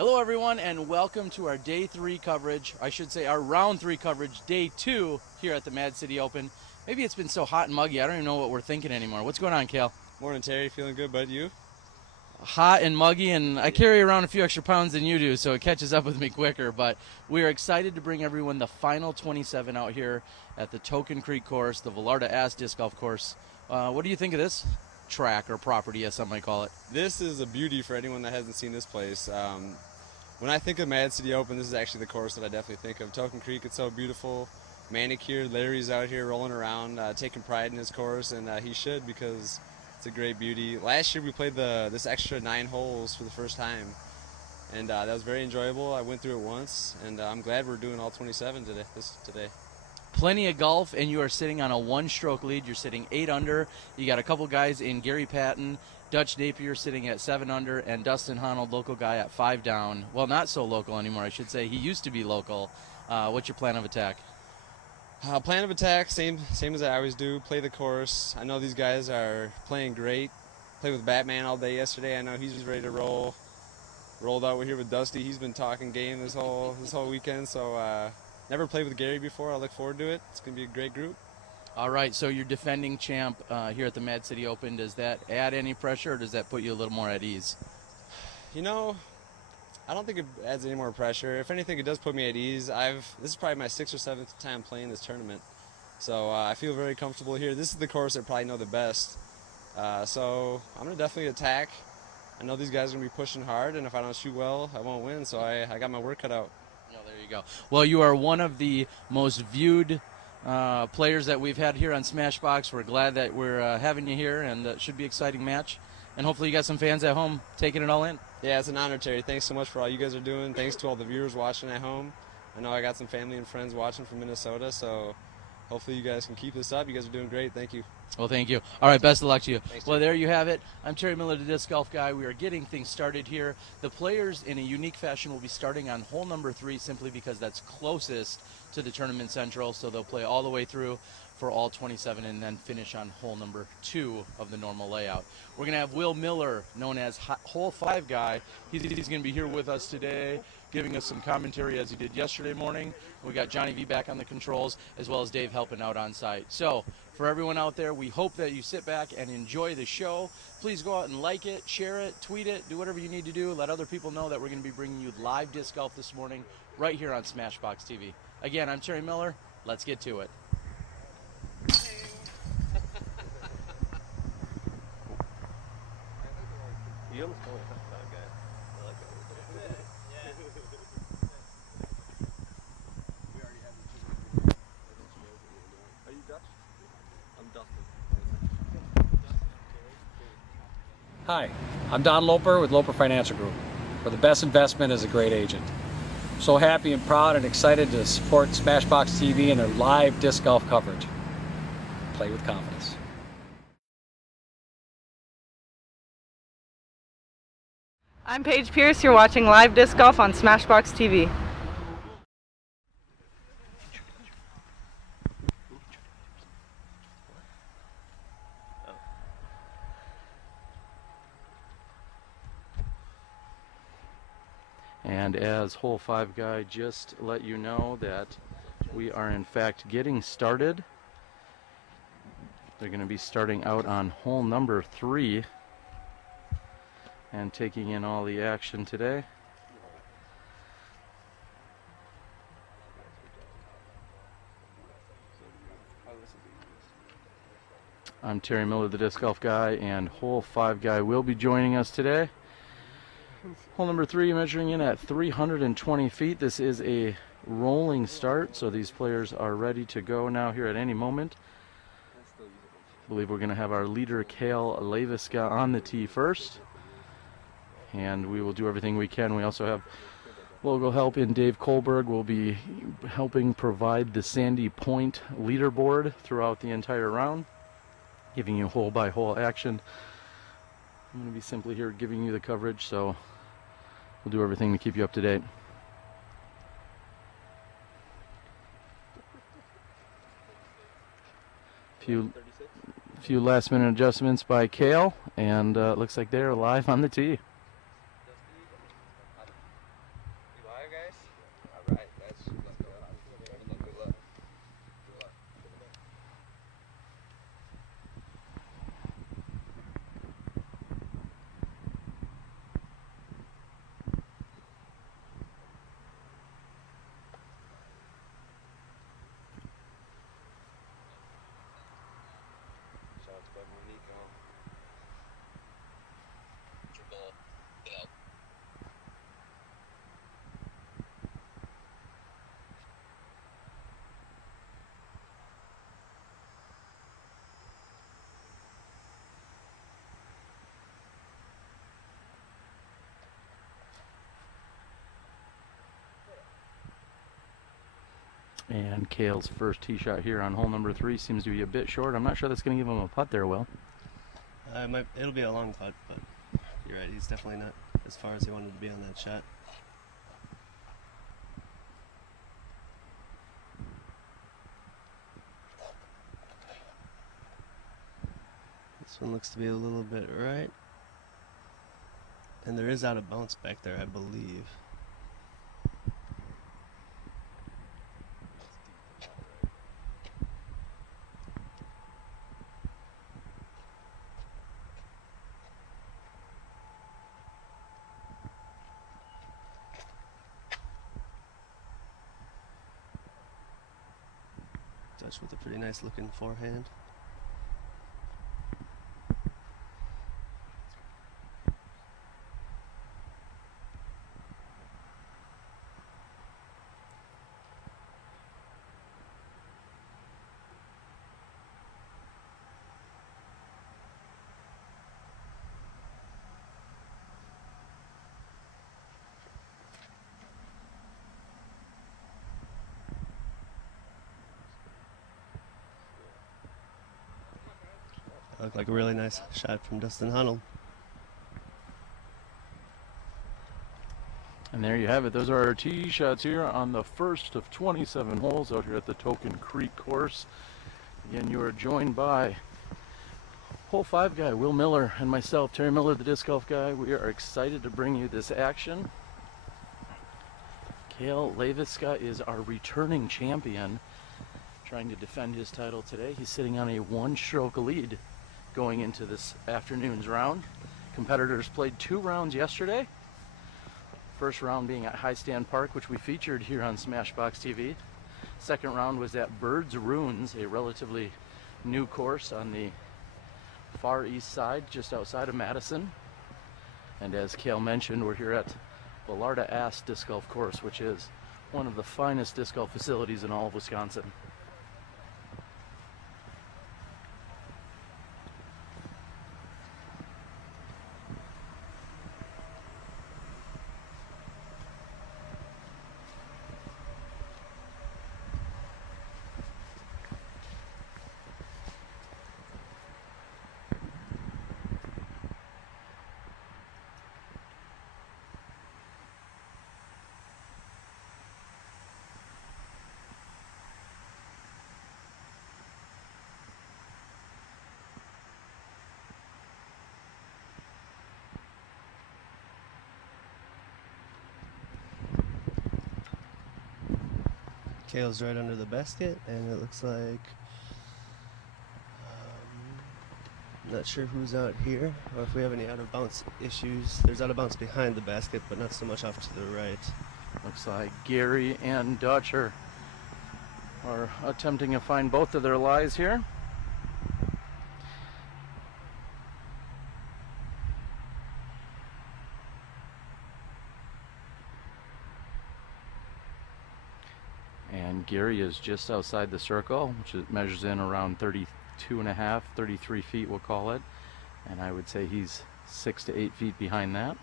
Hello everyone and welcome to our day 3 coverage, I should say our round 3 coverage, day 2 here at the Mad City Open. Maybe it's been so hot and muggy, I don't even know what we're thinking anymore. What's going on, Kale? Morning, Terry. Feeling good, bud? You? Hot and muggy, and I carry around a few extra pounds than you do, so it catches up with me quicker. But we are excited to bring everyone the final 27 out here at the Token Creek course, the Velarda Ass Disc Golf Course. What do you think of this track or property, as some might call it? This is a beauty for anyone that hasn't seen this place. When I think of Mad City Open, this is actually the course that I definitely think of. Token Creek, it's so beautiful, manicured. Larry's out here rolling around, taking pride in his course, and he should, because it's a great beauty. Last year we played this extra 9 holes for the first time, and that was very enjoyable. I went through it once, and I'm glad we're doing all 27 today. Plenty of golf, and you are sitting on a 1-stroke lead. You're sitting 8 under. You got a couple guys in Gary Patton, Dutch Napier sitting at 7 under, and Dustin Honold, local guy, at 5 down. Well, not so local anymore, I should say. He used to be local. What's your plan of attack? Plan of attack, same as I always do. Play the course. I know these guys are playing great. Played with Batman all day yesterday. I know he's just ready to roll. Rolled out here with Dusty. He's been talking game this whole weekend. So never played with Gary before. I look forward to it. It's gonna be a great group. All right, so you're defending champ here at the Mad City Open. Does that add any pressure, or does that put you a little more at ease? You know, I don't think it adds any more pressure. If anything, it does put me at ease. This is probably my 6th or 7th time playing this tournament, so I feel very comfortable here. This is the course I probably know the best, so I'm gonna definitely attack. I know these guys are gonna be pushing hard, and if I don't shoot well, I won't win. So I got my work cut out. Oh, there you go. Well, you are one of the most viewed players that we've had here on SmashBoxx. We're glad that we're having you here, and it should be an exciting match. And hopefully you got some fans at home taking it all in. Yeah, it's an honor, Terry. Thanks so much for all you guys are doing. Thanks to all the viewers watching at home. I know I got some family and friends watching from Minnesota, so hopefully you guys can keep this up. You guys are doing great. Thank you. Well, thank you. All right, best of luck to you. Thanks, well, there you have it. I'm Terry Miller, the Disc Golf Guy. We are getting things started here. The players, in a unique fashion, will be starting on hole number 3 simply because that's closest to the Tournament Central, so they'll play all the way through for all 27 and then finish on hole number 2 of the normal layout. We're going to have Will Miller, known as Hole 5 Guy. He's going to be here with us today, giving us some commentary as he did yesterday morning. We got Johnny V back on the controls, as well as Dave helping out on site. So, for everyone out there, we hope that you sit back and enjoy the show. Please go out and like it, share it, tweet it, do whatever you need to do. Let other people know that we're going to be bringing you live disc golf this morning right here on SmashBoxxTV. Again, I'm Terry Miller. Let's get to it. Hi, I'm Don Loper with Loper Financial Group, where the best investment is a great agent. I'm so happy and proud and excited to support SmashBoxxTV and their live disc golf coverage. Play with confidence. I'm Paige Pierce. You're watching live disc golf on SmashBoxxTV. And as Hole 5 Guy just let you know that we are in fact getting started. They're going to be starting out on hole number 3 and taking in all the action today. I'm Terry Miller, the Disc Golf Guy, and Hole 5 Guy will be joining us today. Hole number 3 measuring in at 320 feet. This is a rolling start, so these players are ready to go now here at any moment. I believe we're going to have our leader, Kale Leiviska, on the tee first. And we will do everything we can. We also have local help in Dave Kohlberg. Will be helping provide the Sandy Point leaderboard throughout the entire round, giving you hole-by-hole action. I'm going to be simply here giving you the coverage, so we'll do everything to keep you up to date. Few last-minute adjustments by Kale, and looks like they're live on the tee. And Cale's first tee shot here on hole number 3 seems to be a bit short. I'm not sure that's going to give him a putt there, Will. It'll be a long putt, but you're right, he's definitely not as far as he wanted to be on that shot. This one looks to be a little bit right. And there is out of bounds back there, I believe. Dutch with a pretty nice looking forehand. Looked like a really nice shot from Dustin Honold. And there you have it. Those are our tee shots here on the first of 27 holes out here at the Token Creek course. Again, you are joined by hole 5 guy Will Miller and myself, Terry Miller, the disc golf guy. We are excited to bring you this action. Cale Leiviska is our returning champion, trying to defend his title today. He's sitting on a 1-stroke lead going into this afternoon's round. Competitors played 2 rounds yesterday. First round being at Hiestand Park, which we featured here on SmashBoxxTV. Second round was at Bird's Ruins, a relatively new course on the far east side, just outside of Madison. And as Cale mentioned, we're here at Bellarda Ass Disc Golf Course, which is one of the finest disc golf facilities in all of Wisconsin. Cale's right under the basket, and it looks like not sure who's out here or if we have any out of bounds issues. There's out of bounds behind the basket, but not so much off to the right. Looks like Gary and Dutch are attempting to find both of their lies here. And Gary is just outside the circle, which measures in around 32.5, 33 feet, we'll call it. And I would say he's 6 to 8 feet behind that.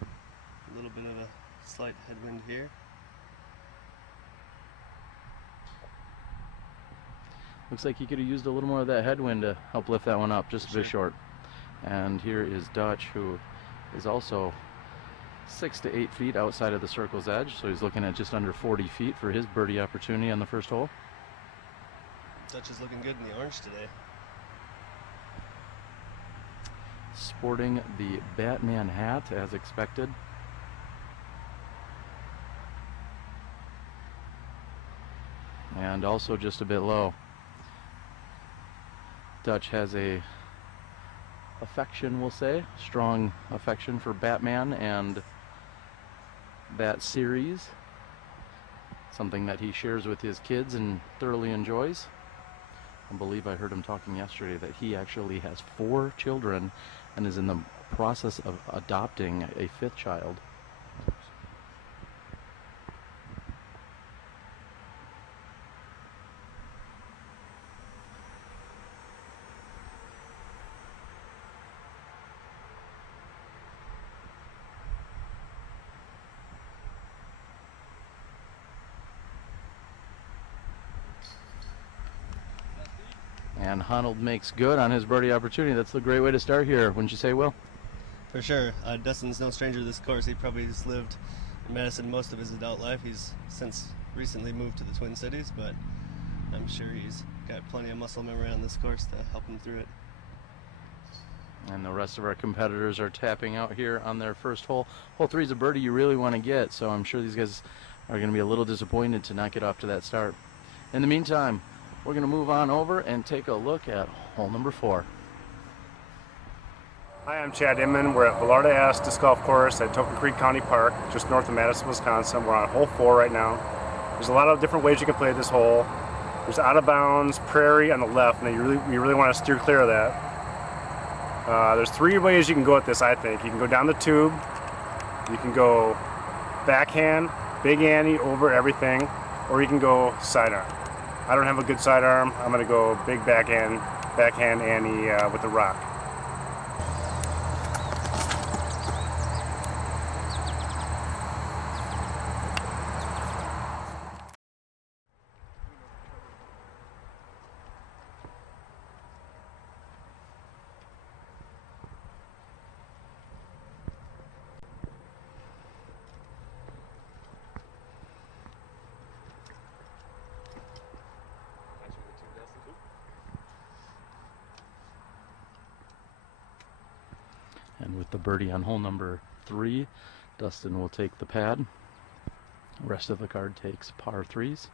A little bit of a slight headwind here. Looks like he could have used a little more of that headwind to help lift that one up just a bit short. And here is Dutch, who is also 6 to 8 feet outside of the circle's edge, so he's looking at just under 40 feet for his birdie opportunity on the first hole. Dutch is looking good in the orange today. Sporting the Batman hat as expected. And also just a bit low. Dutch has a affection, we'll say, strong affection for Batman and that series, something that he shares with his kids and thoroughly enjoys. I believe I heard him talking yesterday that he actually has 4 children and is in the process of adopting a 5th child. And Honold makes good on his birdie opportunity. That's a great way to start here, wouldn't you say, Will? For sure. Dustin's no stranger to this course. He probably has lived in Madison most of his adult life. He's since recently moved to the Twin Cities, but I'm sure he's got plenty of muscle memory on this course to help him through it. And the rest of our competitors are tapping out here on their first hole. Hole 3 is a birdie you really want to get, so I'm sure these guys are going to be a little disappointed to not get off to that start. In the meantime, we're going to move on over and take a look at hole number 4. Hi, I'm Chad Inman. We're at Velarda Ass Disc Golf Course at Token Creek County Park, just north of Madison, Wisconsin. We're on hole 4 right now. There's a lot of different ways you can play this hole. There's out of bounds, prairie on the left, and you really want to steer clear of that. There's 3 ways you can go at this, I think. You can go down the tube, you can go backhand, big ante over everything, or you can go sidearm. I don't have a good sidearm. I'm going to go big backhand ante with the rock. And with the birdie on hole number 3, Dustin will take the pad. The rest of the card takes par 3s.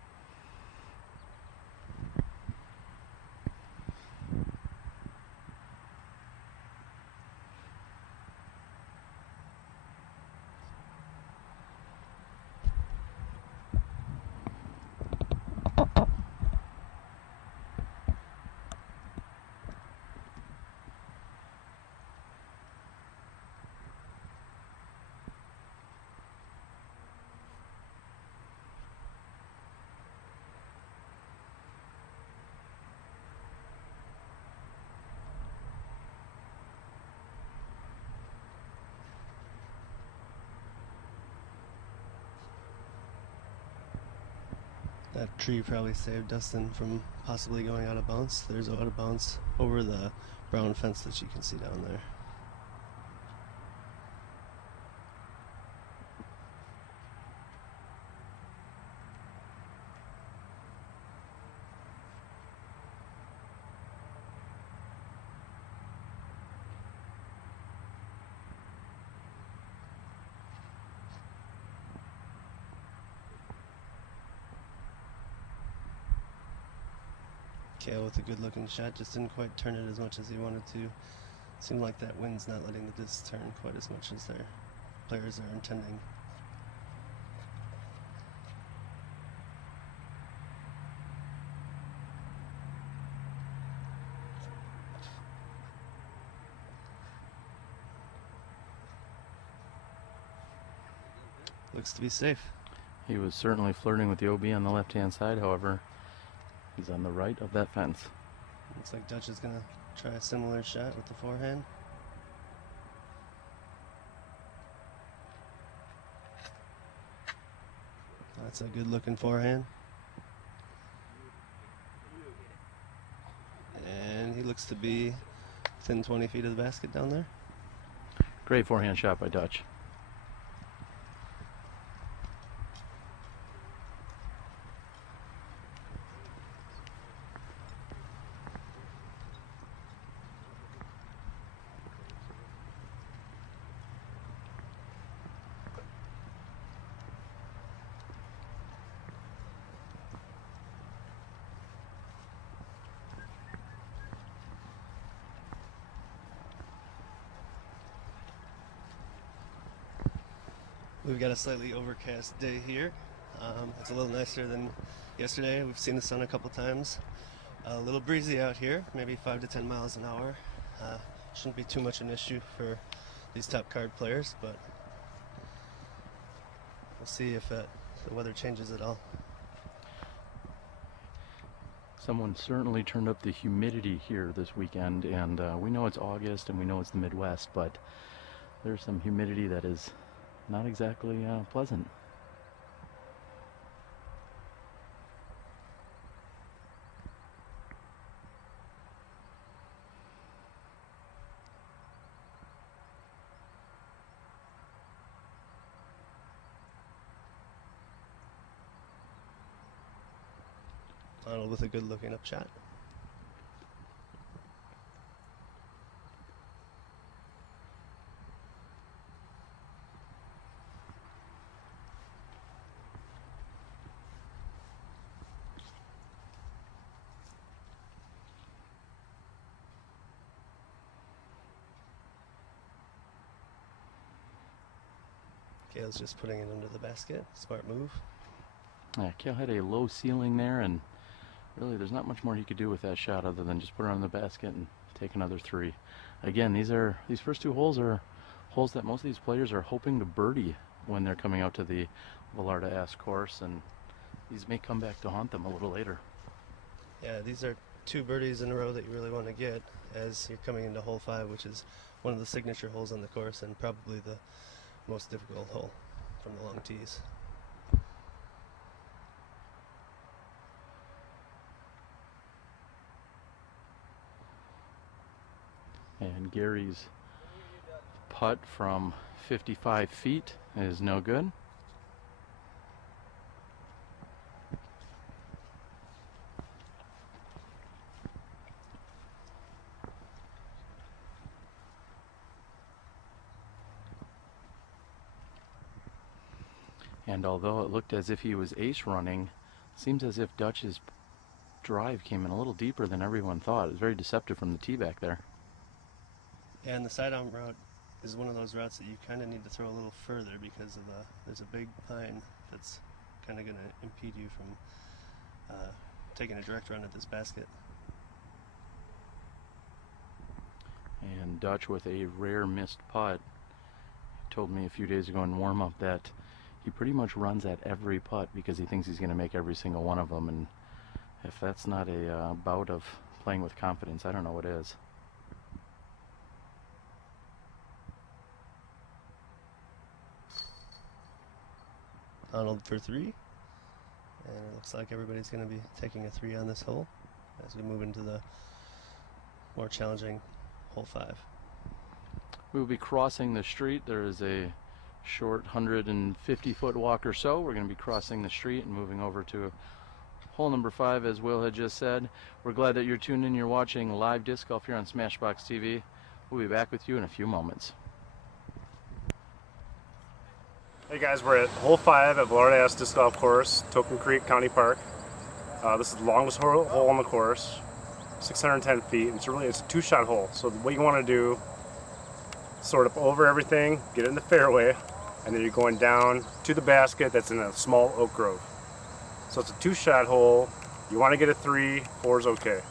That tree probably saved Dustin from possibly going out of bounds. There's out of bounds over the brown fence that you can see down there. Kale with a good looking shot, just didn't quite turn it as much as he wanted to. Seemed like that wind's not letting the disc turn quite as much as their players are intending. Looks to be safe. He was certainly flirting with the OB on the left-hand side, however, he's on the right of that fence. Looks like Dutch is going to try a similar shot with the forehand. That's a good looking forehand. And he looks to be within 20 feet of the basket down there. Great forehand shot by Dutch. We've got a slightly overcast day here. It's a little nicer than yesterday. We've seen the sun a couple times. A little breezy out here, maybe 5 to 10 miles an hour. Shouldn't be too much an issue for these top card players, but we'll see if the weather changes at all. Someone certainly turned up the humidity here this weekend, and we know it's August and we know it's the Midwest, but there's some humidity that is not exactly pleasant. Honold with a good looking up shot. Kale's just putting it under the basket. Smart move. Yeah, Kale had a low ceiling there, and really there's not much more he could do with that shot other than just put it on the basket and take another three. Again, these first two holes are holes that most of these players are hoping to birdie when they're coming out to the Velarda Ass course, and these may come back to haunt them a little later. Yeah, these are 2 birdies in a row that you really want to get as you're coming into hole 5, which is one of the signature holes on the course and probably the most difficult hole from the long tees. And Gary's putt from 55 feet is no good. And although it looked as if he was ace running, it seems as if Dutch's drive came in a little deeper than everyone thought. It was very deceptive from the tee back there. And the side-on route is one of those routes that you kind of need to throw a little further because of there's a big pine that's kind of going to impede you from taking a direct run at this basket. And Dutch with a rare missed putt. He told me a few days ago in warm-up that he pretty much runs at every putt because he thinks he's going to make every single one of them, and if that's not a bout of playing with confidence, I don't know what is. Honold for 3, and it looks like everybody's going to be taking a 3 on this hole as we move into the more challenging hole 5. We will be crossing the street. There is a short 150-foot walk or so. We're going to be crossing the street and moving over to hole number 5, as Will had just said. We're glad that you're tuned in. You're watching live disc golf here on SmashBoxxTV. We'll be back with you in a few moments. Hey guys, we're at hole 5 at Velarda Ass Disc Golf Course, Token Creek County Park. This is the longest hole on the course, 610 feet. It's a 2-shot hole. So what you want to do, sort of over everything, get it in the fairway, and then you're going down to the basket that's in a small oak grove. So it's a 2-shot hole. You want to get a 3, 4 is okay.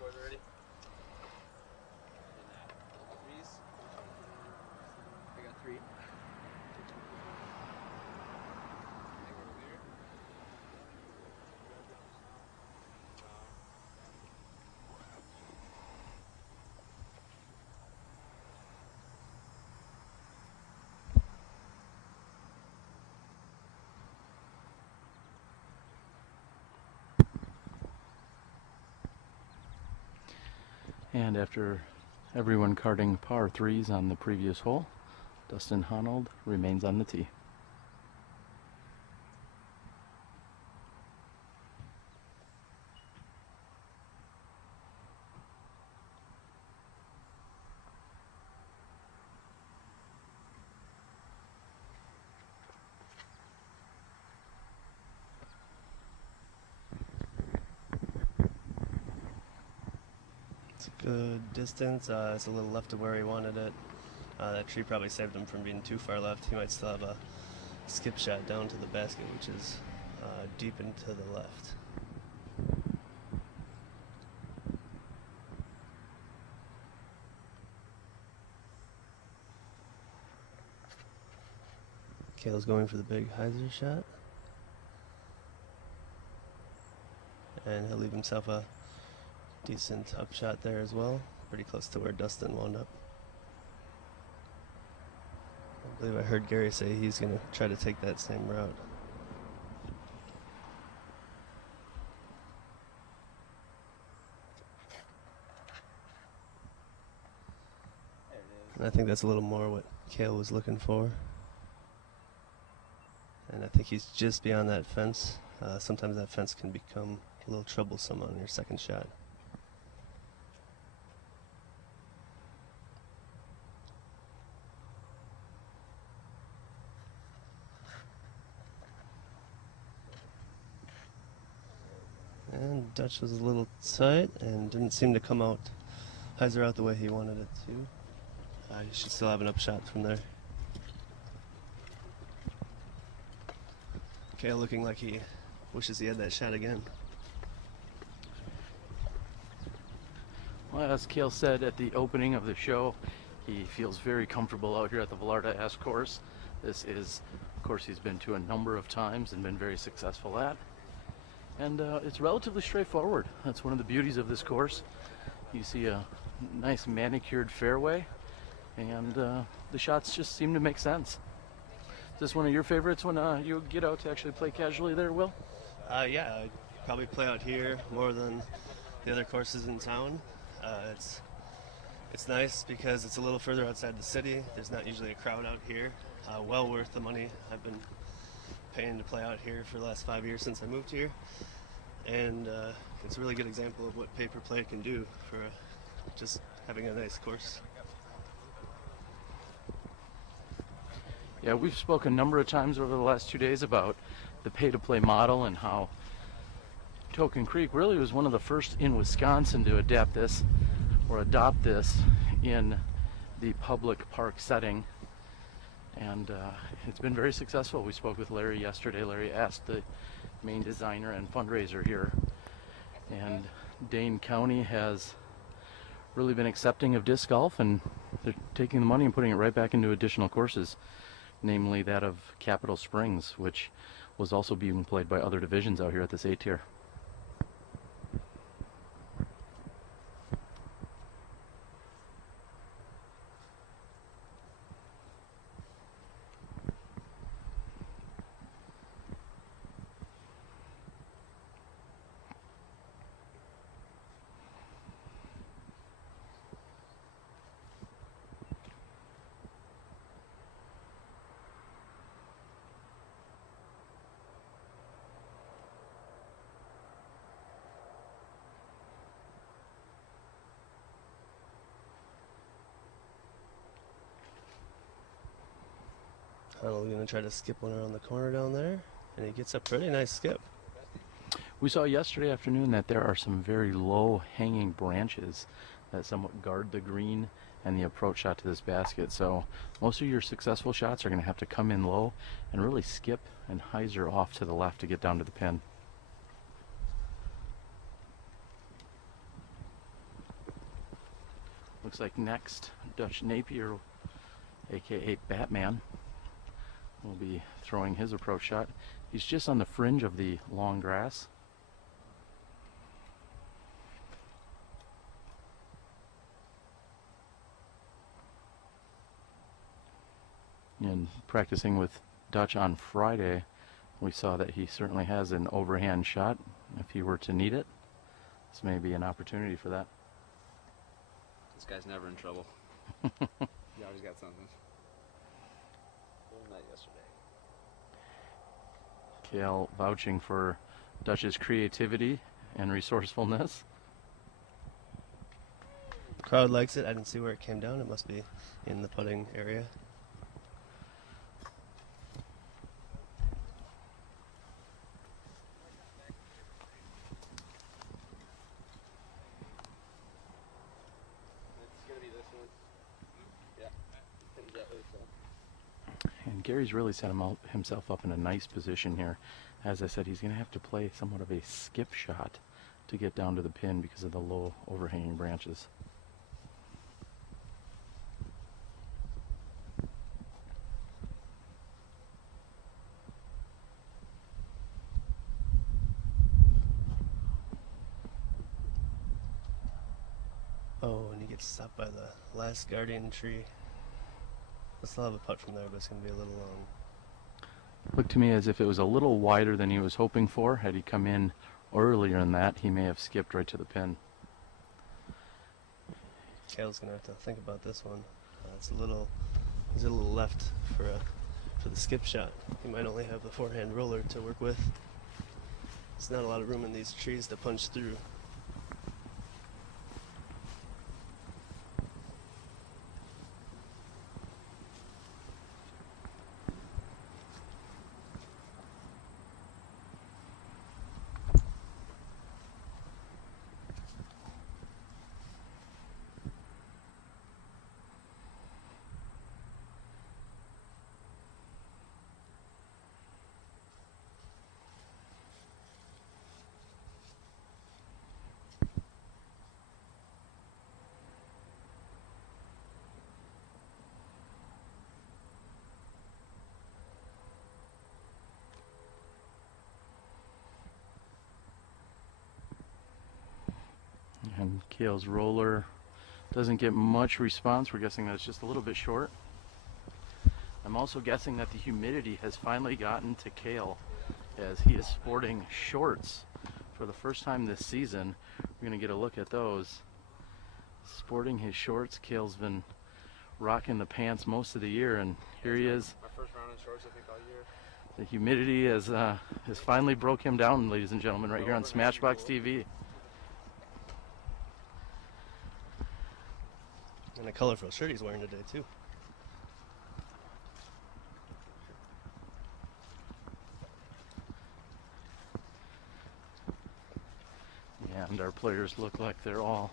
Already? I got 3. And after everyone carding par 3s on the previous hole, Dustin Honold remains on the tee. Good distance. It's a little left of where he wanted it. That tree probably saved him from being too far left. He might still have a skip shot down to the basket, which is deep into the left. Kale's going for the big hyzer shot. And he'll leave himself a decent upshot there as well. Pretty close to where Dustin wound up. I believe I heard Gary say he's going to try to take that same route. And I think that's a little more what Kale was looking for. And I think he's just beyond that fence. Sometimes that fence can become a little troublesome on your second shot. And Dutch was a little tight and didn't seem to come out hyzer out the way he wanted it to. He should still have an upshot from there. Kale looking like he wishes he had that shot again. Well, as Kale said at the opening of the show, he feels very comfortable out here at the Velarde S course. This is a course he's been to a number of times and been very successful at. And it's relatively straightforward. That's one of the beauties of this course. You see a nice manicured fairway, and the shots just seem to make sense. Is this one of your favorites when you get out to actually play casually there, Will? Yeah, I'd probably play out here more than the other courses in town. It's nice because it's a little further outside the city. There's not usually a crowd out here. Well worth the money I've been paying to play out here for the last 5 years since I moved here. And it's a really good example of what pay-per-play can do for just having a nice course. Yeah, we've spoken a number of times over the last 2 days about the pay-to-play model and how Token Creek really was one of the first in Wisconsin to adapt this or adopt this in the public park setting. And it's been very successful. We spoke with Larry yesterday. Larry asked the main designer and fundraiser here. And Dane County has really been accepting of disc golf, and they're taking the money and putting it right back into additional courses, namely that of Capitol Springs, which was also being played by other divisions out here at this A-Tier. Honold going to try to skip one around the corner down there, and he gets a pretty nice skip. We saw yesterday afternoon that there are some very low hanging branches that somewhat guard the green and the approach shot to this basket. So most of your successful shots are going to have to come in low and really skip and hyzer off to the left to get down to the pin. Looks like next, Dutch Napier, aka Batman, will be throwing his approach shot. He's just on the fringe of the long grass. And practicing with Dutch on Friday, we saw that he certainly has an overhand shot if he were to need it. This may be an opportunity for that. This guy's never in trouble. He always got something. Night yesterday. Kale vouching for Dutch's creativity and resourcefulness. Crowd likes it. I didn't see where it came down. It must be in the putting area. And Gary's really set himself up in a nice position here. As I said, he's going to have to play somewhat of a skip shot to get down to the pin because of the low overhanging branches. and he gets stopped by the last guardian tree. I'll still have a putt from there, but it's going to be a little long. Looked to me as if it was a little wider than he was hoping for. Had he come in earlier in that, he may have skipped right to the pin. Cale's going to have to think about this one. He's a little left for the skip shot. He might only have the forehand roller to work with. There's not a lot of room in these trees to punch through. And Cale's roller doesn't get much response. We're guessing that it's just a little bit short. I'm also guessing that the humidity has finally gotten to Cale, as he is sporting shorts for the first time this season. We're going to get a look at those. Sporting his shorts. Cale's been rocking the pants most of the year, and here he is. My first round in shorts, I think, all year. The humidity has finally broke him down, ladies and gentlemen, right here on SmashBoxxTV. And a colorful shirt he's wearing today, too. And our players look like they're all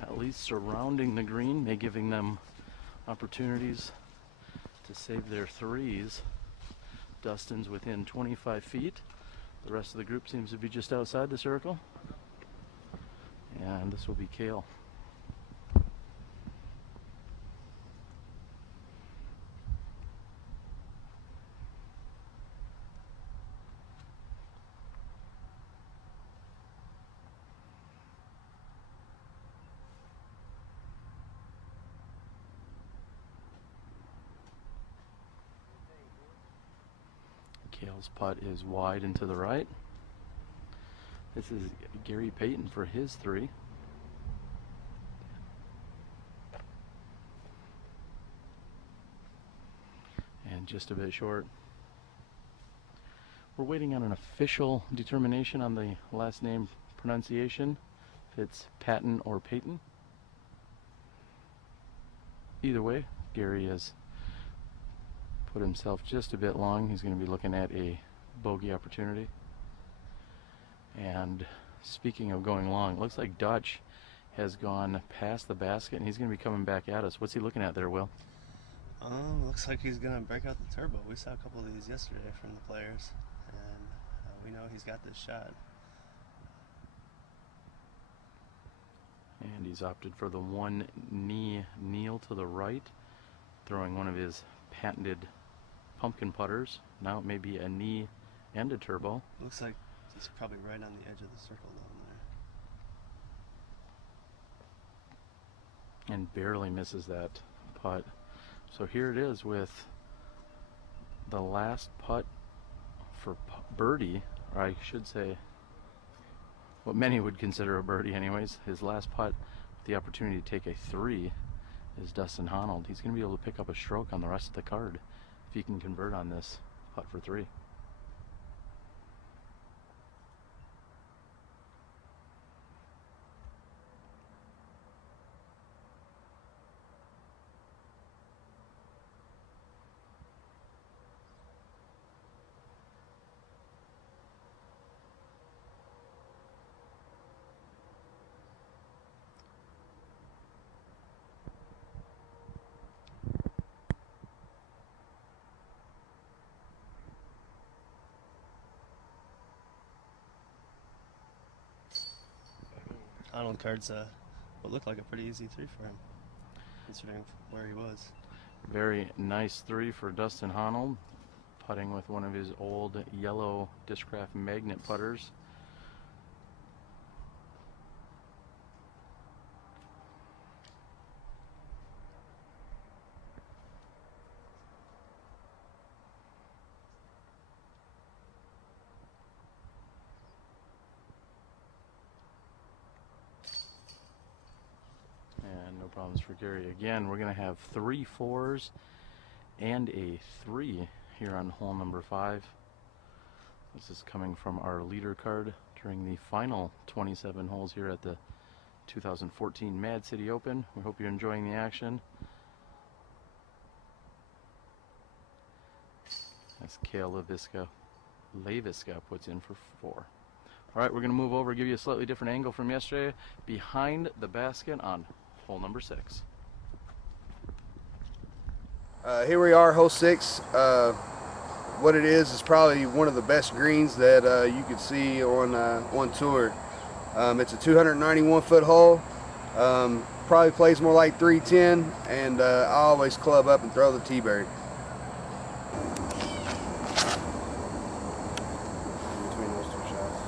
at least surrounding the green, maybe giving them opportunities to save their threes. Dustin's within 25 feet. The rest of the group seems to be just outside the circle. And this will be Cale. Cale's putt is wide and to the right. This is Gary Patton for his three. And just a bit short. We're waiting on an official determination on the last name pronunciation, if it's Patton or Patton. Either way, Gary has put himself just a bit long. He's going to be looking at a bogey opportunity. And speaking of going long, it looks like Dutch has gone past the basket, and he's going to be coming back at us. What's he looking at there, Will? Looks like he's going to break out the turbo. We saw a couple of these yesterday from the players, and we know he's got this shot. And he's opted for the one knee kneel to the right, throwing one of his patented pumpkin putters. Now it may be a knee and a turbo. Looks like he's probably right on the edge of the circle down there. And barely misses that putt. So here it is with the last putt for birdie, or I should say what many would consider a birdie anyways. His last putt, the opportunity to take a three, is Dustin Honold. He's going to be able to pick up a stroke on the rest of the card if he can convert on this putt for three. Honold card's what looked like a pretty easy three for him, considering where he was. Very nice three for Dustin Honold, putting with one of his old yellow Discraft magnet putters. problems for Gary. Again, we're going to have 3 4s and a 3 here on hole number 5. This is coming from our leader card during the final 27 holes here at the 2014 Mad City Open. We hope you're enjoying the action. As Kale Leiviska puts in for 4. All right, we're going to move over, give you a slightly different angle from yesterday, behind the basket on hole number 6. Here we are, hole 6. What it is probably one of the best greens that you could see on tour. It's a 291-foot hole. Probably plays more like 310, and I always club up and throw the T-bird. Between those 2 shots.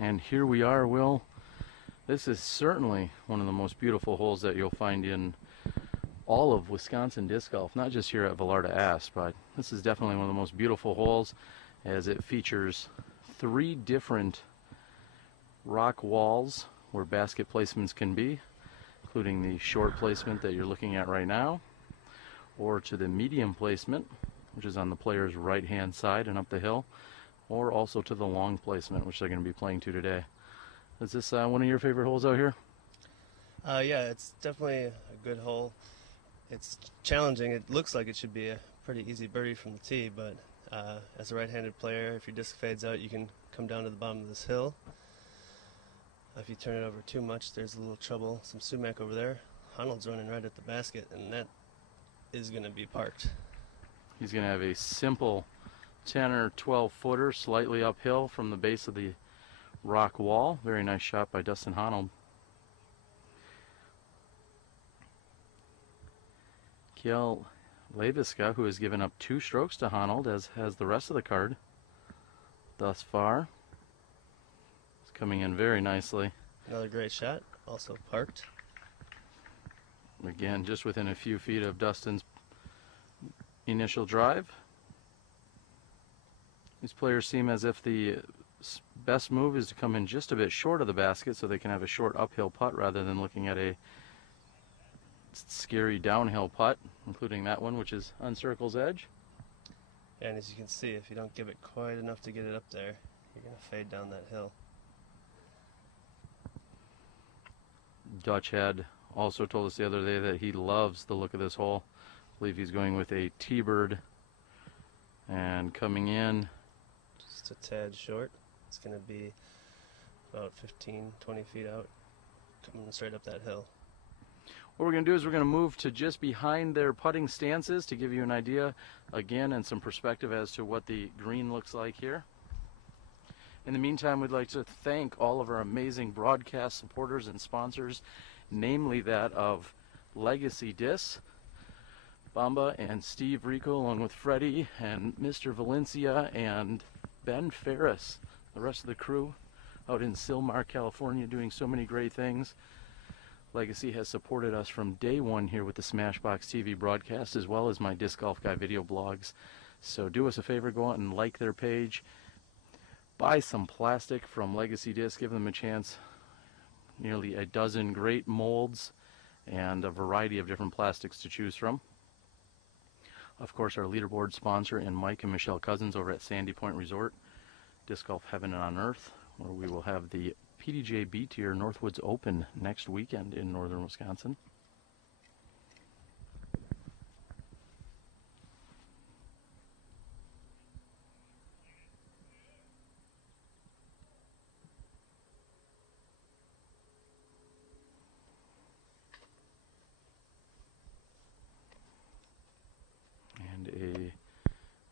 And here we are, Will. This is certainly one of the most beautiful holes that you'll find in all of Wisconsin disc golf, not just here at Velarda Ass, but this is definitely one of the most beautiful holes, as it features 3 different rock walls where basket placements can be, including the short placement that you're looking at right now, or to the medium placement, which is on the player's right hand side and up the hill, or also to the long placement, which they're going to be playing to today. Is this one of your favorite holes out here? Yeah, it's definitely a good hole. It's challenging. It looks like it should be a pretty easy birdie from the tee, but as a right-handed player, if your disc fades out, you can come down to the bottom of this hill. If you turn it over too much, there's a little trouble. Some sumac over there. Honold's running right at the basket, and that is going to be parked. He's going to have a simple 10 or 12 footer slightly uphill from the base of the rock wall. Very nice shot by Dustin Honold. Kale Leiviska, who has given up 2 strokes to Honold, as has the rest of the card thus far. It's coming in very nicely. Another great shot, also parked. Again, just within a few feet of Dustin's initial drive. These players seem as if the best move is to come in just a bit short of the basket so they can have a short uphill putt rather than looking at a scary downhill putt, including that one, which is on circle's edge. And as you can see, if you don't give it quite enough to get it up there, you're going to fade down that hill. Dutch had also told us the other day that he loves the look of this hole. I believe he's going with a T-bird, and coming in just a tad short. It's going to be about 15, 20 feet out, coming straight up that hill. What we're going to do is we're going to move to just behind their putting stances to give you an idea again and some perspective as to what the green looks like here. In the meantime, we'd like to thank all of our amazing broadcast supporters and sponsors, namely that of Legacy Discs, Bamba and Steve Rico, along with Freddie and Mr. Valencia and Ben Ferris, the rest of the crew out in Sylmar, California, doing so many great things. Legacy has supported us from day one here with the SmashBoxxTV broadcast, as well as my Disc Golf Guy video blogs. So do us a favor, go out and like their page. Buy some plastic from Legacy Disc, give them a chance. Nearly a dozen great molds and a variety of different plastics to choose from. Of course, our leaderboard sponsor and Mike and Michelle Cousins over at Sandy Point Resort, Disc Golf Heaven and on Earth, where we will have the PDGA A-Tier Northwoods Open next weekend in northern Wisconsin.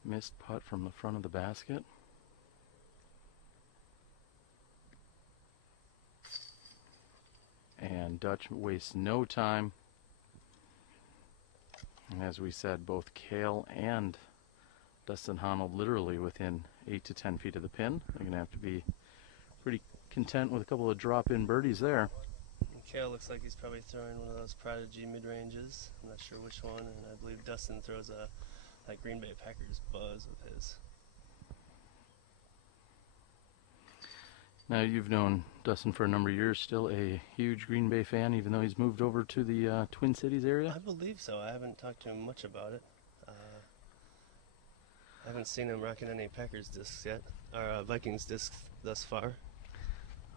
Missed putt from the front of the basket. And Dutch wastes no time. And as we said, both Cale and Dustin Honold literally within 8 to 10 feet of the pin. They're going to have to be pretty content with a couple of drop-in birdies there. Cale looks like he's probably throwing one of those Prodigy mid-ranges. I'm not sure which one, and I believe Dustin throws a like Green Bay Packers buzz with his. Now, you've known Dustin for a number of years, still a huge Green Bay fan, even though he's moved over to the Twin Cities area? I believe so. I haven't talked to him much about it. I haven't seen him rocking any Packers discs yet, or Vikings discs thus far.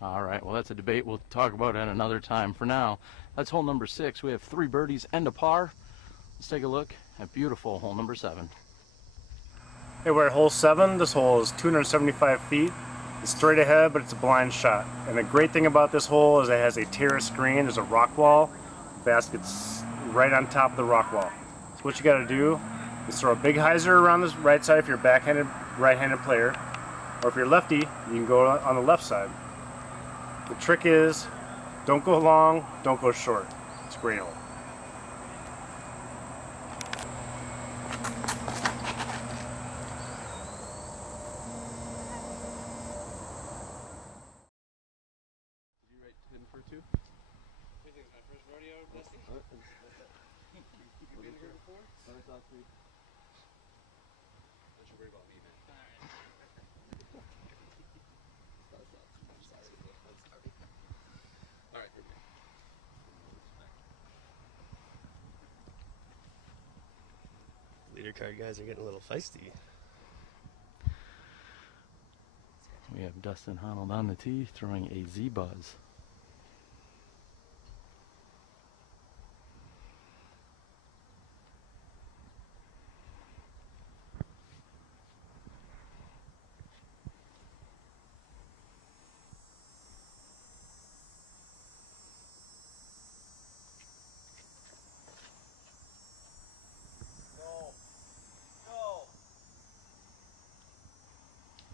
All right, well, that's a debate we'll talk about at another time. For now, that's hole number 6. We have 3 birdies and a par. Let's take a look at beautiful hole number 7. Hey, we're at hole 7. This hole is 275 feet. It's straight ahead, but it's a blind shot. And the great thing about this hole is it has a terrace green. There's a rock wall. The basket's right on top of the rock wall. So what you got to do is throw a big hyzer around this right side if you're a backhanded, right-handed player. Or if you're lefty, you can go on the left side. The trick is, don't go long, don't go short. It's a great hole. Leader card guys are getting a little feisty. We have Dustin Honold on the tee throwing a Z-Buzz.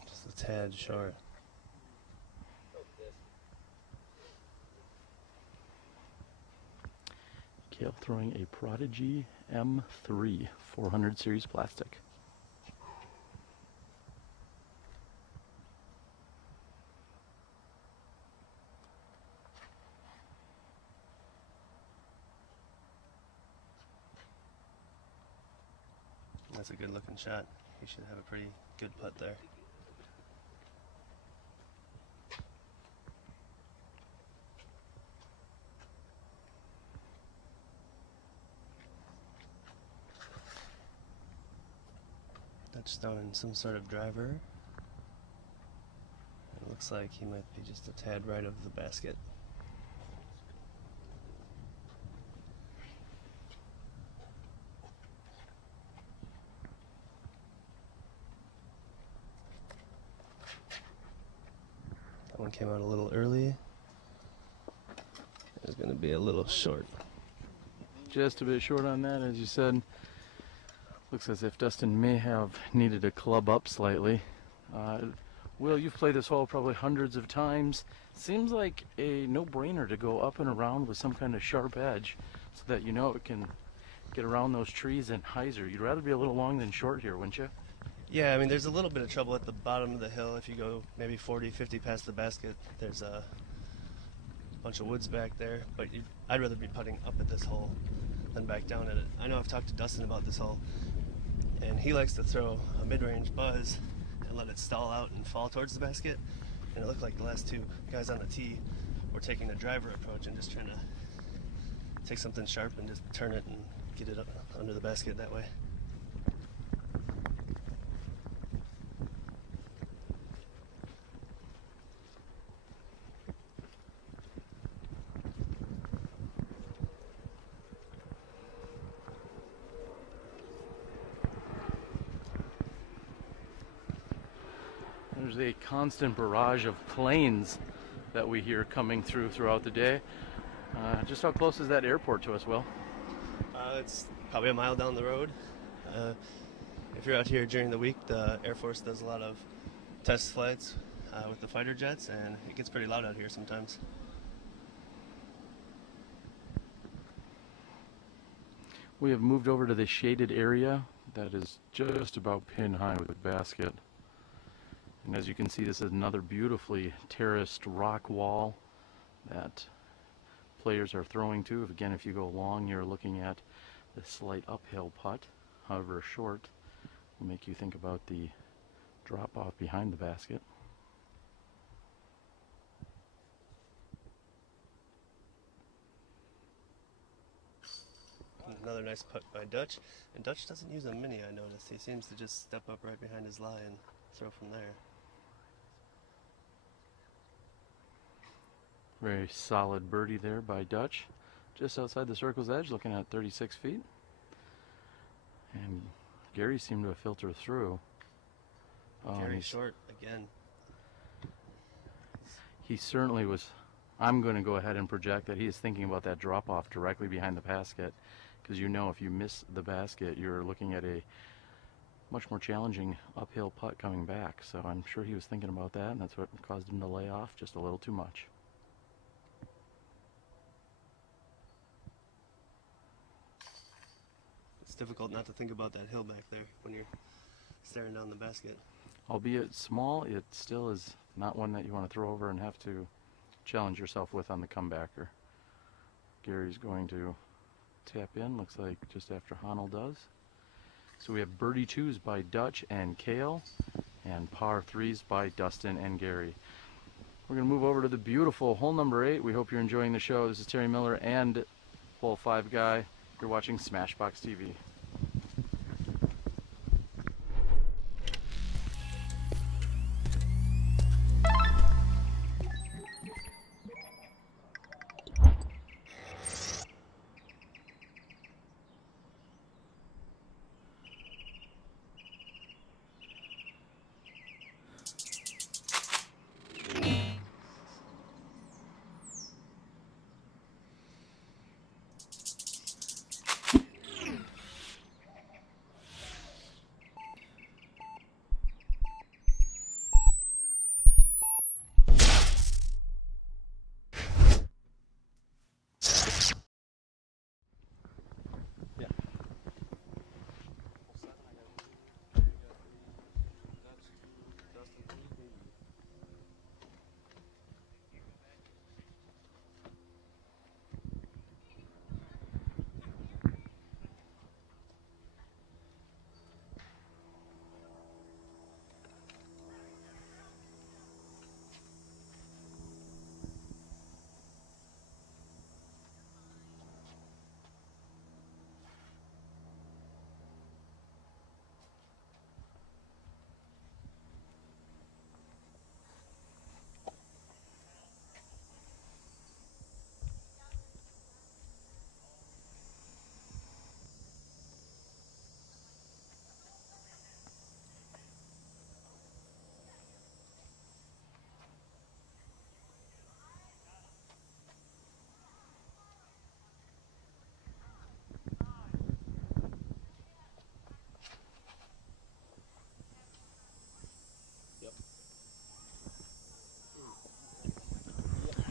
Just a tad short. Cale throwing a Prodigy M3 400 series plastic. That's a good looking shot. He should have a pretty good putt there. Touchdown in some sort of driver. It looks like he might be just a tad right of the basket. That one came out a little early. It's going to be a little short. Just a bit short on that, as you said. Looks as if Dustin may have needed a club up slightly. Will, you've played this hole probably hundreds of times. Seems like a no-brainer to go up and around with some kind of sharp edge so that you know it can get around those trees and hyzer. You'd rather be a little long than short here, wouldn't you? Yeah, I mean, there's a little bit of trouble at the bottom of the hill. If you go maybe 40, 50 past the basket, there's a bunch of woods back there. But I'd rather be putting up at this hole than back down at it. I know I've talked to Dustin about this hole, and he likes to throw a mid-range buzz and let it stall out and fall towards the basket. And it looked like the last 2 guys on the tee were taking the driver approach and just trying to take something sharp and just turn it and get it up under the basket that way. There's a constant barrage of planes that we hear coming throughout the day. Just how close is that airport to us, Will? It's probably a mile down the road. if you're out here during the week, the Air Force does a lot of test flights with the fighter jets, and it gets pretty loud out here sometimes. We have moved over to the shaded area that is just about pin high with the basket. And as you can see, this is another beautifully terraced rock wall that players are throwing to. Again, if you go long, you're looking at the slight uphill putt. However, short will make you think about the drop off behind the basket. Another nice putt by Dutch, and Dutch doesn't use a mini, I noticed. He seems to just step up right behind his lie and throw from there. Very solid birdie there by Dutch, just outside the circle's edge, looking at 36 feet. And Gary seemed to have filtered through. Gary short again. He certainly was. I'm going to go ahead and project that he is thinking about that drop off directly behind the basket, because you know if you miss the basket, you're looking at a much more challenging uphill putt coming back. So I'm sure he was thinking about that, and that's what caused him to lay off just a little too much. It's difficult not to think about that hill back there when you're staring down the basket. Albeit small, it still is not one that you want to throw over and have to challenge yourself with on the comebacker. Gary's going to tap in, looks like just after Honold does. So we have birdie twos by Dutch and Kale, and par threes by Dustin and Gary. We're going to move over to the beautiful hole number 8. We hope you're enjoying the show. This is Terry Miller and Hole 5 Guy. You're watching SmashBoxxTV.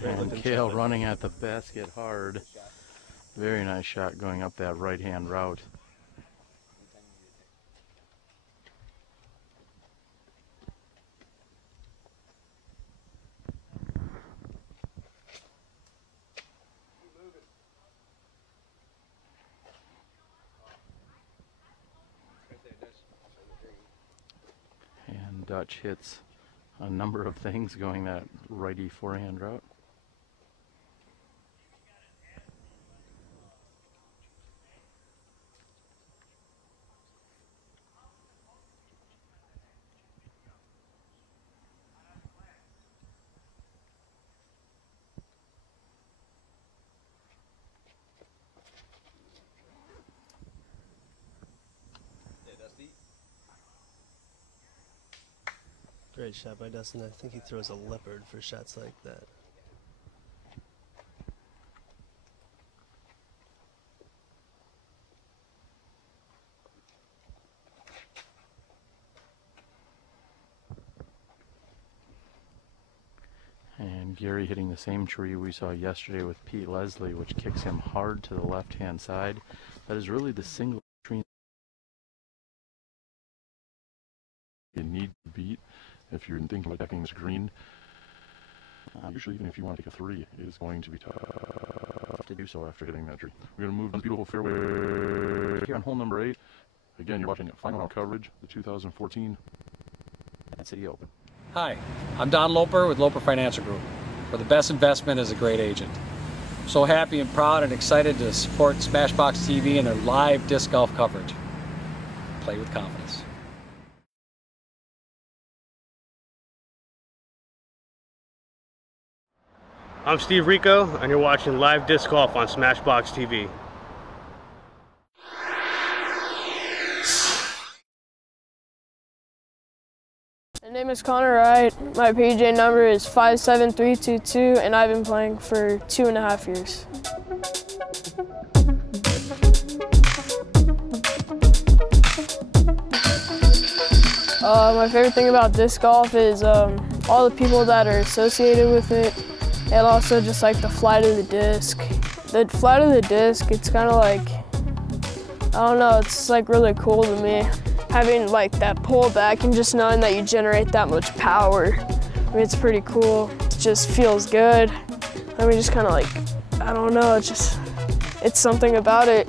And Kale running at the basket hard. Very nice shot going up that right-hand route. And Dutch hits a number of things going that righty forehand route. Great shot by Dustin. I think he throws a leopard for shots like that. And Gary hitting the same tree we saw yesterday with Pete Leslie, which kicks him hard to the left-hand side. That is really the single tree you need to beat if you're thinking about attacking this green. Usually, even if you want to take a 3, it is going to be tough to do so after hitting that tree. We're going to move on the beautiful fairway here on hole number 8. Again, you're watching final round coverage, the 2014 City Open. Hi, I'm Don Loper with Loper Financial Group, where the best investment is a great agent. I'm so happy and proud and excited to support SmashBoxxTV and their live disc golf coverage. Play with confidence. I'm Steve Rico, and you're watching live disc golf on SmashBoxxTV. My name is Connor Wright. My PDGA number is 57322, and I've been playing for 2.5 years. My favorite thing about disc golf is all the people that are associated with it, and also just like the flight of the disc. The flight of the disc, it's kind of like, I don't know, it's like really cool to me. Having like that pullback and just knowing that you generate that much power, I mean, it's pretty cool. It just feels good. I mean, just kind of like, I don't know, it's something about it.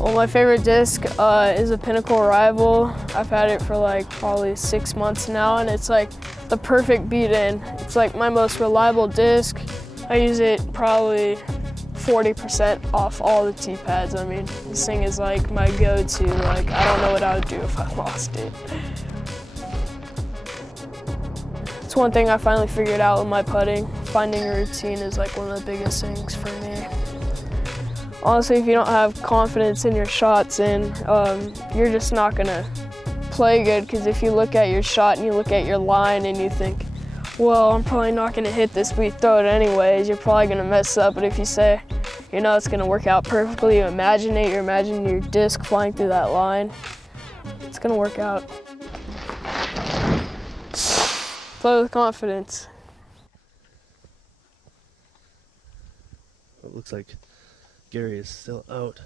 Well, my favorite disc is a Pinnacle Rival. I've had it for like probably 6 months now, and it's like the perfect beat-in. It's like my most reliable disc. I use it probably 40% off all the tee pads. I mean, this thing is like my go-to. Like, I don't know what I would do if I lost it. It's one thing I finally figured out with my putting. Finding a routine is like one of the biggest things for me. Honestly, if you don't have confidence in your shots, then you're just not gonna play good, because if you look at your shot and you look at your line and you think, well, I'm probably not gonna hit this, but you throw it anyways, you're probably gonna mess up. But if you say, you know, it's gonna work out perfectly, you imagine it, you're imagining your disc flying through that line, it's gonna work out. Play with confidence. It looks like Gary is still out.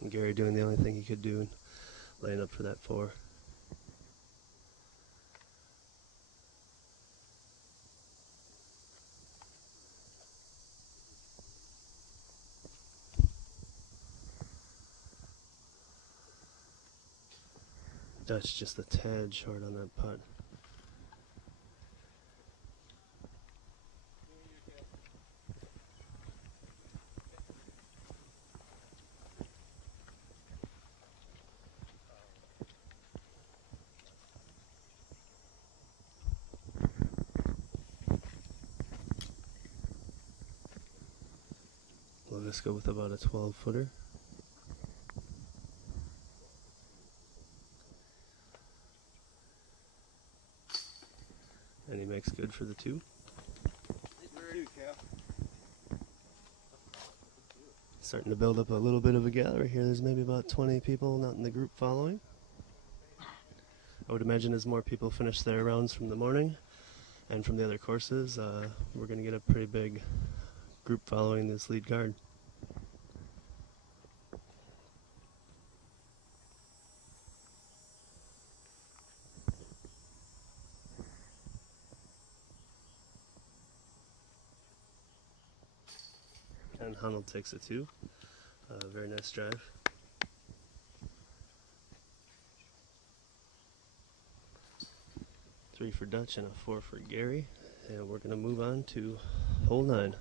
And Gary doing the only thing he could do and laying up for that 4. Dutch just a tad short on that putt. Leiviska with about a 12-footer. And he makes good for the 2. Starting to build up a little bit of a gallery here. There's maybe about 20 people not in the group following. I would imagine as more people finish their rounds from the morning and from the other courses, we're going to get a pretty big group following this lead card. And Honold takes a 2. Very nice drive. Three for Dutch and a 4 for Gary. And we're going to move on to hole 9.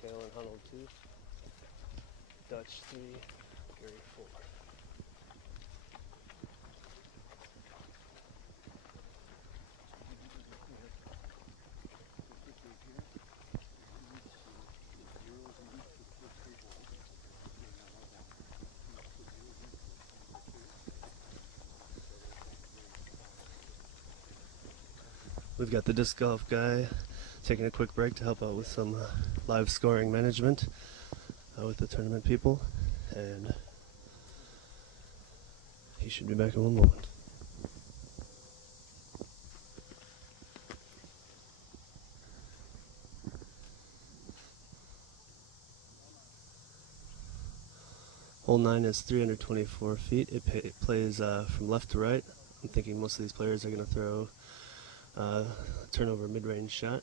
Kale and Honold 2. Dutch 3. Gary 4. We've got the disc golf guy taking a quick break to help out with some live scoring management with the tournament people, and he should be back in one moment. Hole 9 is 324 feet. It plays from left to right. I'm thinking most of these players are going to throw a turnover mid-range shot.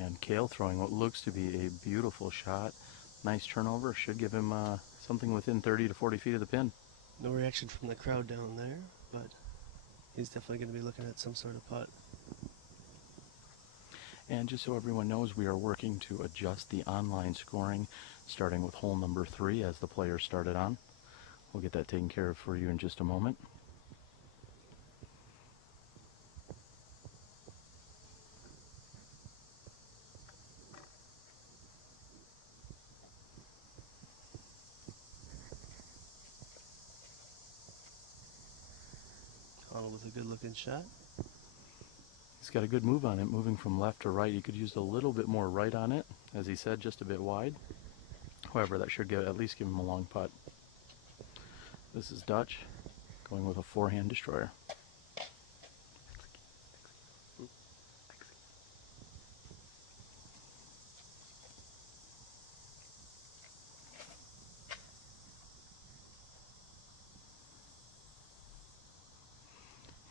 And Cale throwing what looks to be a beautiful shot. Nice turnover. Should give him something within 30 to 40 feet of the pin. No reaction from the crowd down there, but he's definitely going to be looking at some sort of putt. And just so everyone knows, we are working to adjust the online scoring, starting with hole number 3 as the players started on. We'll get that taken care of for you in just a moment. Honold with a good looking shot. He's got a good move on it, moving from left to right. He could use a little bit more right on it, as he said, just a bit wide. However, that should at least give him a long putt. This is Dutch going with a forehand destroyer.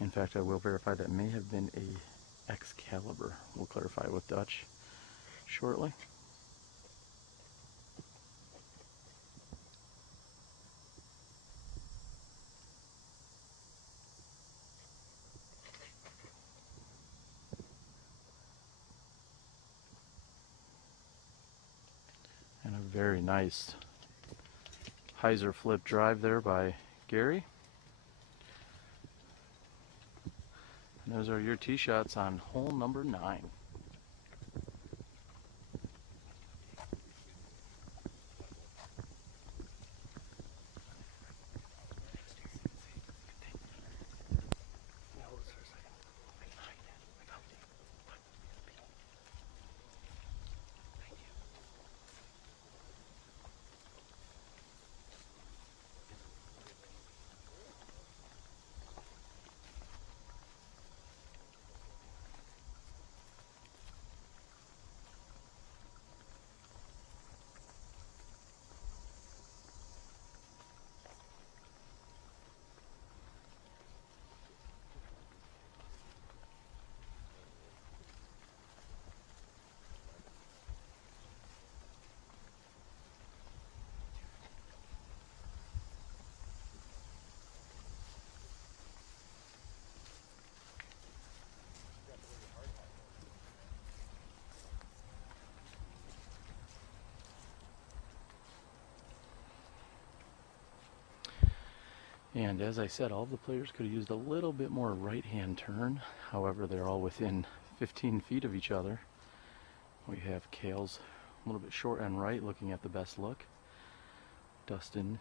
In fact, I will verify that may have been a Excalibur. We'll clarify with Dutch shortly. And a very nice hyzer flip drive there by Gary. And those are your tee shots on hole number 9. And as I said, all the players could have used a little bit more right-hand turn. However, they're all within 15 feet of each other. We have Cale's a little bit short and right, looking at the best look. Dustin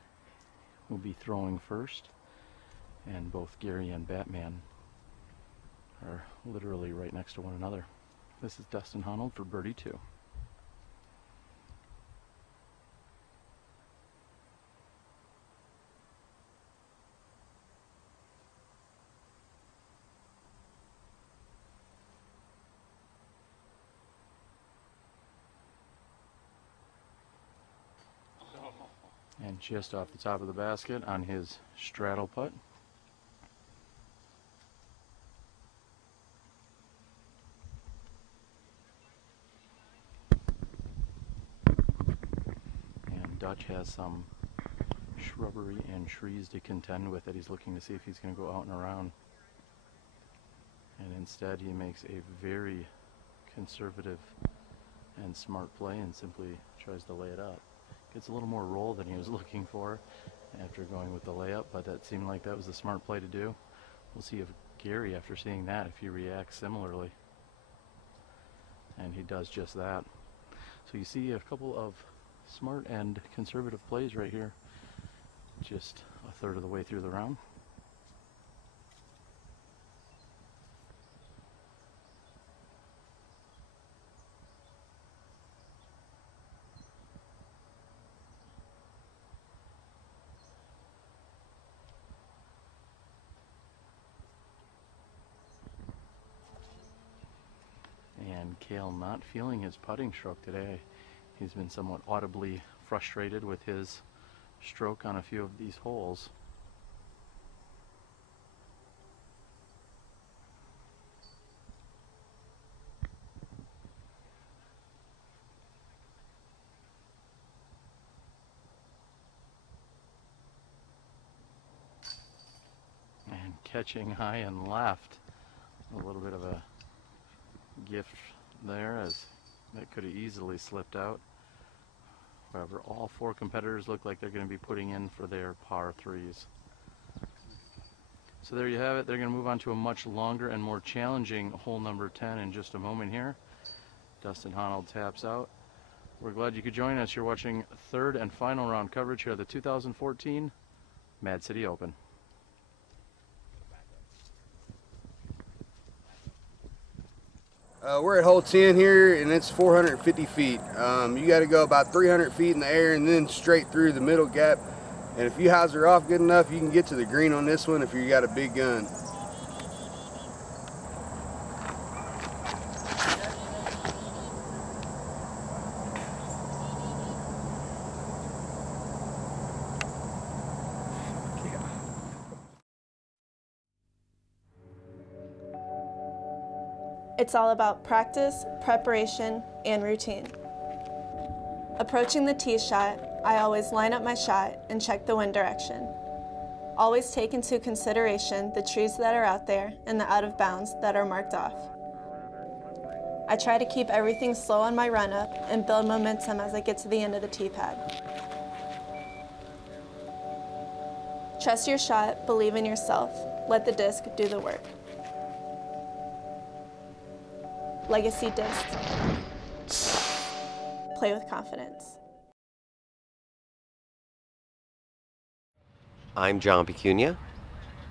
will be throwing first. And both Gary and Batman are literally right next to one another. This is Dustin Honold for birdie 2. And just off the top of the basket on his straddle putt. And Dutch has some shrubbery and trees to contend with that he's looking to see if he's going to go out and around. And instead he makes a very conservative and smart play and simply tries to lay it up. Gets a little more roll than he was looking for after going with the layup, but that seemed like that was the smart play to do. We'll see if Gary, after seeing that, if he reacts similarly. And he does just that. So you see a couple of smart and conservative plays right here, just a third of the way through the round. And Cale not feeling his putting stroke today. He's been somewhat audibly frustrated with his stroke on a few of these holes. And catching high and left. A little bit of a gift there, as that could have easily slipped out. However, all four competitors look like they're going to be putting in for their par threes. So there you have it. They're going to move on to a much longer and more challenging hole number 10 in just a moment here. Dustin Honold taps out. We're glad you could join us. You're watching third and final round coverage here of the 2014 Mad City Open. We're at hole 10 here, and it's 450 feet. You got to go about 300 feet in the air and then straight through the middle gap. And if you hyzer off good enough, you can get to the green on this one if you got a big gun. It's all about practice, preparation, and routine. Approaching the tee shot, I always line up my shot and check the wind direction. Always take into consideration the trees that are out there and the out of bounds that are marked off. I try to keep everything slow on my run up and build momentum as I get to the end of the tee pad. Trust your shot, believe in yourself, let the disc do the work. Legacy disc. Play with confidence. I'm John Pecunia.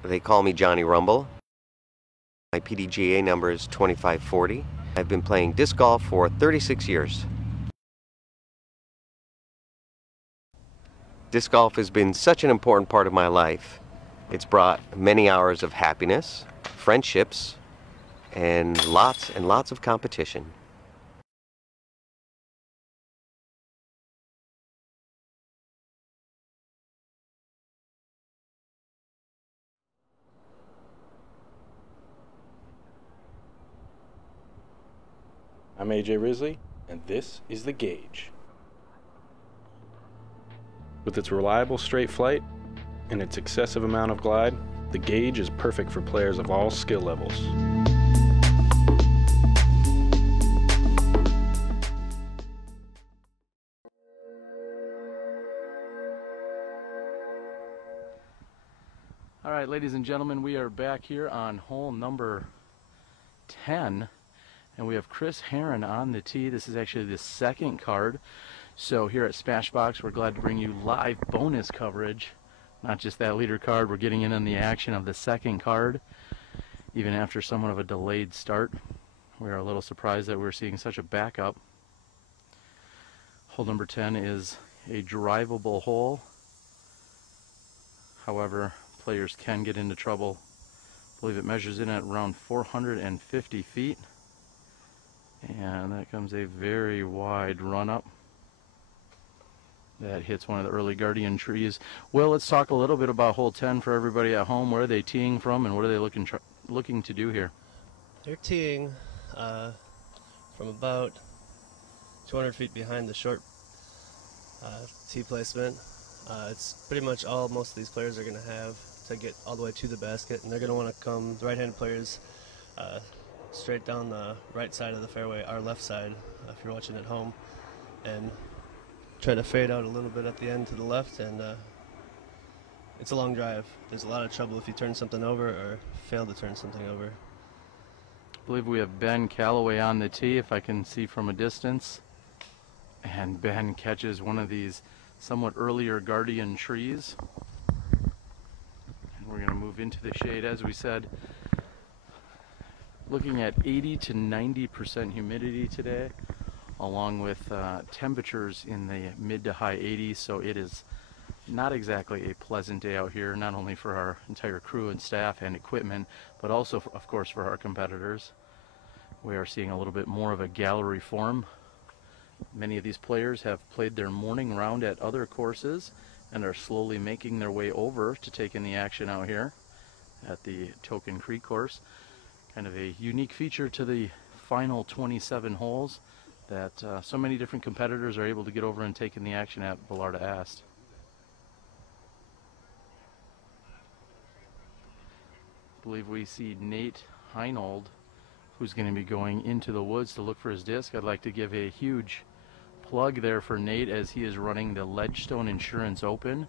They call me Johnny Rumble. My PDGA number is 2540. I've been playing disc golf for 36 years. Disc golf has been such an important part of my life. It's brought many hours of happiness, friendships, and lots of competition. I'm AJ Risley, and this is The Gauge. With its reliable straight flight and its excessive amount of glide, The Gauge is perfect for players of all skill levels. All right, ladies and gentlemen, we are back here on hole number 10, and we have Chris Herron on the tee. This is actually the second card. So here at SmashBox, we're glad to bring you live bonus coverage. Not just that leader card, we're getting in on the action of the second card, even after somewhat of a delayed start. We are a little surprised that we're seeing such a backup. Hole number 10 is a drivable hole. However, players can get into trouble. I believe it measures in at around 450 feet. And that comes a very wide run up. that hits one of the early guardian trees. Will, let's talk a little bit about hole 10 for everybody at home. Where are they teeing from, and what are they looking to do here? They're teeing from about 200 feet behind the short tee placement. It's pretty much all most of these players are going to have to get all the way to the basket, and they're going to want to come, the right-handed players, straight down the right side of the fairway, our left side, if you're watching at home, and try to fade out a little bit at the end to the left, and it's a long drive. There's a lot of trouble if you turn something over or fail to turn something over. I believe we have Ben Calloway on the tee, if I can see from a distance. And Ben catches one of these somewhat earlier guardian trees. And we're going to move into the shade, as we said. Looking at 80 to 90% humidity today, along with temperatures in the mid to high 80s, so it is not exactly a pleasant day out here, not only for our entire crew and staff and equipment, but also, of course, for our competitors. We are seeing a little bit more of a gallery form. Many of these players have played their morning round at other courses and are slowly making their way over to take in the action out here at the Token Creek course. Kind of a unique feature to the final 27 holes that so many different competitors are able to get over and take in the action at Velarda Ast. I believe we see Nate Heinold, who's going to be going into the woods to look for his disc. I'd like to give a huge plug there for Nate, as he is running the Ledgestone Insurance Open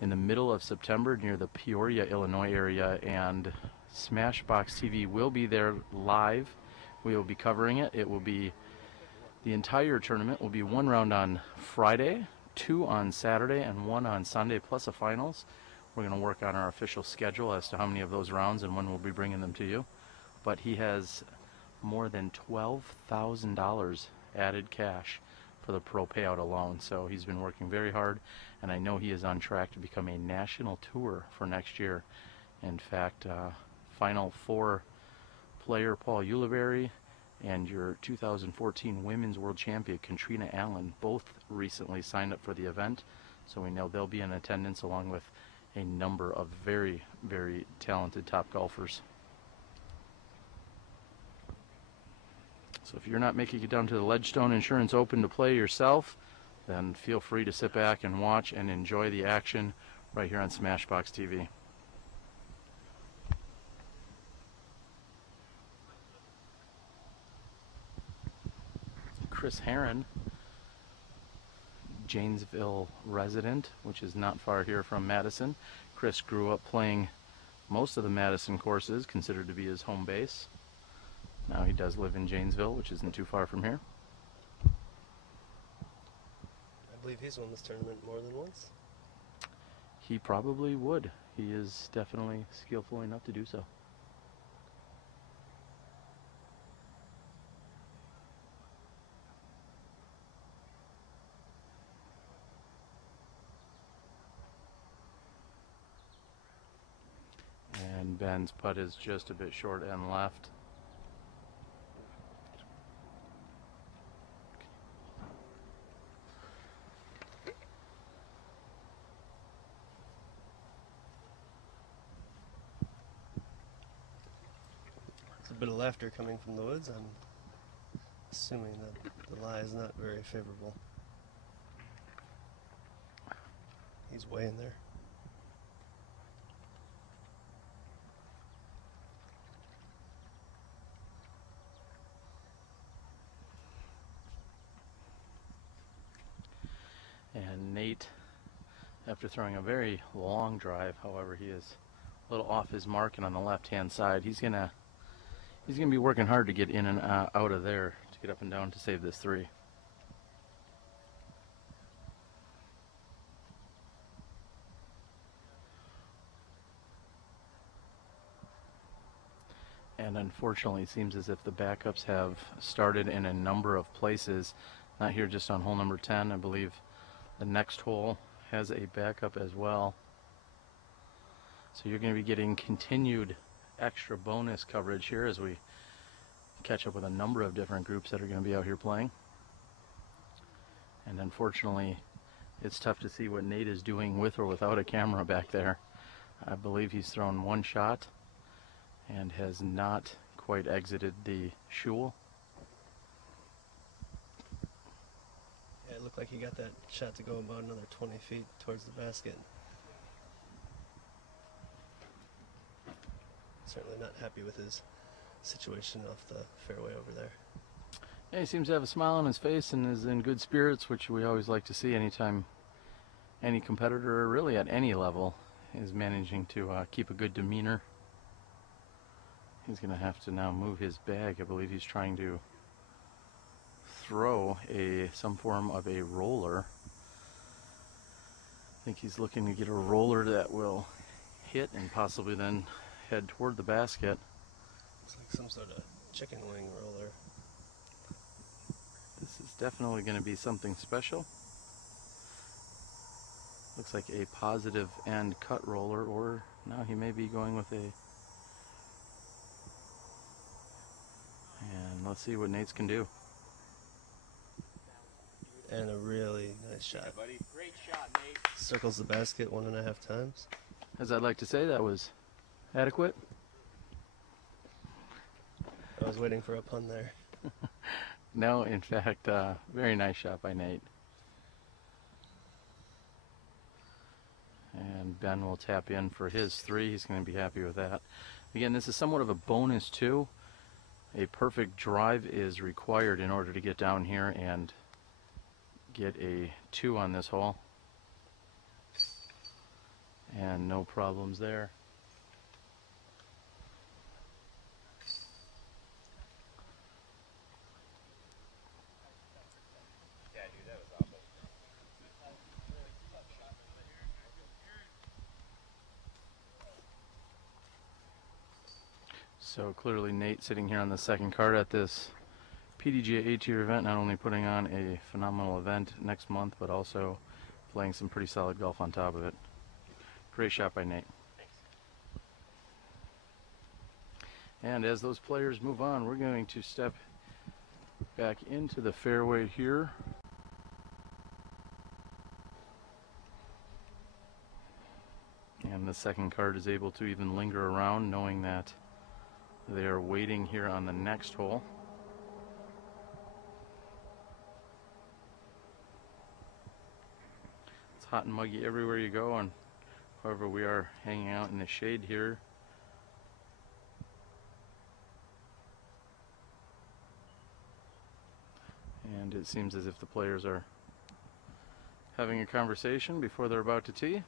in the middle of September near the Peoria, Illinois area, and SmashBoxxTV will be there live. We will be covering it. It will be the entire tournament. Will be one round on Friday, 2 on Saturday, and 1 on Sunday, plus a finals. We're going to work on our official schedule as to how many of those rounds and when we'll be bringing them to you. But he has more than $12,000 added cash for the pro payout alone, so he's been working very hard, and I know he is on track to become a national tour for next year. In fact, Final Four player Paul Ulibarri and your 2014 Women's World Champion Katrina Allen both recently signed up for the event, so we know they'll be in attendance along with a number of very, very talented top golfers. So if you're not making it down to the Ledgestone Insurance Open to play yourself, then feel free to sit back and watch and enjoy the action right here on SmashBoxxTV. Chris Herron, Janesville resident, which is not far here from Madison. Chris grew up playing most of the Madison courses, considered to be his home base. Now he does live in Janesville, which isn't too far from here. I believe he's won this tournament more than once. He probably would. He is definitely skillful enough to do so. And Ben's putt is just a bit short and left. There's a bit of laughter coming from the woods. I'm assuming that the lie is not very favorable. He's way in there. And Nate, after throwing a very long drive, however, he is a little off his mark and on the left-hand side. He's gonna be working hard to get in and out of there to get up and down to save this 3. And unfortunately, it seems as if the backups have started in a number of places, not here just on hole number 10. I believe the next hole has a backup as well. So you're going to be getting continued extra bonus coverage here as we catch up with a number of different groups that are going to be out here playing. And unfortunately, It's tough to see what Nate is doing with or without a camera back there. I believe he's thrown one shot and has not quite exited the shul. Yeah, it looked like he got that shot to go about another 20 feet towards the basket. Certainly not happy with his situation off the fairway over there. Yeah, he seems to have a smile on his face and is in good spirits, which we always like to see anytime any competitor, really at any level, is managing to keep a good demeanor. He's going to have to now move his bag. I believe he's trying to throw some form of a roller. I think he's looking to get a roller that will hit and possibly then head toward the basket. Looks like some sort of chicken wing roller. This is definitely going to be something special. Looks like a positive end cut roller, or now he may be going with a... And let's see what Nate's can do. And a really nice shot. Yeah, buddy. Great shot, Nate. Circles the basket 1.5 times. As I'd like to say, that was adequate. I was waiting for a pun there. No, in fact, very nice shot by Nate. And Ben will tap in for his 3. He's going to be happy with that. Again, this is somewhat of a bonus too. A perfect drive is required in order to get down here and get a 2 on this hole. And no problems there. So clearly Nate sitting here on the second card at this PDGA A-Tier event, not only putting on a phenomenal event next month, but also playing some pretty solid golf on top of it. Great shot by Nate. And as those players move on, we're going to step back into the fairway here. And the second card is able to even linger around, knowing that they are waiting here on the next hole. It's hot and muggy everywhere you go, and however, we are hanging out in the shade here. And it seems as if the players are having a conversation before they're about to tee.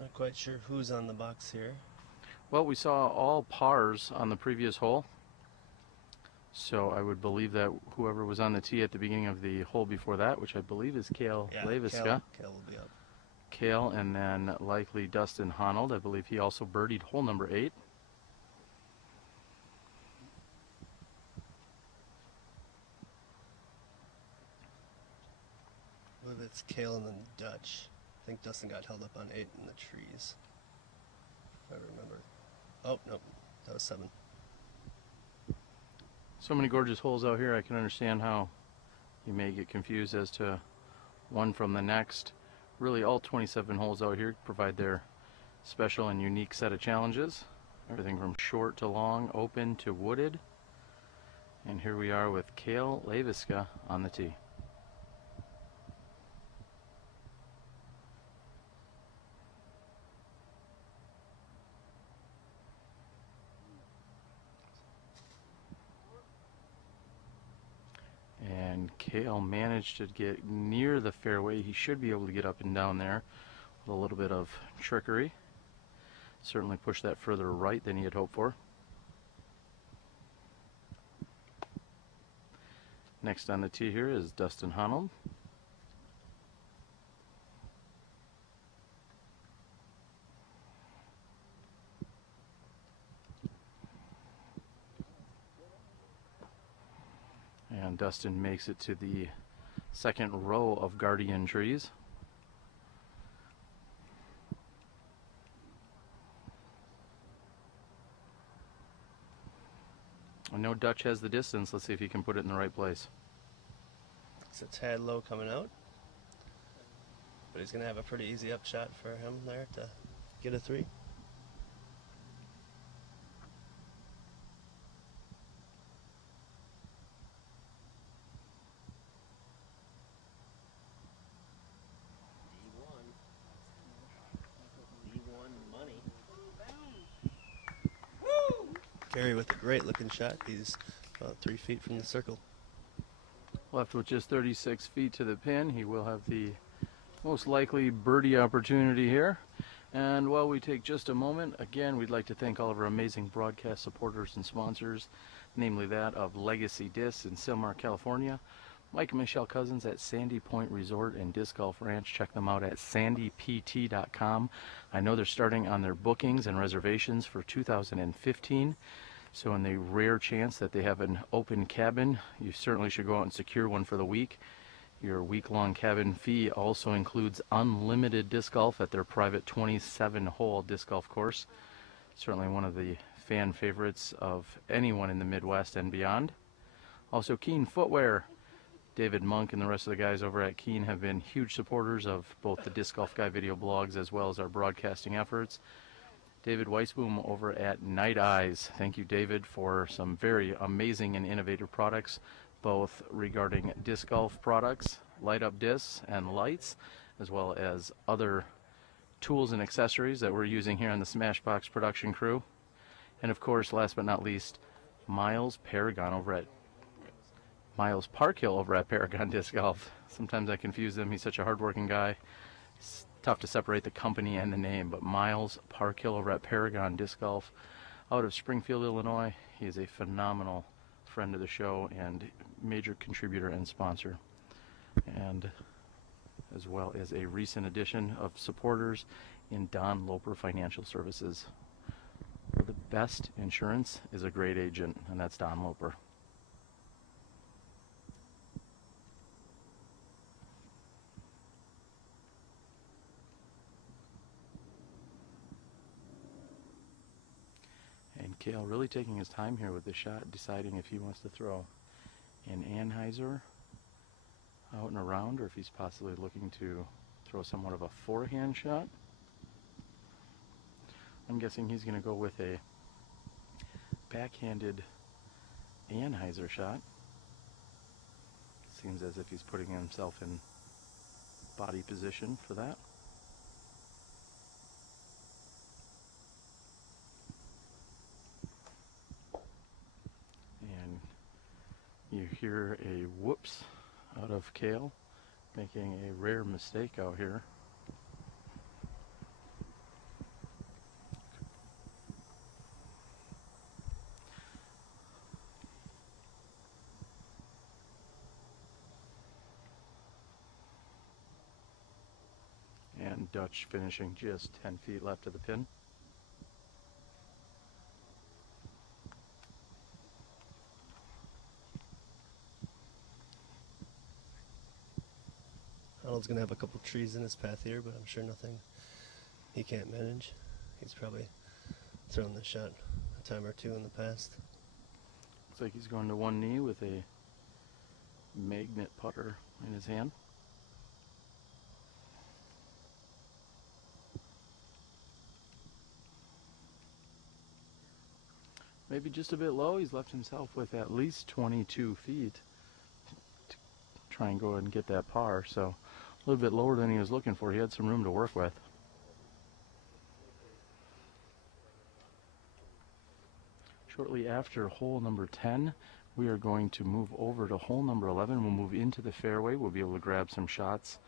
Not quite sure who's on the box here. Well, we saw all pars on the previous hole. So I would believe that whoever was on the tee at the beginning of the hole before that, which I believe is Leiviska. Kale will be up. Kale, and then likely Dustin Honold. I believe he also birdied hole number 8. I believe it's Kale and then Dutch. I think Dustin got held up on 8 in the trees, if I remember. Oh, nope, that was 7. So many gorgeous holes out here, I can understand how you may get confused as to one from the next. Really, all 27 holes out here provide their special and unique set of challenges. Everything from short to long, open to wooded. And here we are with Kale Leiviska on the tee. And Kale managed to get near the fairway. He should be able to get up and down there with a little bit of trickery. Certainly pushed that further right than he had hoped for. Next on the tee here is Dustin Honold. And Dustin makes it to the second row of guardian trees. I know Dutch has the distance. Let's see if he can put it in the right place. It's a tad low coming out, but he's going to have a pretty easy up shot for him there to get a 3. Gary with a great looking shot. He's about 3 feet from the circle. Left with just 36 feet to the pin. He will have the most likely birdie opportunity here. And while we take just a moment, again, we'd like to thank all of our amazing broadcast supporters and sponsors, namely that of Legacy Discs in Silmar, California, Mike and Michelle Cousins at Sandy Point Resort and Disc Golf Ranch. Check them out at sandypt.com. I know they're starting on their bookings and reservations for 2015. So in the rare chance that they have an open cabin, you certainly should go out and secure one for the week. Your week-long cabin fee also includes unlimited disc golf at their private 27-hole disc golf course. Certainly one of the fan favorites of anyone in the Midwest and beyond. Also Keen Footwear. David Monk and the rest of the guys over at Keen have been huge supporters of both the Disc Golf Guy video blogs as well as our broadcasting efforts. David Weisboom over at Night Eyes. Thank you, David, for some very amazing and innovative products, both regarding disc golf products, light up discs and lights, as well as other tools and accessories that we're using here on the Smashbox production crew. And of course, last but not least, Miles Paragon over at Miles Parkhill over at Paragon Disc Golf. Sometimes I confuse them. He's such a hardworking guy. It's tough to separate the company and the name, but Miles Parkhill over at Paragon Disc Golf out of Springfield, Illinois. He is a phenomenal friend of the show and major contributor and sponsor, and as well as a recent addition of supporters in Don Loper Financial Services. Well, the best insurance is a great agent, and that's Don Loper. And Cale really taking his time here with the shot, deciding if he wants to throw an Anheuser out and around, or if he's possibly looking to throw somewhat of a forehand shot. I'm guessing he's going to go with a backhanded Anheuser shot. Seems as if he's putting himself in body position for that. And you hear a whoops out of Cale, making a rare mistake out here. And Dutch finishing just 10 feet left of the pin. Honold's going to have a couple trees in his path here, but I'm sure nothing he can't manage. He's probably thrown this shot a time or two in the past. Looks like he's going to one knee with a magnet putter in his hand. Maybe just a bit low. He's left himself with at least 22 feet to try and go ahead and get that par. So a little bit lower than he was looking for. He had some room to work with. Shortly after hole number 10, we are going to move over to hole number 11. We'll move into the fairway. We'll be able to grab some shots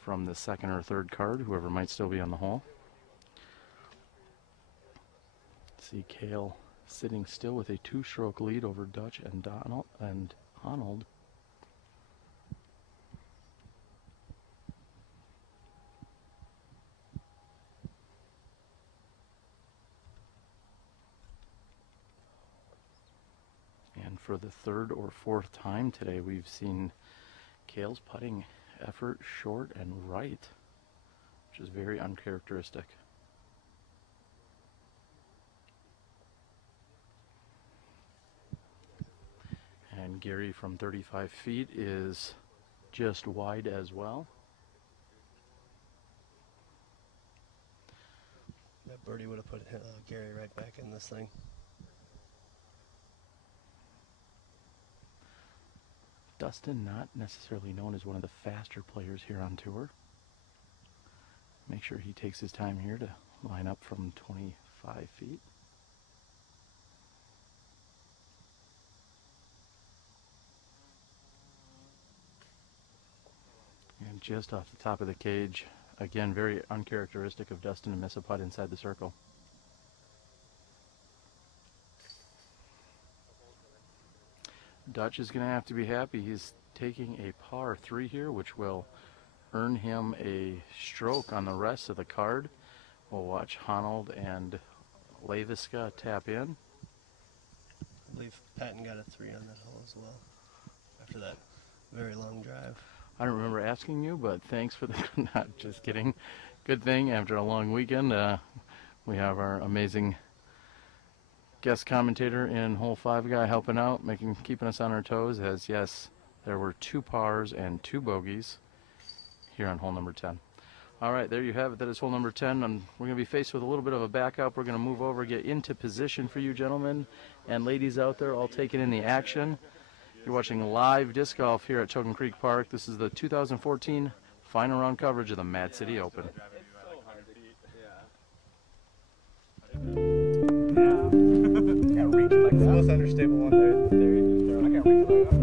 from the second or third card, whoever might still be on the hole. See Cale sitting still with a 2-stroke lead over Dutch and Honold. And for the third or fourth time today, we've seen Cale's putting effort short and right, which is very uncharacteristic. And Gary from 35 feet is just wide as well. That birdie would have put Gary right back in this thing. Dustin, not necessarily known as one of the faster players here on tour. Make sure he takes his time here to line up from 25 feet. And just off the top of the cage, again, very uncharacteristic of Dustin to miss a putt inside the circle. Dutch is going to have to be happy. He's taking a par 3 here, which will earn him a stroke on the rest of the card. We'll watch Honold and Leiviska tap in. I believe Patton got a 3 on that hole as well, after that very long drive. I don't remember asking you, but thanks for the, not just kidding. Good thing after a long weekend, we have our amazing guest commentator in hole 5 guy helping out, keeping us on our toes, as yes, there were 2 pars and 2 bogeys here on hole number 10. All right, there you have it. That is hole number 10, and we're going to be faced with a little bit of a backup. We're going to move over, get into position for you gentlemen and ladies out there, all taking in the action. You're watching live disc golf here at Token Creek Park. This is the 2014 final round coverage of the Mad City Open. Can't reach like the most unstable one there. I can't reach like that.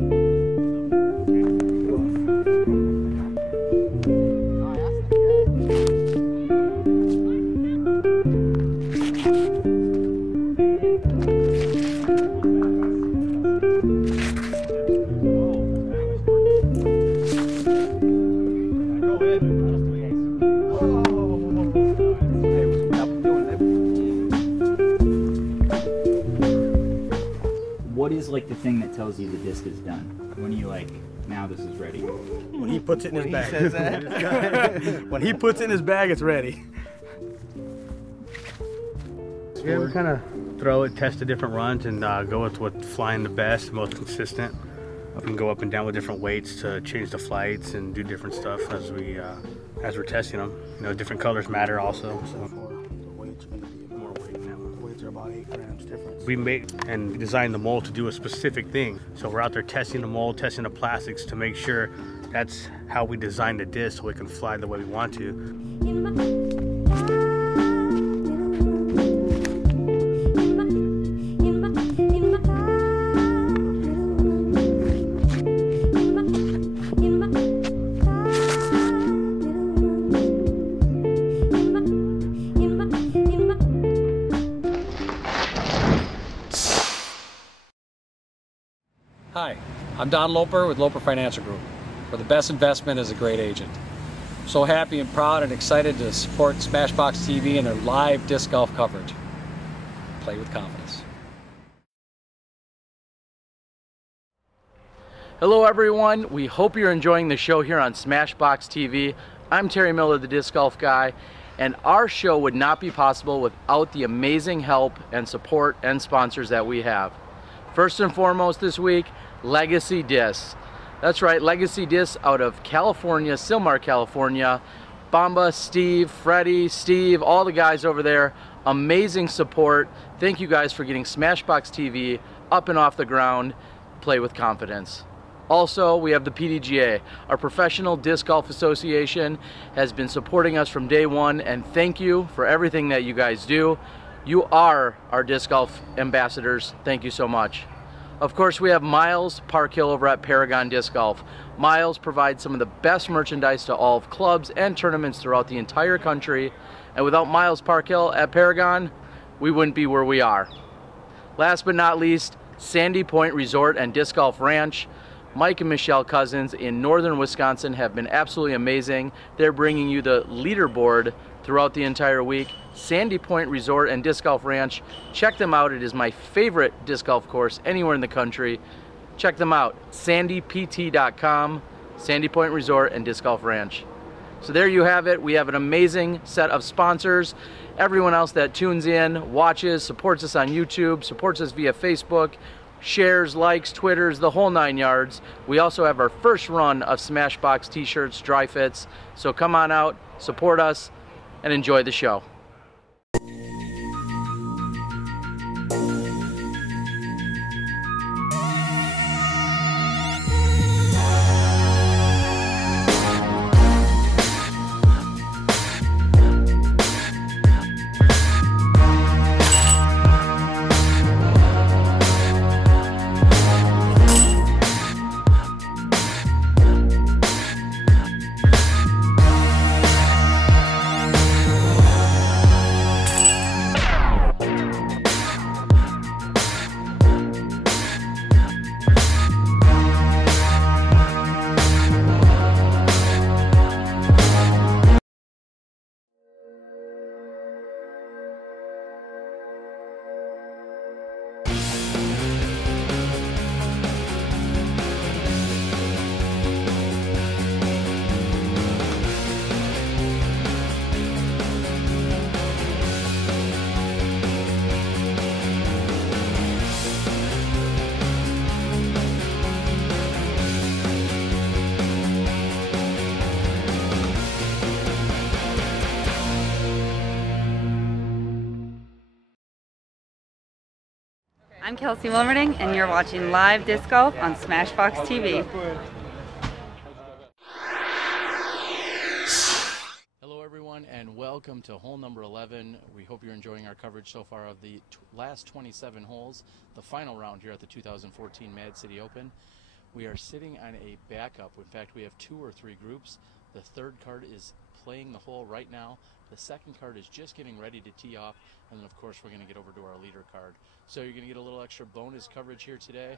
What is like the thing that tells you the disc is done? When you like, now this is ready? When he puts it in his bag. He says that? When he puts it in his bag, it's ready. So yeah, we kind of throw it, test the different runs, and go with what's flying the best, most consistent. We can go up and down with different weights to change the flights and do different stuff as we're testing them. You know, different colors matter also. So. About 8 grams difference. We make and design the mold to do a specific thing. So we're out there testing the mold, testing the plastics to make sure that's how we design the disc so it can fly the way we want to. Hi, I'm Don Loper with Loper Financial Group, where the best investment is a great agent. I'm so happy and proud and excited to support SmashBoxxTV and their live disc golf coverage. Play with confidence. Hello everyone, we hope you're enjoying the show here on SmashBoxxTV. I'm Terry Miller, the Disc Golf Guy, and our show would not be possible without the amazing help and support and sponsors that we have. First and foremost this week, Legacy Discs. That's right, Legacy Discs out of California, Silmar, California. Bamba, Steve, Freddie, Steve, all the guys over there, amazing support. Thank you guys for getting SmashBoxxTV up and off the ground. Play with confidence. Also, we have the PDGA, our Professional Disc Golf Association, has been supporting us from day one, and thank you for everything that you guys do. You are our disc golf ambassadors. Thank you so much. Of course, we have Miles Parkhill over at Paragon Disc Golf. Miles provides some of the best merchandise to all of clubs and tournaments throughout the entire country. And without Miles Parkhill at Paragon, we wouldn't be where we are. Last but not least, Sandy Point Resort and Disc Golf Ranch. Mike and Michelle Cousins in northern Wisconsin have been absolutely amazing. They're bringing you the leaderboard throughout the entire week. Sandy Point Resort and Disc Golf Ranch. Check them out. It is my favorite disc golf course anywhere in the country. Check them out. sandypt.com, Sandy Point Resort and Disc Golf Ranch. So there you have it. We have an amazing set of sponsors. Everyone else that tunes in, watches, supports us on YouTube, supports us via Facebook. shares, likes, Twitters, the whole 9 yards. We also have our first run of SmashBoxx t-shirts, dry fits. So come on out, support us, and enjoy the show. I'm Kelsey Wilmerding, and you're watching live disc golf on SmashBoxxTV. Hello everyone, and welcome to hole number 11. We hope you're enjoying our coverage so far of the last 27 holes, the final round here at the 2014 Mad City Open. We are sitting on a backup. In fact, we have 2 or 3 groups. The third card is playing the hole right now. The second card is just getting ready to tee off, and then of course we're going to get over to our leader card. So you're going to get a little extra bonus coverage here today.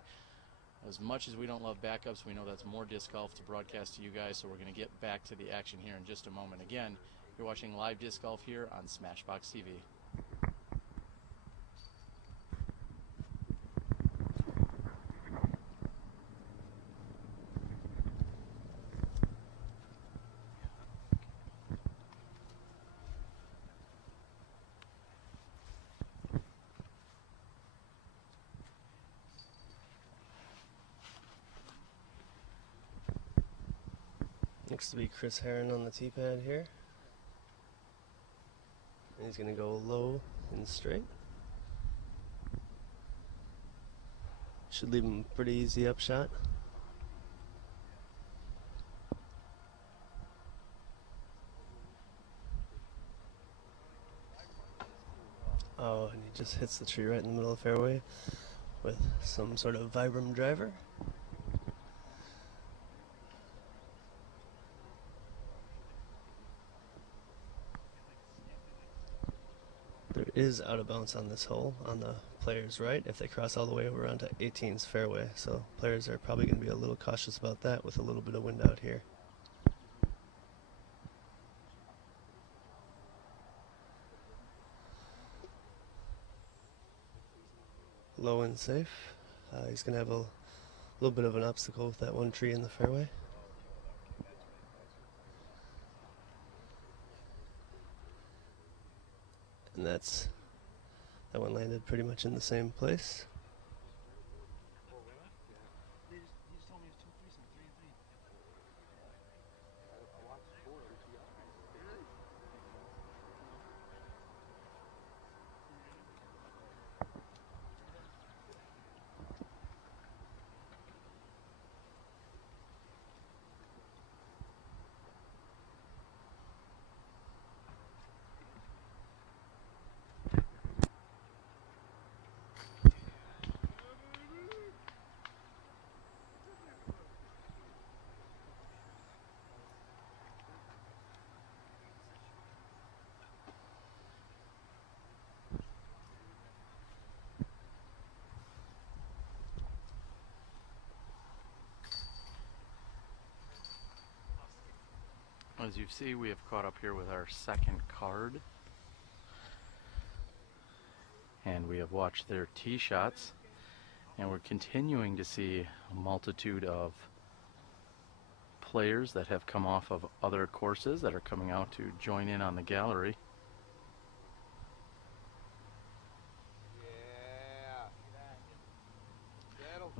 As much as we don't love backups, we know that's more disc golf to broadcast to you guys, so we're going to get back to the action here in just a moment. Again, you're watching live disc golf here on SmashBoxxTV. Looks to be Chris Herron on the tee pad here. And he's going to go low and straight. Should leave him pretty easy upshot. Oh, and he just hits the tree right in the middle of the fairway with some sort of Vibram driver. There is out of bounds on this hole on the player's right if they cross all the way over onto 18's fairway. So players are probably going to be a little cautious about that with a little bit of wind out here. Low and safe. He's going to have a little bit of an obstacle with that one tree in the fairway. And that one landed pretty much in the same place. As you see, we have caught up here with our second card, and we have watched their tee shots, and we're continuing to see a multitude of players that have come off of other courses that are coming out to join in on the gallery.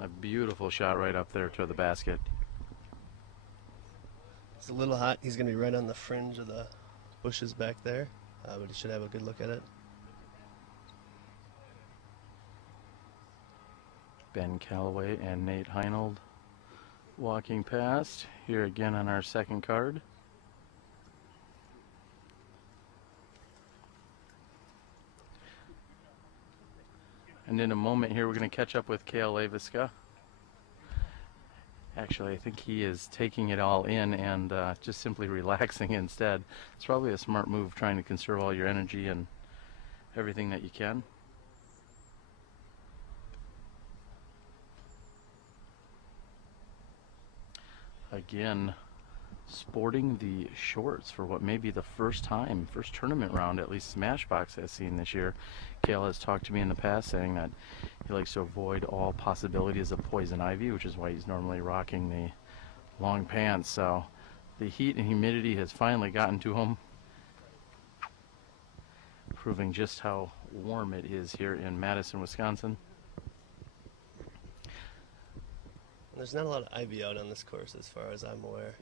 A beautiful shot right up there to the basket. It's a little hot. He's going to be right on the fringe of the bushes back there, but he should have a good look at it. Ben Calloway and Nate Heinold walking past here again on our second card. And in a moment here, we're going to catch up with Leiviska. Actually, I think he is taking it all in and just simply relaxing instead. It's probably a smart move, trying to conserve all your energy and everything that you can. Again, sporting the shorts for what may be the first tournament round, at least SmashBox has seen this year. Kale has talked to me in the past saying that he likes to avoid all possibilities of poison ivy, which is why he's normally rocking the long pants. So the heat and humidity has finally gotten to him, proving just how warm it is here in Madison, Wisconsin. There's not a lot of ivy out on this course as far as I'm aware.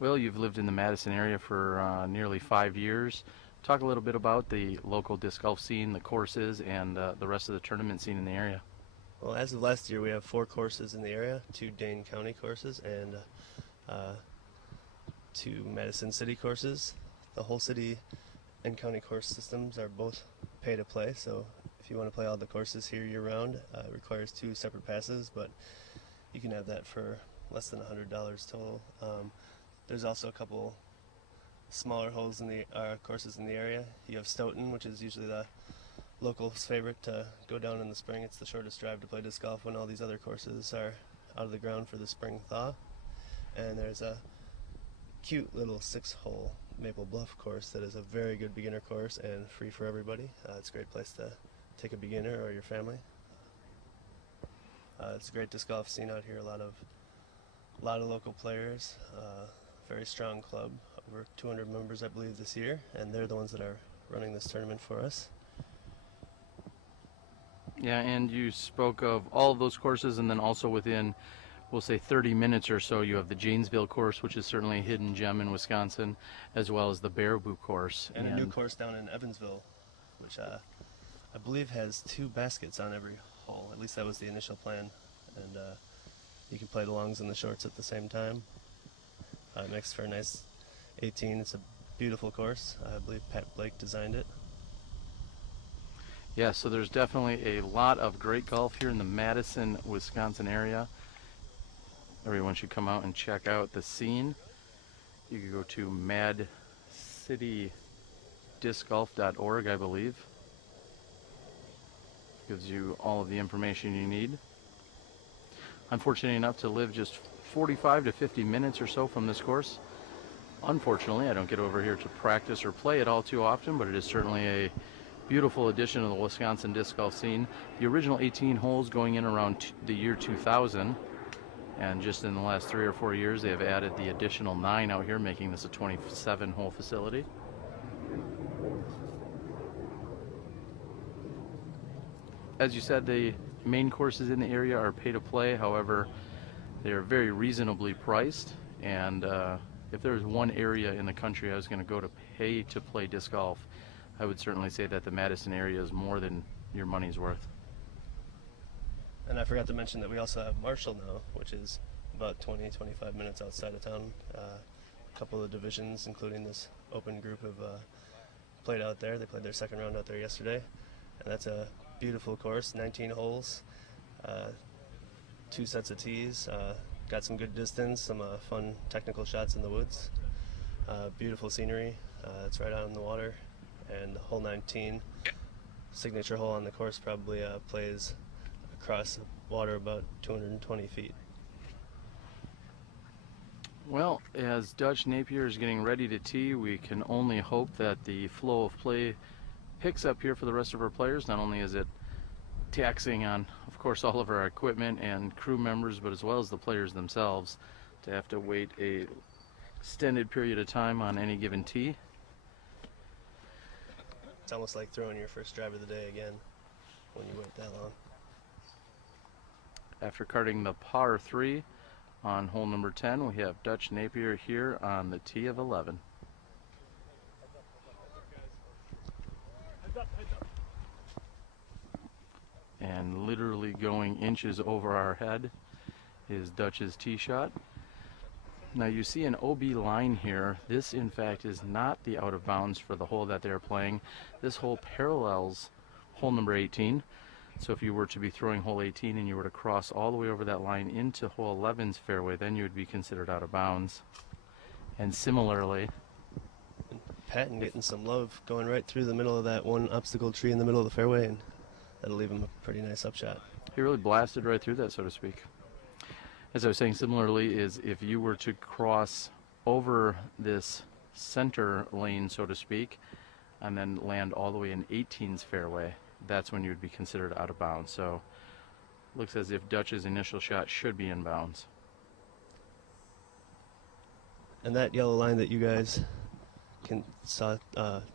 Well, you've lived in the Madison area for nearly 5 years. Talk a little bit about the local disc golf scene, the courses, and the rest of the tournament scene in the area. Well, as of last year, we have 4 courses in the area, 2 Dane County courses and 2 Madison City courses. The whole city and county course systems are both pay to play, so if you want to play all the courses here year-round, it requires 2 separate passes, but you can have that for less than $100 total. There's also a couple smaller holes in the courses in the area. You have Stoughton, which is usually the locals' favorite to go down in the spring. It's the shortest drive to play disc golf when all these other courses are out of the ground for the spring thaw. And there's a cute little 6-hole Maple Bluff course that is a very good beginner course and free for everybody. It's a great place to take a beginner or your family. It's a great disc golf scene out here. A lot of local players. Very strong club. Over 200 members, I believe, this year, and they're the ones that are running this tournament for us. Yeah, and you spoke of all of those courses, and then also within, we'll say 30 minutes or so, you have the Janesville course, which is certainly a hidden gem in Wisconsin, as well as the Baraboo course. And a new course down in Evansville, which I believe has 2 baskets on every hole. At least that was the initial plan. And you can play the longs and the shorts at the same time. It makes for a nice 18. It's a beautiful course. I believe Pat Blake designed it. Yeah, so there's definitely a lot of great golf here in the Madison, Wisconsin area. Everyone should come out and check out the scene. You can go to madcitydiscgolf.org, I believe. Gives you all of the information you need. I'm fortunate enough to live just 45 to 50 minutes or so from this course. Unfortunately, I don't get over here to practice or play it all too often, but it is certainly a beautiful addition to the Wisconsin disc golf scene. The original 18 holes going in around the year 2000, and just in the last 3 or 4 years they have added the additional 9 out here, making this a 27-hole facility. As you said, the main courses in the area are pay to play. However, they are very reasonably priced, and if there's one area in the country I was going to go to pay to play disc golf, I would certainly say that the Madison area is more than your money's worth. And I forgot to mention that we also have Marshall now, which is about 20-25 minutes outside of town. A couple of divisions, including this open group, have played out there. They played their second round out there yesterday, and that's a beautiful course, 19 holes, 2 sets of tees, got some good distance, some fun technical shots in the woods, beautiful scenery. It's right out on the water, and hole 19, signature hole on the course, probably plays across the water about 220 feet. Well, as Dutch Napier is getting ready to tee, we can only hope that the flow of play picks up here for the rest of our players. Not only is it taxing on, of course, all of our equipment and crew members, but as well as the players themselves to have to wait a extended period of time on any given tee. It's almost like throwing your first drive of the day again. when you wait that long. After cutting the par 3 on hole number 10, we have Dutch Napier here on the tee of 11. And literally going inches over our head is Dutch's tee shot. Now you see an OB line here. This in fact is not the out of bounds for the hole that they're playing. This hole parallels hole number 18. So if you were to be throwing hole 18 and you were to cross all the way over that line into hole 11's fairway, then you would be considered out of bounds. And similarly, Patton getting some love going right through the middle of that one obstacle tree in the middle of the fairway, and that'll leave him a pretty nice upshot. he really blasted right through that, so to speak. As I was saying, similarly is if you were to cross over this center lane, so to speak, and then land all the way in 18's fairway, that's when you would be considered out of bounds. So looks as if Dutch's initial shot should be in bounds. And that yellow line that you guys saw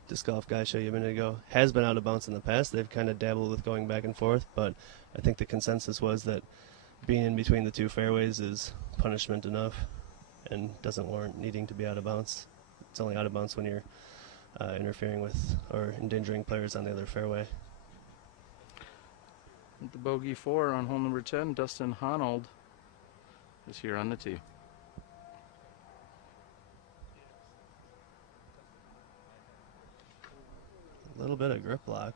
Disc Golf Guy show you a minute ago has been out of bounds in the past. They've kind of dabbled with going back and forth, but I think the consensus was that being in between the two fairways is punishment enough and doesn't warrant needing to be out of bounds. It's only out of bounds when you're interfering with or endangering players on the other fairway. The bogey 4 on hole number 10, Dustin Honold is here on the tee. A little bit of grip lock.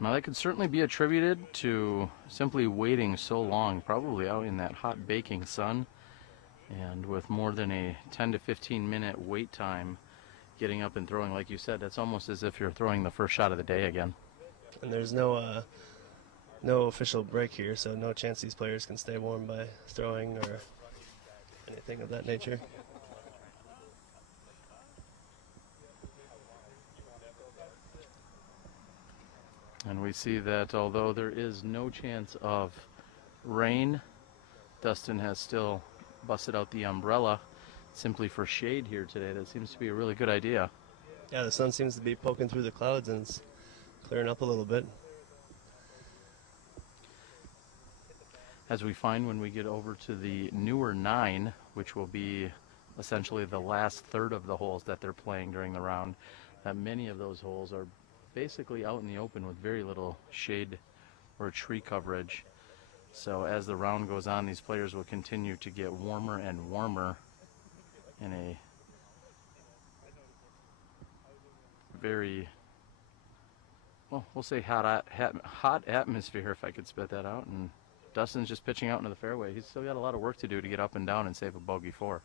Now that could certainly be attributed to simply waiting so long, probably out in that hot baking sun, and with more than a 10 to 15 minute wait time getting up and throwing. Like you said, that's almost as if you're throwing the first shot of the day again. And there's no official break here, so no chance these players can stay warm by throwing or anything of that nature. And we see that although there is no chance of rain, Dustin has still busted out the umbrella simply for shade here today. That seems to be a really good idea. Yeah, the sun seems to be poking through the clouds and it's clearing up a little bit. As we find when we get over to the newer 9, which will be essentially the last third of the holes that they're playing during the round, that many of those holes are basically out in the open with very little shade or tree coverage. So as the round goes on, these players will continue to get warmer and warmer in a very, well, we'll say hot atmosphere, if I could spit that out. And Dustin's just pitching out into the fairway. He's still got a lot of work to do to get up and down and save a bogey 4.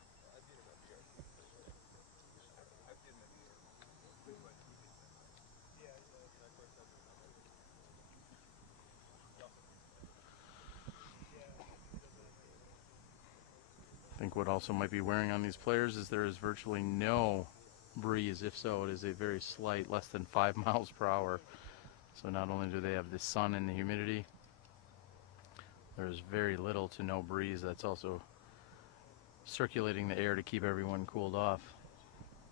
I think what also might be wearing on these players is there is virtually no breeze. If so, it is a very slight, less than 5 miles per hour. So not only do they have the sun and the humidity, there's very little to no breeze that's also circulating the air to keep everyone cooled off.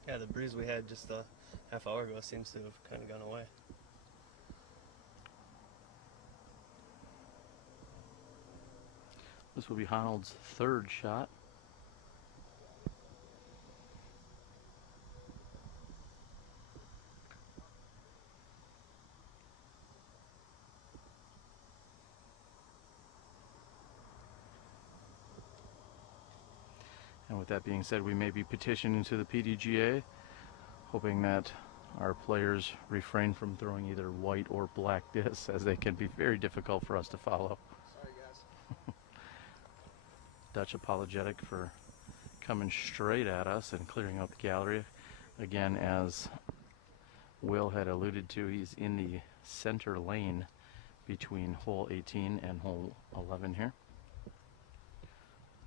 Yeah, the breeze we had just a half hour ago seems to have kind of gone away. This will be Heinold's 3rd shot. And with that being said, we may be petitioning to the PDGA, hoping that our players refrain from throwing either white or black discs, as they can be very difficult for us to follow. Sorry, guys. Dutch apologetic for coming straight at us and clearing out the gallery. Again, as Will had alluded to, he's in the center lane between hole 18 and hole 11 here.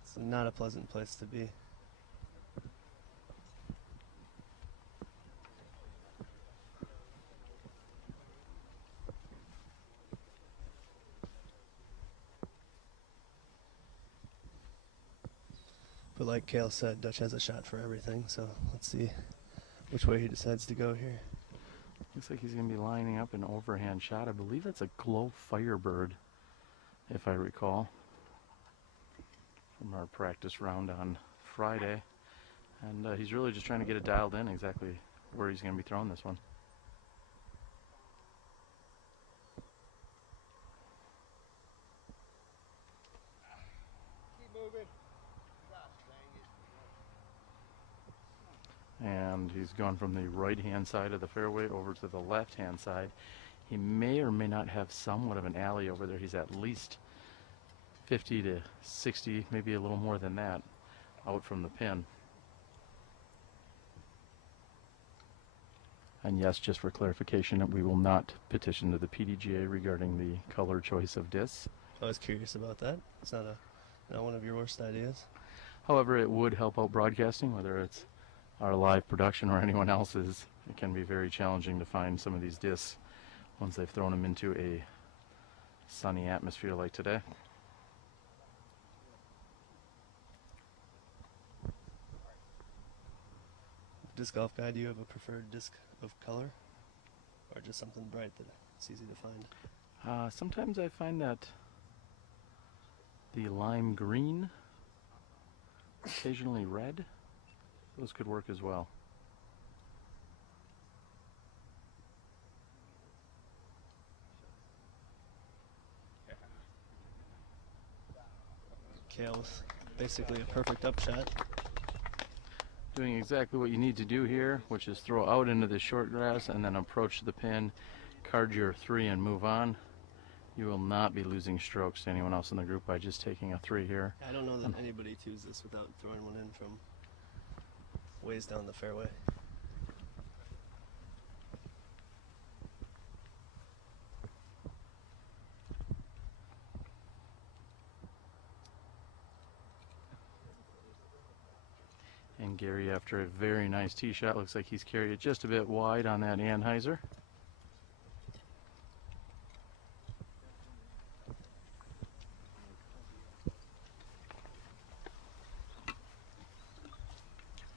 It's not a pleasant place to be. But like Cale said, Dutch has a shot for everything, so let's see which way he decides to go here. Looks like he's going to be lining up an overhand shot. I believe that's a Glow Firebird, if I recall, from our practice round on Friday. And he's really just trying to get it dialed in exactly where he's going to be throwing this one. And he's gone from the right-hand side of the fairway over to the left-hand side. He may or may not have somewhat of an alley over there. He's at least 50 to 60, maybe a little more than that, out from the pin. And yes, just for clarification, we will not petition to the PDGA regarding the color choice of discs. I was curious about that. It's not one of your worst ideas. However, it would help out broadcasting, whether it's our live production or anyone else's. It can be very challenging to find some of these discs once they've thrown them into a sunny atmosphere like today. Disc golf guy, do you have a preferred disc of color, or just something bright that it's easy to find? Sometimes I find that the lime green, occasionally red, those could work as well. Kale's basically a perfect upshot. Doing exactly what you need to do here, which is throw out into the short grass and then approach the pin, card your 3 and move on. You will not be losing strokes to anyone else in the group by just taking a 3 here. I don't know that anybody twos this without throwing one in from ways down the fairway. And Gary, after a very nice tee shot, looks like he's carried it just a bit wide on that Anheuser.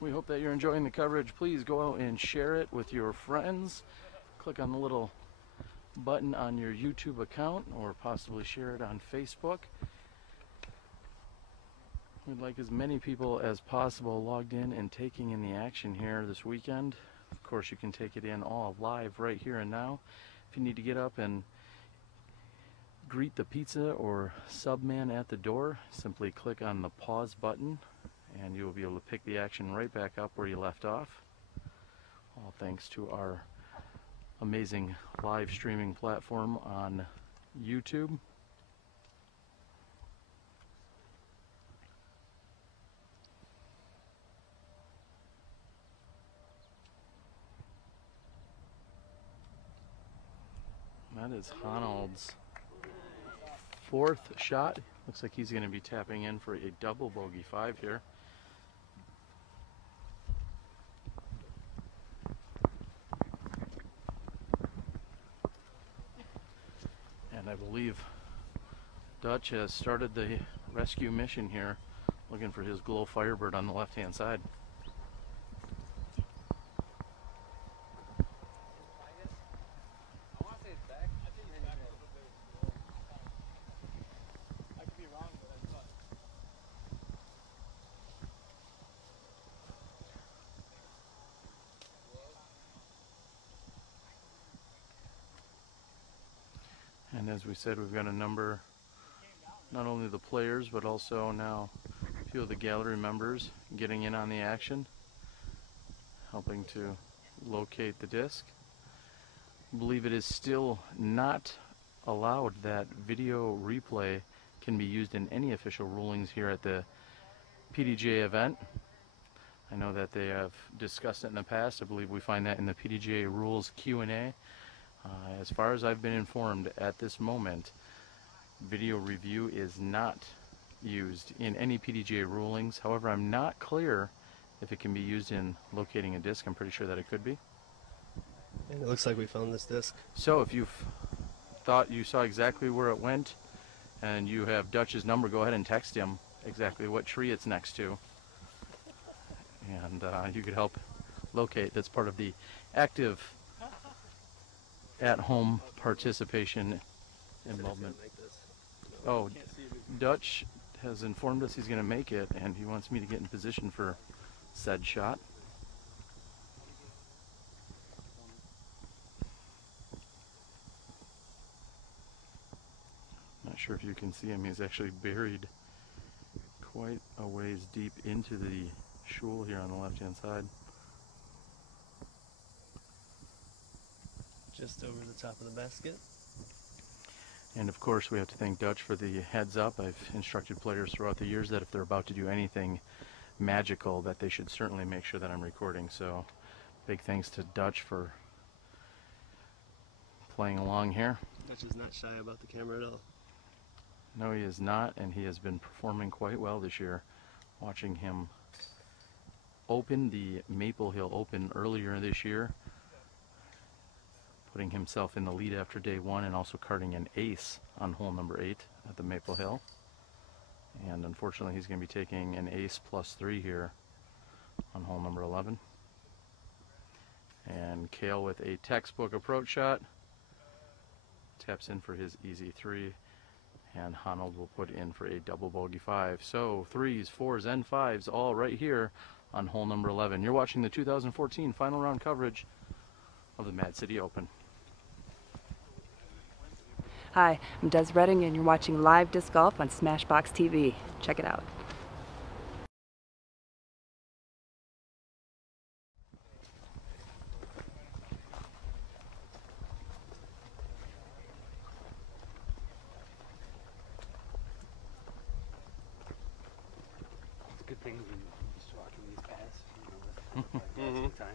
We hope that you're enjoying the coverage. Please go out and share it with your friends. Click on the little button on your YouTube account or possibly share it on Facebook. We'd like as many people as possible logged in and taking in the action here this weekend. Of course, you can take it in all live right here and now. If you need to get up and greet the pizza or sub man at the door, simply click on the pause button and you will be able to pick the action right back up where you left off. All thanks to our amazing live streaming platform on YouTube. That is Honold's 4th shot. Looks like he's going to be tapping in for a double bogey 5 here. And I believe Dutch has started the rescue mission here, looking for his Glow Firebird on the left-hand side. And as we said, we've got a number, not only the players, but also now a few of the gallery members getting in on the action, helping to locate the disc. I believe it is still not allowed that video replay can be used in any official rulings here at the PDGA event. I know that they have discussed it in the past. I believe we find that in the PDGA rules Q&A. As far as I've been informed at this moment, video review is not used in any PDGA rulings. However, I'm not clear if it can be used in locating a disc. I'm pretty sure that it could be. And it looks like we found this disc. So if you've thought you saw exactly where it went and you have Dutch's number, go ahead and text him exactly what tree it's next to. And you could help locate. That's part of the active at-home participation involvement. Oh, Dutch has informed us he's going to make it, and he wants me to get in position for said shot. Not sure if you can see him. He's actually buried quite a ways deep into the shoal here on the left-hand side. Just over the top of the basket. And of course we have to thank Dutch for the heads up. I've instructed players throughout the years that if they're about to do anything magical, that they should certainly make sure that I'm recording. So big thanks to Dutch for playing along here. Dutch is not shy about the camera at all. No, he is not, and he has been performing quite well this year. Watching him open the Maple Hill Open earlier this year, putting himself in the lead after day one, and also carding an ace on hole number 8 at the Maple Hill. And unfortunately he's going to be taking an ace +3 here on hole number 11. And Cale with a textbook approach shot taps in for his easy 3, and Honold will put in for a double bogey 5. So 3s, 4s, and 5s all right here on hole number 11. You're watching the 2014 final round coverage of the Mad City Open. Hi, I'm Des Redding, and you're watching live disc golf on SmashBoxxTV. Check it out. It's a good thing when you're just walking these paths, you know, that's the time.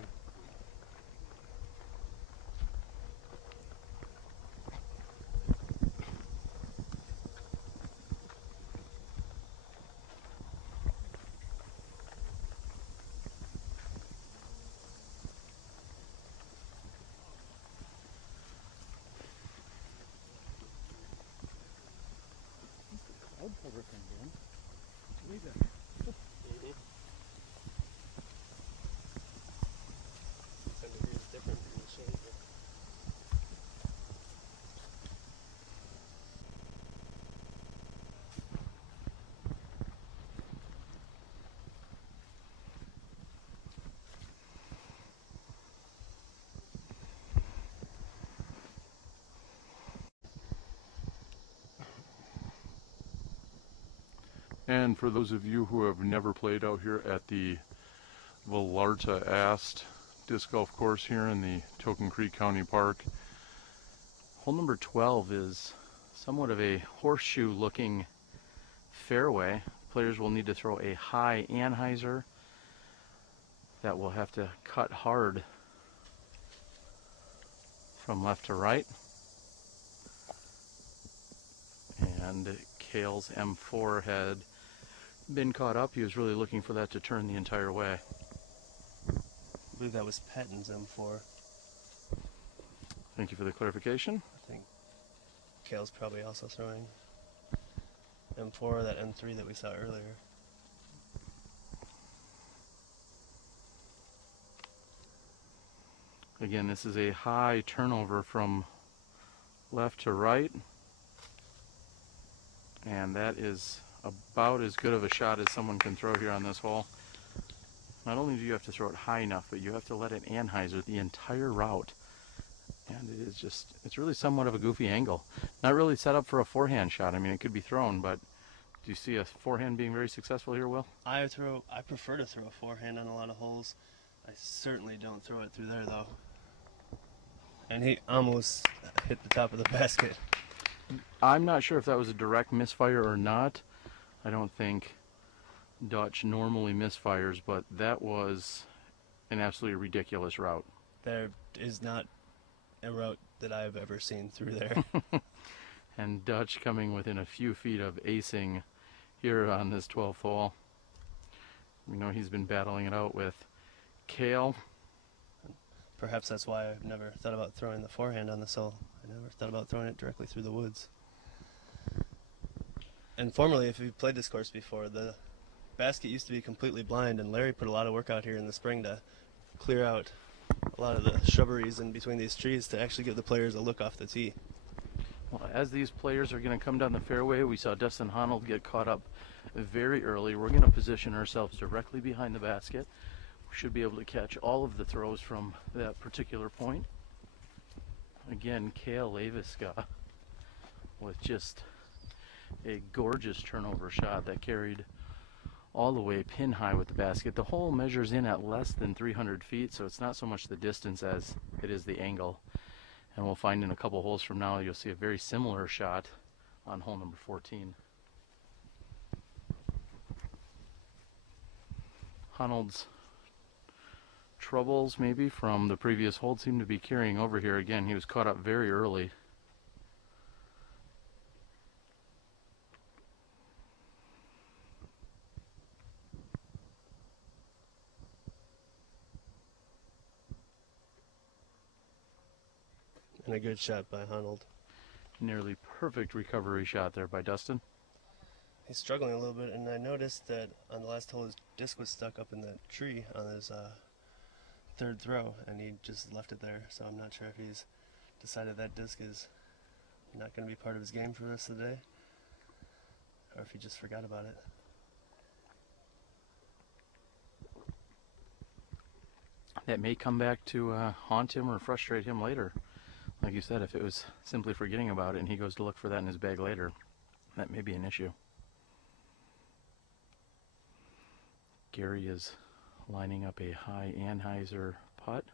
And for those of you who have never played out here at the Vallarta Ast disc golf course here in the Token Creek County Park, hole number 12 is somewhat of a horseshoe looking fairway. Players will need to throw a high anhyzer that will have to cut hard from left to right. And Cale's M4 had been caught up. He was really looking for that to turn the entire way. I believe that was Patton's M4. Thank you for the clarification. I think Cale's probably also throwing M4, that M3 that we saw earlier. Again, this is a high turnover from left to right, and that is about as good of a shot as someone can throw here on this hole. Not only do you have to throw it high enough, but you have to let it anhyzer the entire route. And it is just, it's really somewhat of a goofy angle. Not really set up for a forehand shot. I mean, it could be thrown, but do you see a forehand being very successful here, Will? I prefer to throw a forehand on a lot of holes. I certainly don't throw it through there, though. And he almost hit the top of the basket. I'm not sure if that was a direct misfire or not. I don't think Dutch normally misfires, but that was an absolutely ridiculous route. There is not a route that I've ever seen through there. And Dutch coming within a few feet of acing here on this 12th hole. We know he's been battling it out with Cale. Perhaps that's why I've never thought about throwing the forehand on this hole. I never thought about throwing it directly through the woods. And formerly, if you've played this course before, the basket used to be completely blind, and Larry put a lot of work out here in the spring to clear out a lot of the shrubberies in between these trees to actually give the players a look off the tee. Well, as these players are going to come down the fairway, we saw Dustin Honold get caught up very early. We're going to position ourselves directly behind the basket. We should be able to catch all of the throws from that particular point. Again, Leiviska with just a gorgeous turnover shot that carried all the way pin high with the basket. The hole measures in at less than 300 feet, so it's not so much the distance as it is the angle. And we'll find in a couple holes from now, you'll see a very similar shot on hole number 14. Honold's troubles maybe from the previous hole seem to be carrying over here. Again, he was caught up very early. And a good shot by Honold. Nearly perfect recovery shot there by Dustin. He's struggling a little bit, and I noticed that on the last hole his disc was stuck up in that tree on his third throw, and he just left it there. So I'm not sure if he's decided that disc is not going to be part of his game for the rest of the day, or if he just forgot about it. That may come back to haunt him or frustrate him later. Like you said, if it was simply forgetting about it and he goes to look for that in his bag later, that may be an issue. Gary is lining up a high Anheuser putt.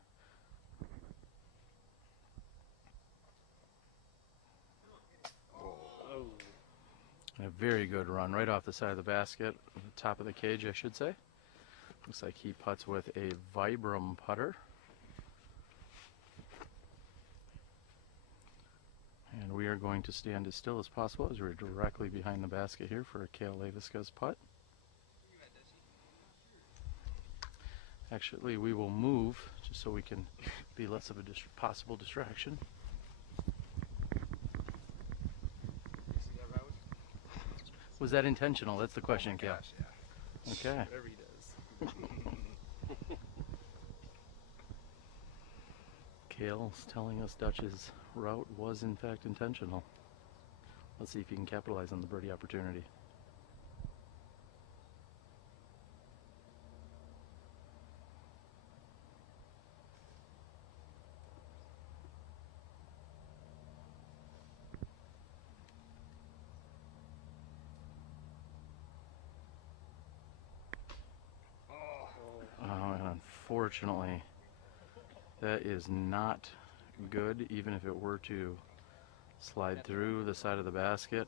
A very good run right off the side of the basket, the top of the cage I should say. Looks like he putts with a Vibram putter. And we are going to stand as still as possible as we're directly behind the basket here for Leiviska's putt. Actually, we will move just so we can be less of a possible distraction. Was that intentional? That's the question, Kale. Yeah. Okay. Whatever he does. Kale's telling us Dutch's route was in fact intentional. Let's see if he can capitalize on the birdie opportunity. And unfortunately, that is not good, even if it were to slide through the side of the basket.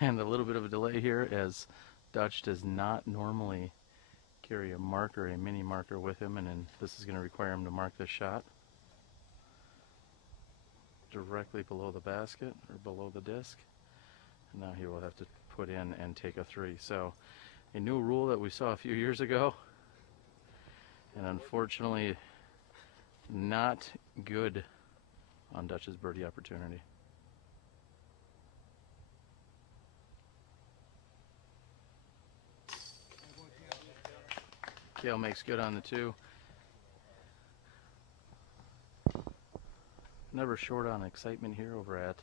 And a little bit of a delay here, as Dutch does not normally carry a marker, a mini marker with him, and this is going to require him to mark this shot directly below the basket or below the disc. And now he will have to put in and take a 3. So a new rule that we saw a few years ago, and unfortunately not good on Dutch's birdie opportunity. Kale makes good on the 2. Never short on excitement here over at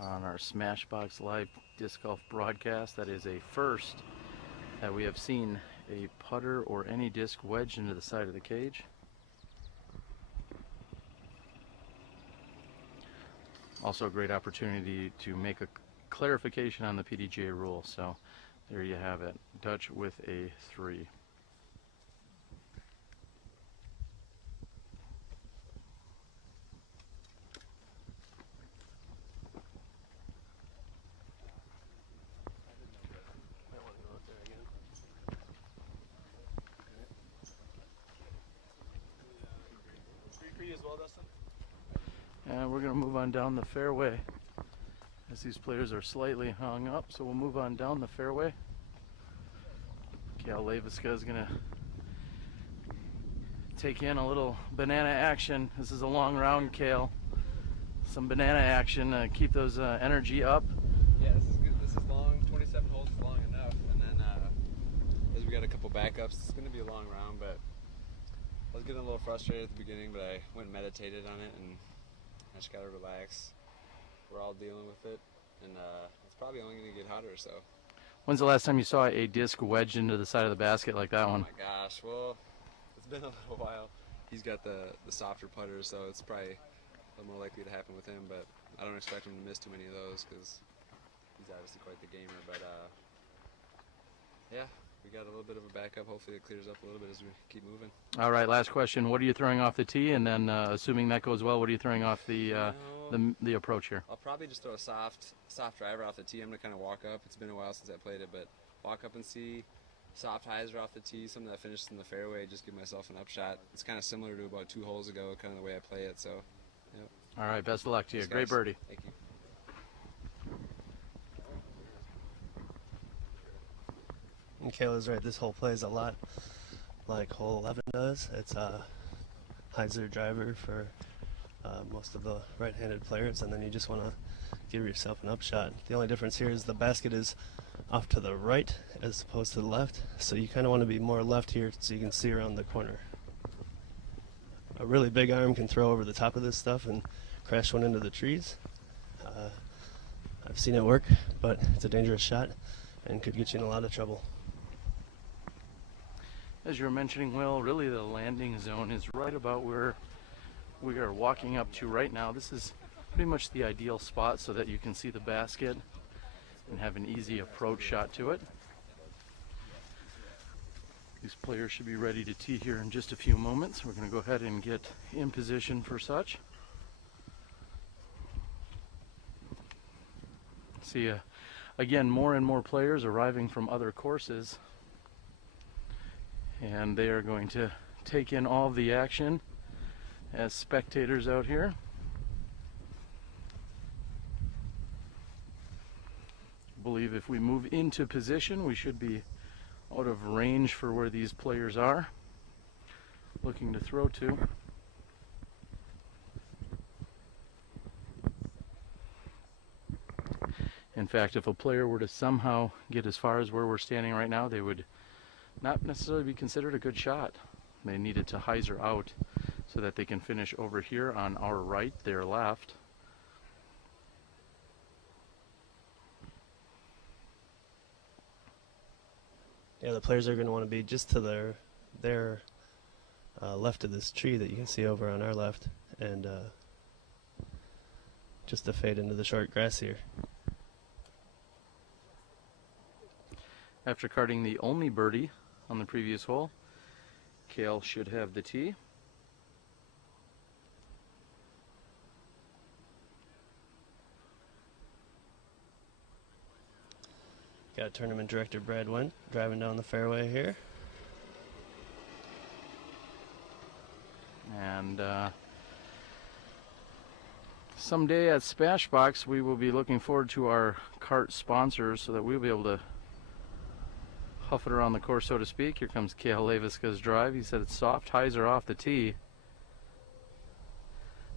on our SmashBoxx Live Disc Golf broadcast. That is a first that we have seen a putter or any disc wedged into the side of the cage. Also a great opportunity to make a clarification on the PDGA rule. So there you have it. Dutch with a 3. And we're going to move on down the fairway as these players are slightly hung up, so we'll move on down the fairway. Leiviska is going to take in a little banana action. This is a long round, Kale. Some banana action, keep those energy up. Yeah, this is good. This is long. 27 holes is long enough. And then as we got a couple backups, it's going to be a long round, but I was getting a little frustrated at the beginning, but I went and meditated on it, and I just got to relax. We're all dealing with it, and it's probably only going to get hotter, so. When's the last time you saw a disc wedged into the side of the basket like that one? Oh my gosh, well, it's been a little while. He's got the softer putters, so it's probably a little more likely to happen with him, but I don't expect him to miss too many of those because he's obviously quite the gamer. But yeah, we got a little bit of a backup. Hopefully it clears up a little bit as we keep moving. All right, last question. What are you throwing off the tee? And then assuming that goes well, what are you throwing off the approach here? I'll probably just throw a soft driver off the tee. I'm going to kind of walk up. It's been a while since I played it, but walk up and see. Soft hyzer off the tee, something that finishes in the fairway, just give myself an upshot. It's kind of similar to about 2 holes ago, kind of the way I play it, so, yep. All right, best of luck to you. Thanks, Great guys. birdie. Thank you. And Kayla's right, this hole plays a lot like hole 11 does. It's a hyzer driver for most of the right-handed players, and then you just want to give yourself an upshot. The only difference here is the basket is off to the right as opposed to the left, so you kind of want to be more left here so you can see around the corner. A really big arm can throw over the top of this stuff and crash one into the trees. I've seen it work, but it's a dangerous shot and could get you in a lot of trouble. As you were mentioning, Will, really the landing zone is right about where we are walking up to right now. This is pretty much the ideal spot so that you can see the basket and have an easy approach shot to it. These players should be ready to tee here in just a few moments. We're going to go ahead and get in position for such. See, again, more and more players arriving from other courses, and they are going to take in all of the action as spectators out here. I believe if we move into position, we should be out of range for where these players are looking to throw to. In fact, if a player were to somehow get as far as where we're standing right now, they would not necessarily be considered a good shot. They needed to hyzer out so that they can finish over here on our right, their left. Yeah, the players are going to want to be just to their left of this tree that you can see over on our left, and just to fade into the short grass here. After carding the only birdie on the previous hole, Kale should have the tee. Got tournament director Brad Wendt driving down the fairway here. And someday at SmashBoxx, we will be looking forward to our cart sponsors so that we'll be able to huff it around the course, so to speak. Here comes Kale Leiviska's drive. He said it's soft hyzer off the tee.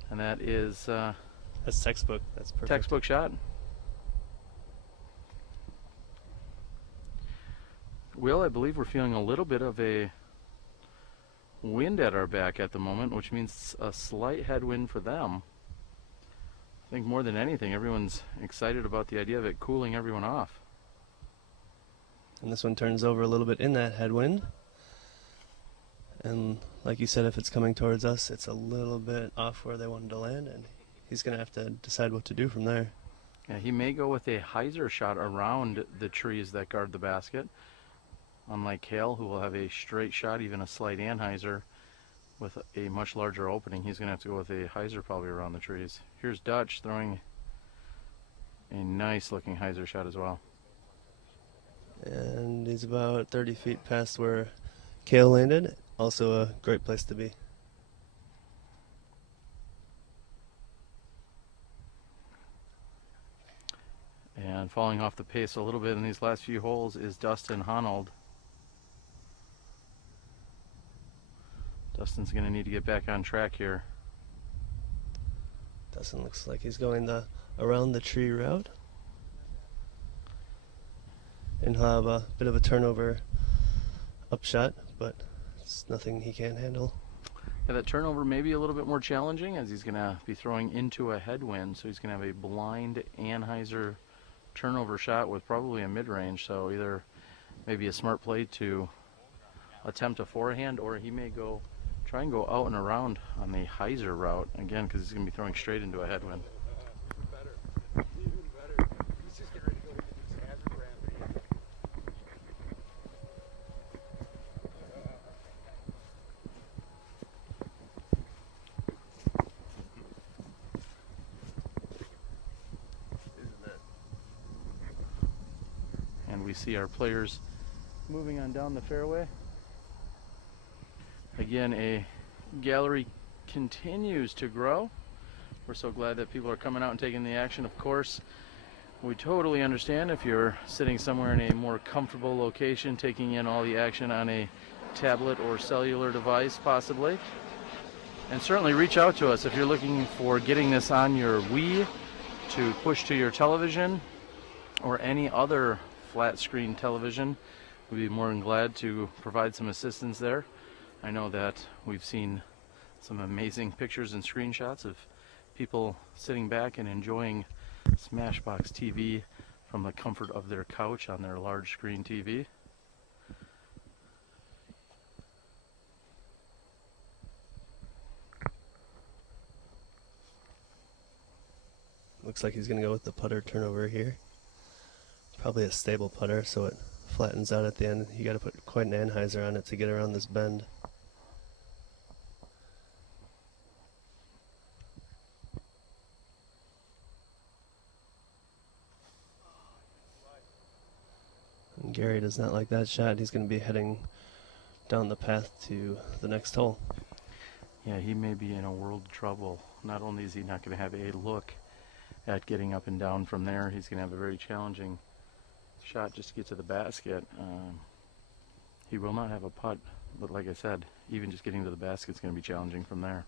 And that is... that's textbook. That's perfect. Textbook shot. Will, I believe we're feeling a little bit of a wind at our back at the moment, which means a slight headwind for them. I think more than anything, everyone's excited about the idea of it cooling everyone off. And this one turns over a little bit in that headwind. And like you said, if it's coming towards us, it's a little bit off where they wanted to land, and he's going to have to decide what to do from there. Yeah, he may go with a hyzer shot around the trees that guard the basket. Unlike Kale, who will have a straight shot, even a slight anhyzer, with a much larger opening, he's going to have to go with a hyzer probably around the trees. Here's Dutch throwing a nice looking hyzer shot as well. And he's about 30 feet past where Kale landed. Also a great place to be. And falling off the pace a little bit in these last few holes is Dustin Honold. Dustin's going to need to get back on track here. Dustin looks like he's going the around the tree route. And he'll have a bit of a turnover upshot, but it's nothing he can't handle. Yeah, that turnover may be a little bit more challenging as he's going to be throwing into a headwind, so he's going to have a blind Anheuser turnover shot with probably a mid-range, so either maybe a smart play to attempt a forehand, or he may try and go out and around on the Heiser route, again, because he's going to be throwing straight into a headwind. And we see our players moving on down the fairway. Again, a gallery continues to grow. We're so glad that people are coming out and taking the action. Of course, we totally understand if you're sitting somewhere in a more comfortable location, taking in all the action on a tablet or cellular device possibly. And certainly reach out to us if you're looking for getting this on your Wii to push to your television or any other flat screen television. We'd be more than glad to provide some assistance there. I know that we've seen some amazing pictures and screenshots of people sitting back and enjoying SmashBoxxTV from the comfort of their couch on their large screen TV. Looks like he's going to go with the putter turnover here. Probably a stable putter, so it flattens out at the end. You got to put quite an Anheuser on it to get around this bend. And Gary does not like that shot. He's going to be heading down the path to the next hole. Yeah, he may be in a world of trouble. Not only is he not going to have a look at getting up and down from there, he's going to have a very challenging shot just to get to the basket. He will not have a putt, but like I said, even just getting to the basket is going to be challenging from there.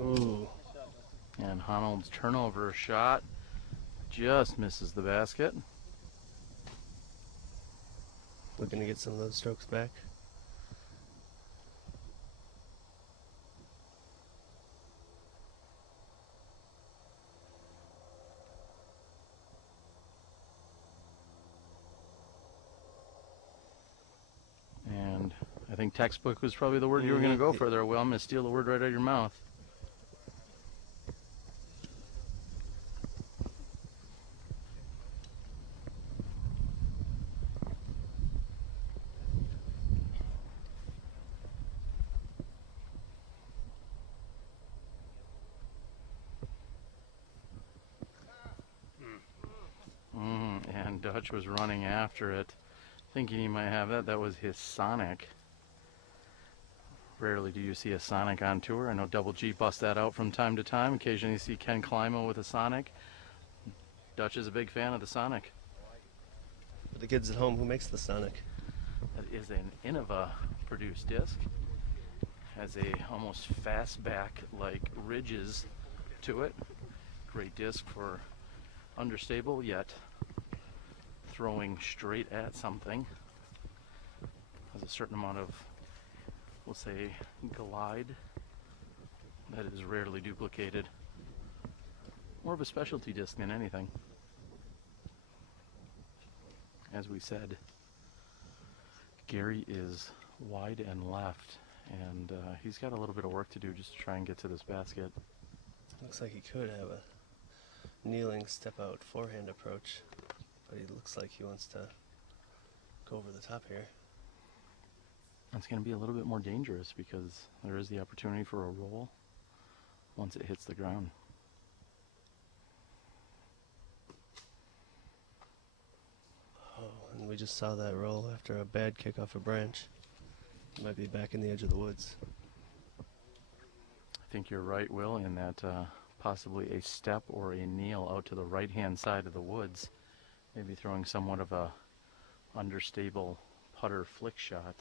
Ooh. And Honold's turnover shot just misses the basket. Looking to get some of those strokes back. And I think textbook was probably the word you were going to go for there. Well, I'm going to steal the word right out of your mouth. And Dutch was running after it, thinking he might have that. That was his Sonic. Rarely do you see a Sonic on tour. I know Double G busts that out from time to time. Occasionally you see Ken Climo with a Sonic. Dutch is a big fan of the Sonic. For the kids at home, who makes the Sonic? That is an Innova produced disc. Has a almost fastback like ridges to it. Great disc for understable yet throwing straight at something. Has a certain amount of, we'll say, glide that is rarely duplicated. More of a specialty disc than anything. As we said, Gary is wide and left, And he's got a little bit of work to do just to try and get to this basket. Looks like he could have a kneeling step out forehand approach, but he looks like he wants to go over the top here. It's going to be a little bit more dangerous because there is the opportunity for a roll once it hits the ground. Oh, and we just saw that roll after a bad kick off a branch. Might be back in the edge of the woods. I think you're right, Will, in that possibly a step or a kneel out to the right-hand side of the woods, maybe throwing somewhat of a understable putter flick shot,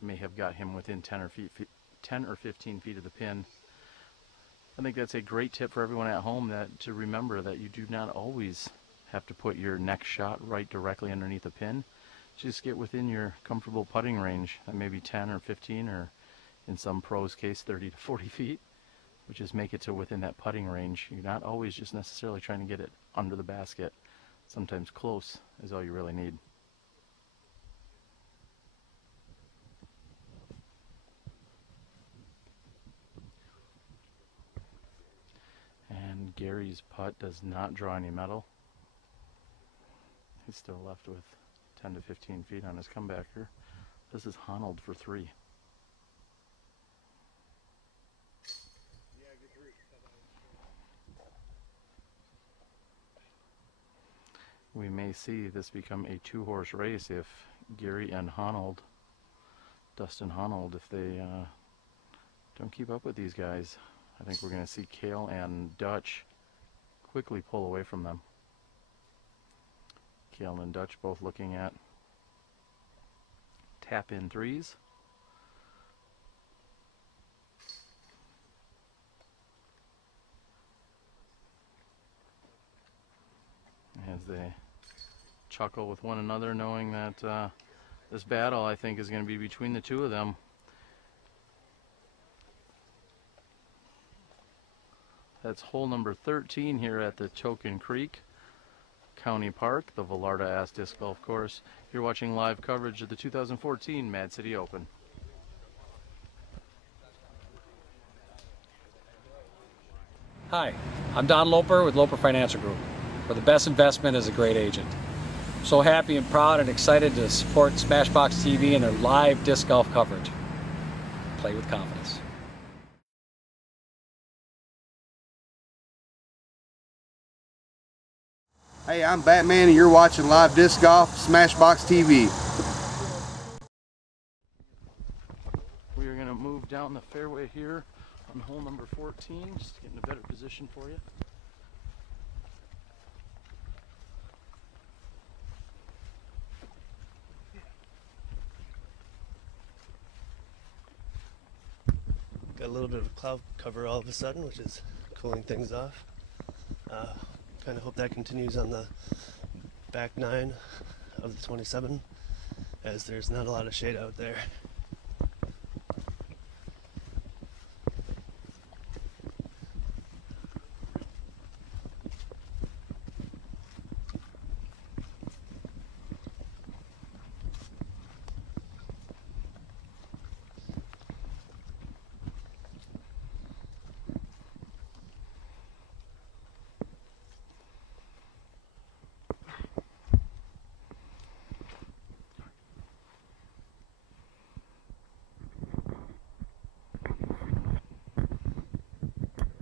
may have got him within 10 or 15 feet of the pin. I think that's a great tip for everyone at home, that to remember that you do not always have to put your next shot right directly underneath the pin. Just get within your comfortable putting range, maybe 10 or 15, or in some pros' case 30 to 40 feet, but just make it to within that putting range. You're not always just necessarily trying to get it under the basket. Sometimes close is all you really need. And Gary's putt does not draw any metal. He's still left with 10 to 15 feet on his comebacker. This is Honold for 3. We may see this become a 2-horse race if Gary and Honold, Dustin Honold, if they don't keep up with these guys. I think we're going to see Kale and Dutch quickly pull away from them. Kale and Dutch both looking at tap-in threes. As they chuckle with one another, knowing that this battle, I think, is going to be between the two of them. That's hole number 13 here at the Token Creek County Park, the Velarda Disc Golf Course. You're watching live coverage of the 2014 Mad City Open. Hi, I'm Don Loper with Loper Financial Group, where the best investment is a great agent. I'm so happy and proud and excited to support SmashBoxxTV and their live disc golf coverage. Play with confidence. Hey, I'm Batman and you're watching live disc golf, SmashBoxxTV. We are going to move down the fairway here on hole number 14, just to get in a better position for you. Got a little bit of cloud cover all of a sudden, which is cooling things off. Kind of hope that continues on the back 9 of the 27, as there's not a lot of shade out there.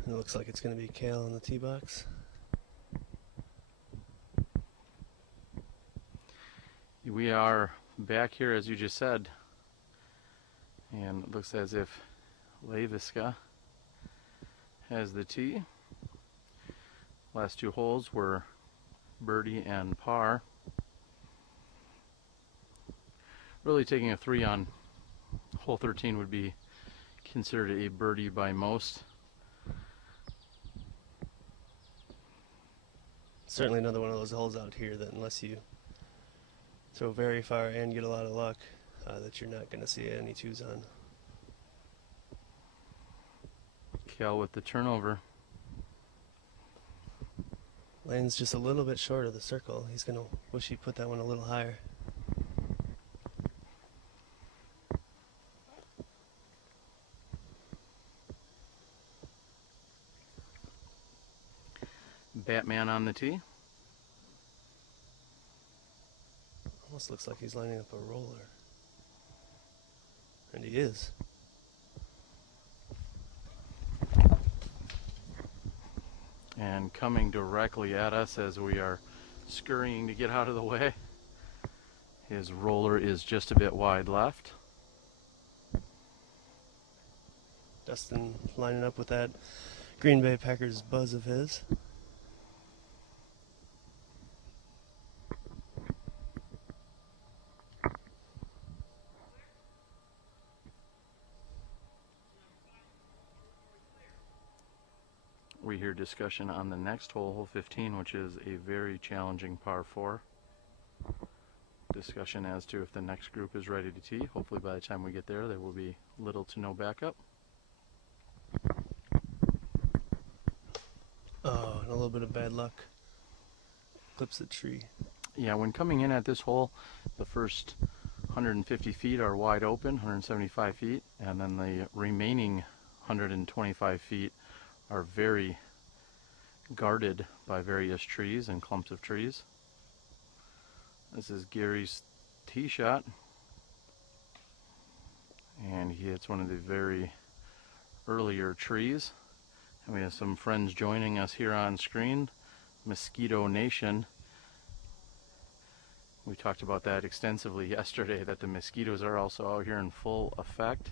It looks like it's going to be Kale in the tee box. We are back here, as you just said, and it looks as if Leiviska has the tee. Last 2 holes were birdie and par. Really taking a 3 on hole 13 would be considered a birdie by most. Certainly another one of those holes out here that unless you throw very far and get a lot of luck, that you're not going to see any 2s on. Cal with the turnover. Lane's just a little bit short of the circle. He's going to wish he put that one a little higher. Batman on the tee. Almost looks like he's lining up a roller. And he is. And coming directly at us as we are scurrying to get out of the way. His roller is just a bit wide left. Dustin lining up with that Green Bay Packers buzz of his. We hear discussion on the next hole, hole 15, which is a very challenging par 4. Discussion as to if the next group is ready to tee. Hopefully by the time we get there, there will be little to no backup. Oh, and a little bit of bad luck. Clips the tree. Yeah, when coming in at this hole, the first 150 feet are wide open, 175 feet, and then the remaining 125 feet are very guarded by various trees and clumps of trees. This is Gary's tee shot, and he hits one of the very earlier trees. And we have some friends joining us here on screen, Mosquito Nation. We talked about that extensively yesterday, that the mosquitoes are also out here in full effect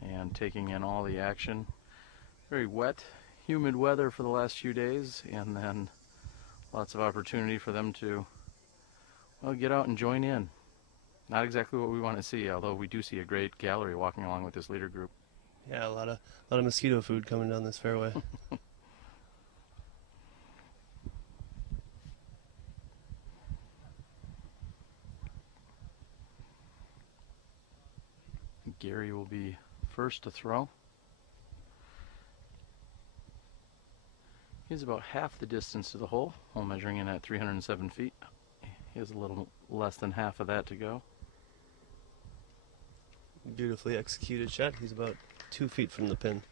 and taking in all the action. Very wet, humid weather for the last few days, and then lots of opportunity for them to, well, get out and join in. Not exactly what we want to see, although we do see a great gallery walking along with this leader group. Yeah, a lot of mosquito food coming down this fairway. Gary will be first to throw. He's about half the distance to the hole, while measuring in at 307 feet. He has a little less than half of that to go. Beautifully executed shot. He's about 2 feet from the pin.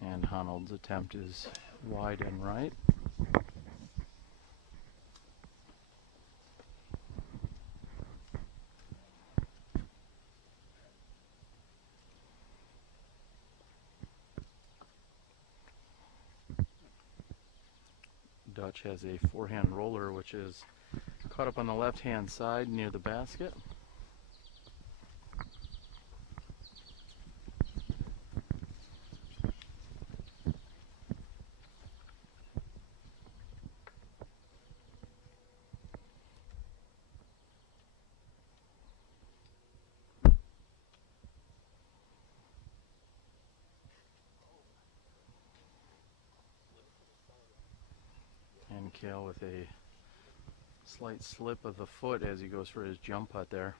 And Honold's attempt is wide and right. Dutch has a forehand roller, which is caught up on the left-hand side near the basket. And Kale with a slight slip of the foot as he goes for his jump putt there.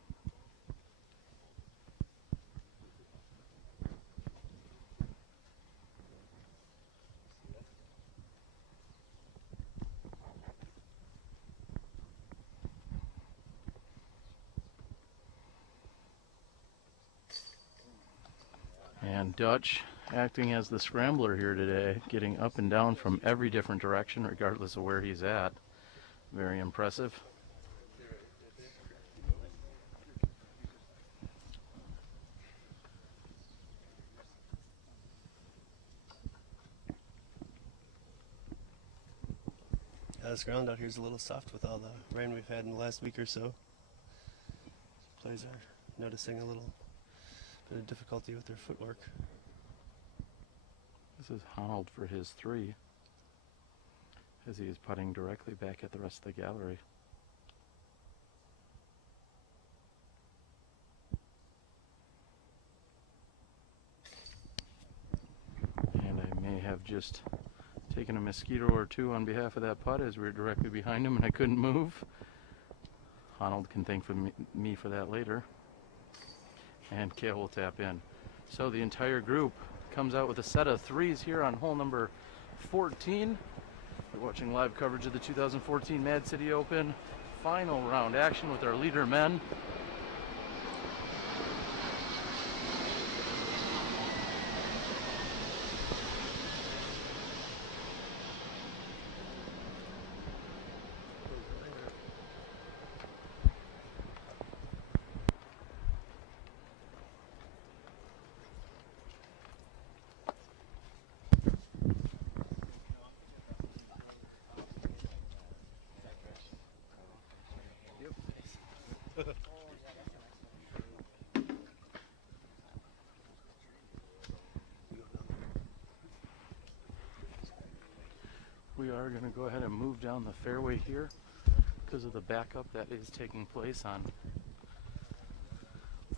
And Dutch acting as the scrambler here today, getting up and down from every different direction regardless of where he's at. Very impressive. This ground out here is a little soft with all the rain we've had in the last week or so. Players are noticing a little bit of difficulty with their footwork. This is Honold for his 3, as he is putting directly back at the rest of the gallery. And I may have just taken a mosquito or 2 on behalf of that putt, as we were directly behind him and I couldn't move. Honold can thank me for that later. And Kale will tap in. So the entire group comes out with a set of 3s here on hole number 14. We're watching live coverage of the 2014 Mad City Open final round action with our leader men. We are going to go ahead and move down the fairway here because of the backup that is taking place on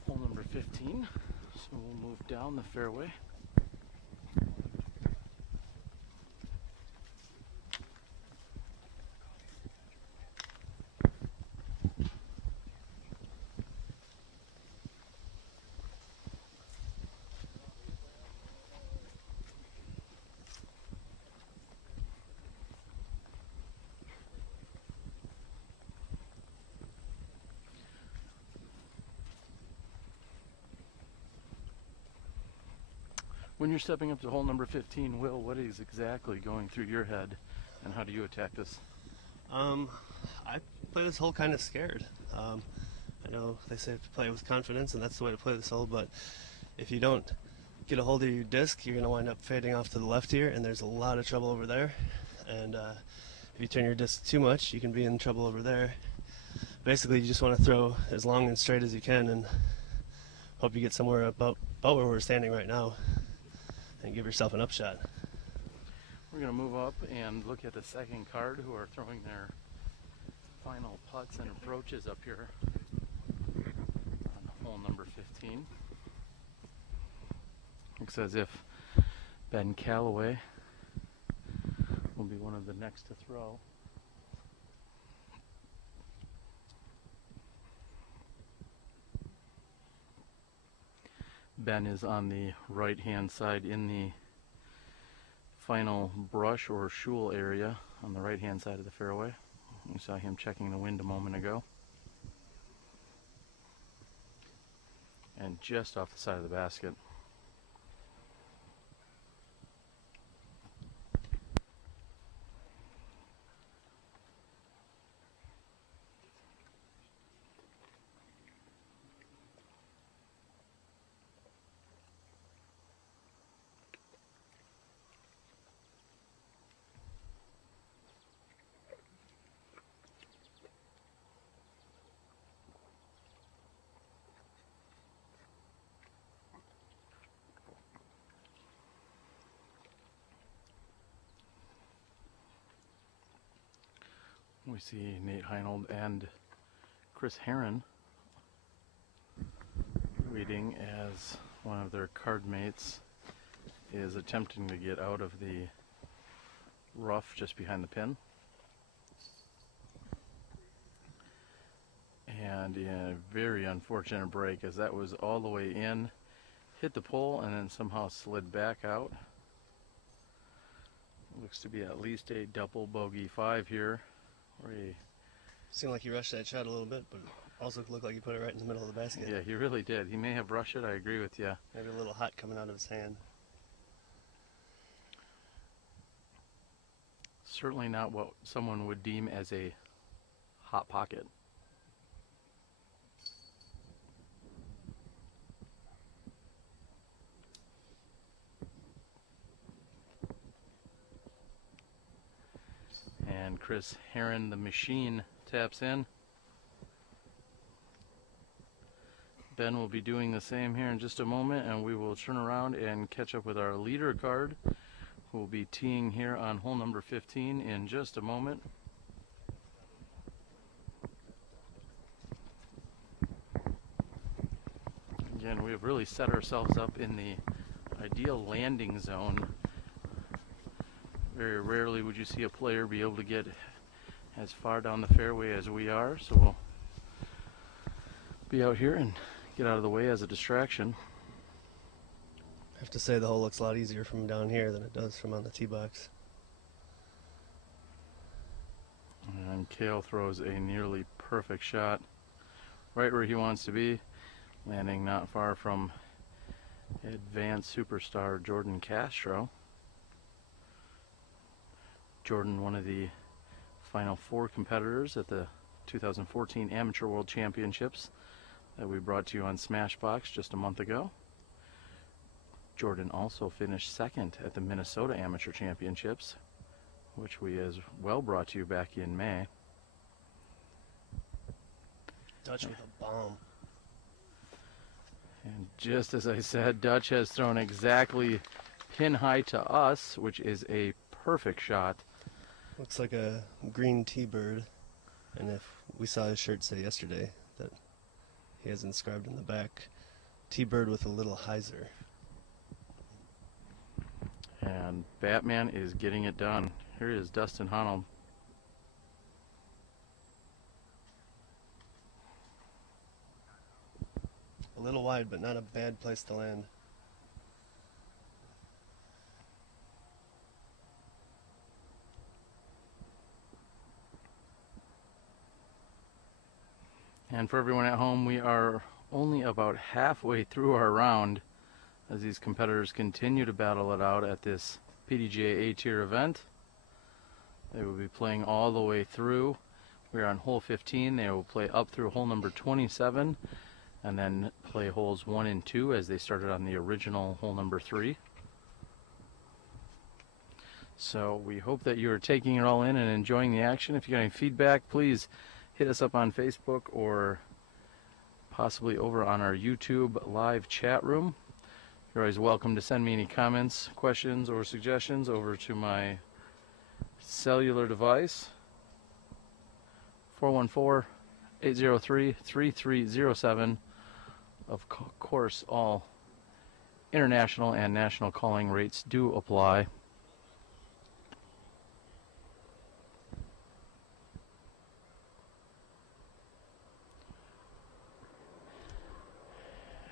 hole number 15. So we'll move down the fairway. When you're stepping up to hole number 15, Will, what is exactly going through your head, and how do you attack this? I play this hole kind of scared. I know they say to play with confidence, and that's the way to play this hole, but if you don't get a hold of your disc, you're going to wind up fading off to the left here, and there's a lot of trouble over there. And if you turn your disc too much, you can be in trouble over there. Basically, you just want to throw as long and straight as you can and hope you get somewhere about where we're standing right now and give yourself an upshot. We're going to move up and look at the second card, who are throwing their final putts and approaches up here on hole number 15. Looks as if Ben Calloway will be one of the next to throw. Ben is on the right hand side in the final brush or shoal area on the right hand side of the fairway. We saw him checking the wind a moment ago. And just off the side of the basket. We see Nate Heinold and Chris Herron waiting as one of their card mates is attempting to get out of the rough just behind the pin. And in a very unfortunate break, as that was all the way in, hit the pole and then somehow slid back out. Looks to be at least a double bogey 5 here. Seemed like he rushed that shot a little bit, but also looked like he put it right in the middle of the basket. Yeah, he really did. He may have rushed it, I agree with you. Maybe a little hot coming out of his hand. Certainly not what someone would deem as a hot pocket. And And Chris Heron, the machine, taps in. Ben will be doing the same here in just a moment, and we will turn around and catch up with our leader card, who will be teeing here on hole number 15 in just a moment. Again, we have really set ourselves up in the ideal landing zone. Very rarely would you see a player be able to get as far down the fairway as we are, so we'll be out here and get out of the way as a distraction. I have to say the hole looks a lot easier from down here than it does from on the tee box. And Cale throws a nearly perfect shot right where he wants to be, landing not far from advanced superstar Jordan Castro. Jordan, one of the final 4 competitors at the 2014 Amateur World Championships that we brought to you on SmashBox just a month ago. Jordan also finished 2nd at the Minnesota Amateur Championships, which we as well brought to you back in May. Dutch with a bomb. And just as I said, Dutch has thrown exactly pin high to us, which is a perfect shot. Looks like a green T-bird, and if we saw his shirt say yesterday that he has inscribed in the back, T-bird with a little hyzer. And Batman is getting it done. Here is Dustin Honold. A little wide, but not a bad place to land. And for everyone at home, we are only about halfway through our round as these competitors continue to battle it out at this PDGA A-Tier event. They will be playing all the way through. We're on hole 15. They will play up through hole number 27 and then play holes 1 and 2 as they started on the original hole number 3. So we hope that you are taking it all in and enjoying the action. If you got any feedback, please hit us up on Facebook or possibly over on our YouTube live chat room. You're always welcome to send me any comments, questions, or suggestions over to my cellular device, 414-803-3307. Of course, all international and national calling rates do apply.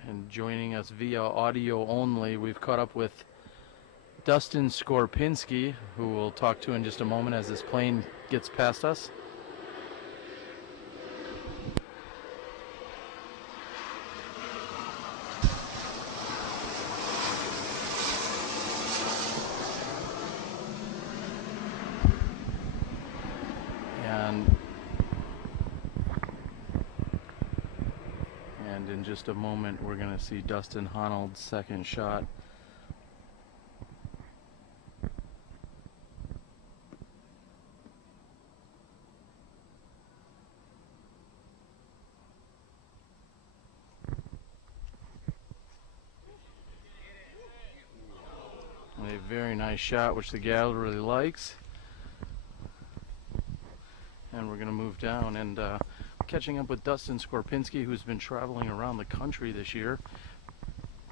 And joining us via audio only, we've caught up with Dustin Skorpinski, who we'll talk to in just a moment as this plane gets past us. And in just a moment, we're going to see Dustin Honold's second shot. A very nice shot, which the gal really likes. And we're going to move down and catching up with Dustin Skorpinski, who's been traveling around the country this year,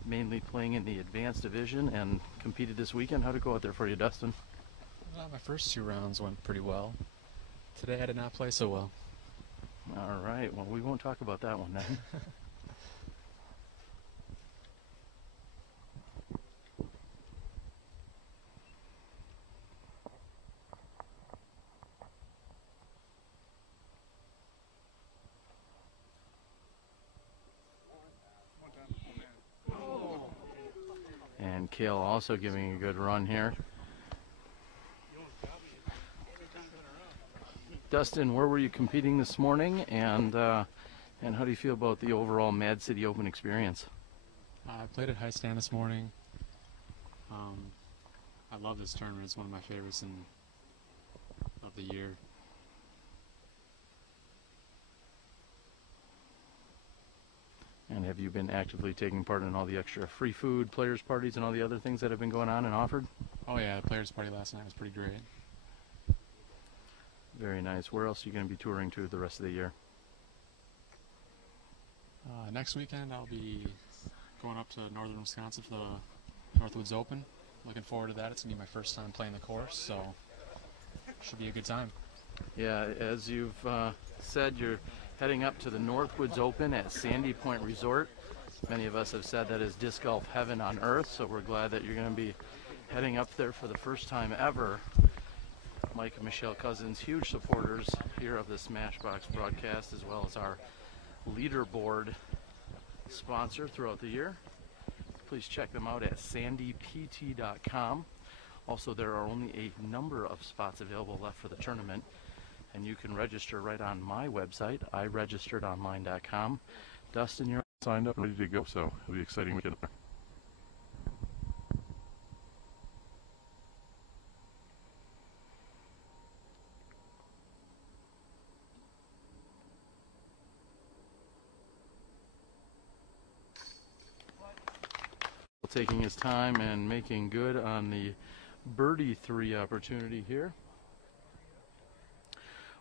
mainly playing in the advanced division and competed this weekend. How'd it go out there for you, Dustin? My first 2 rounds went pretty well. Today I did not play so well. All right, well, we won't talk about that one then. And Cale also giving a good run here. Dustin, where were you competing this morning, and how do you feel about the overall Mad City Open experience? I played at Hiestand this morning. I love this tournament. It's one of my favorites of the year. And have you been actively taking part in all the extra free food, players' parties, and all the other things that have been going on and offered? Oh yeah, the players' party last night was pretty great. Very nice. Where else are you going to be touring to the rest of the year? Next weekend I'll be going up to northern Wisconsin for the Northwoods Open. Looking forward to that. It's going to be my first time playing the course, so should be a good time. Yeah, as you've said, you're heading up to the Northwoods Open at Sandy Point Resort. Many of us have said that is disc golf heaven on earth, so we're glad that you're going to be heading up there for the first time ever. Mike and Michelle Cousins, huge supporters here of the Smashbox broadcast, as well as our leaderboard sponsor throughout the year. Please check them out at sandypt.com. Also, there are only a number of spots available left for the tournament, and you can register right on my website, iregisteredonline.com. Dustin, you're signed up and ready to go, so it'll be exciting weekend. taking his time and making good on the birdie 3 opportunity here.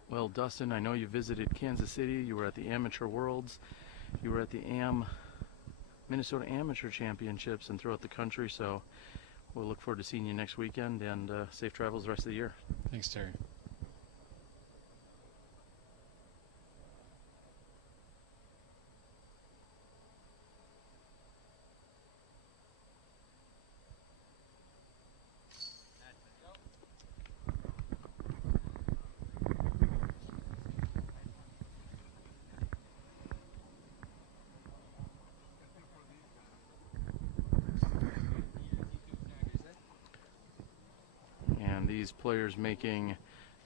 Well, Dustin, I know you visited Kansas City. You were at the Amateur Worlds. You were at the Minnesota Amateur Championships and throughout the country. So we'll look forward to seeing you next weekend, and safe travels the rest of the year. Thanks, Terry. These players making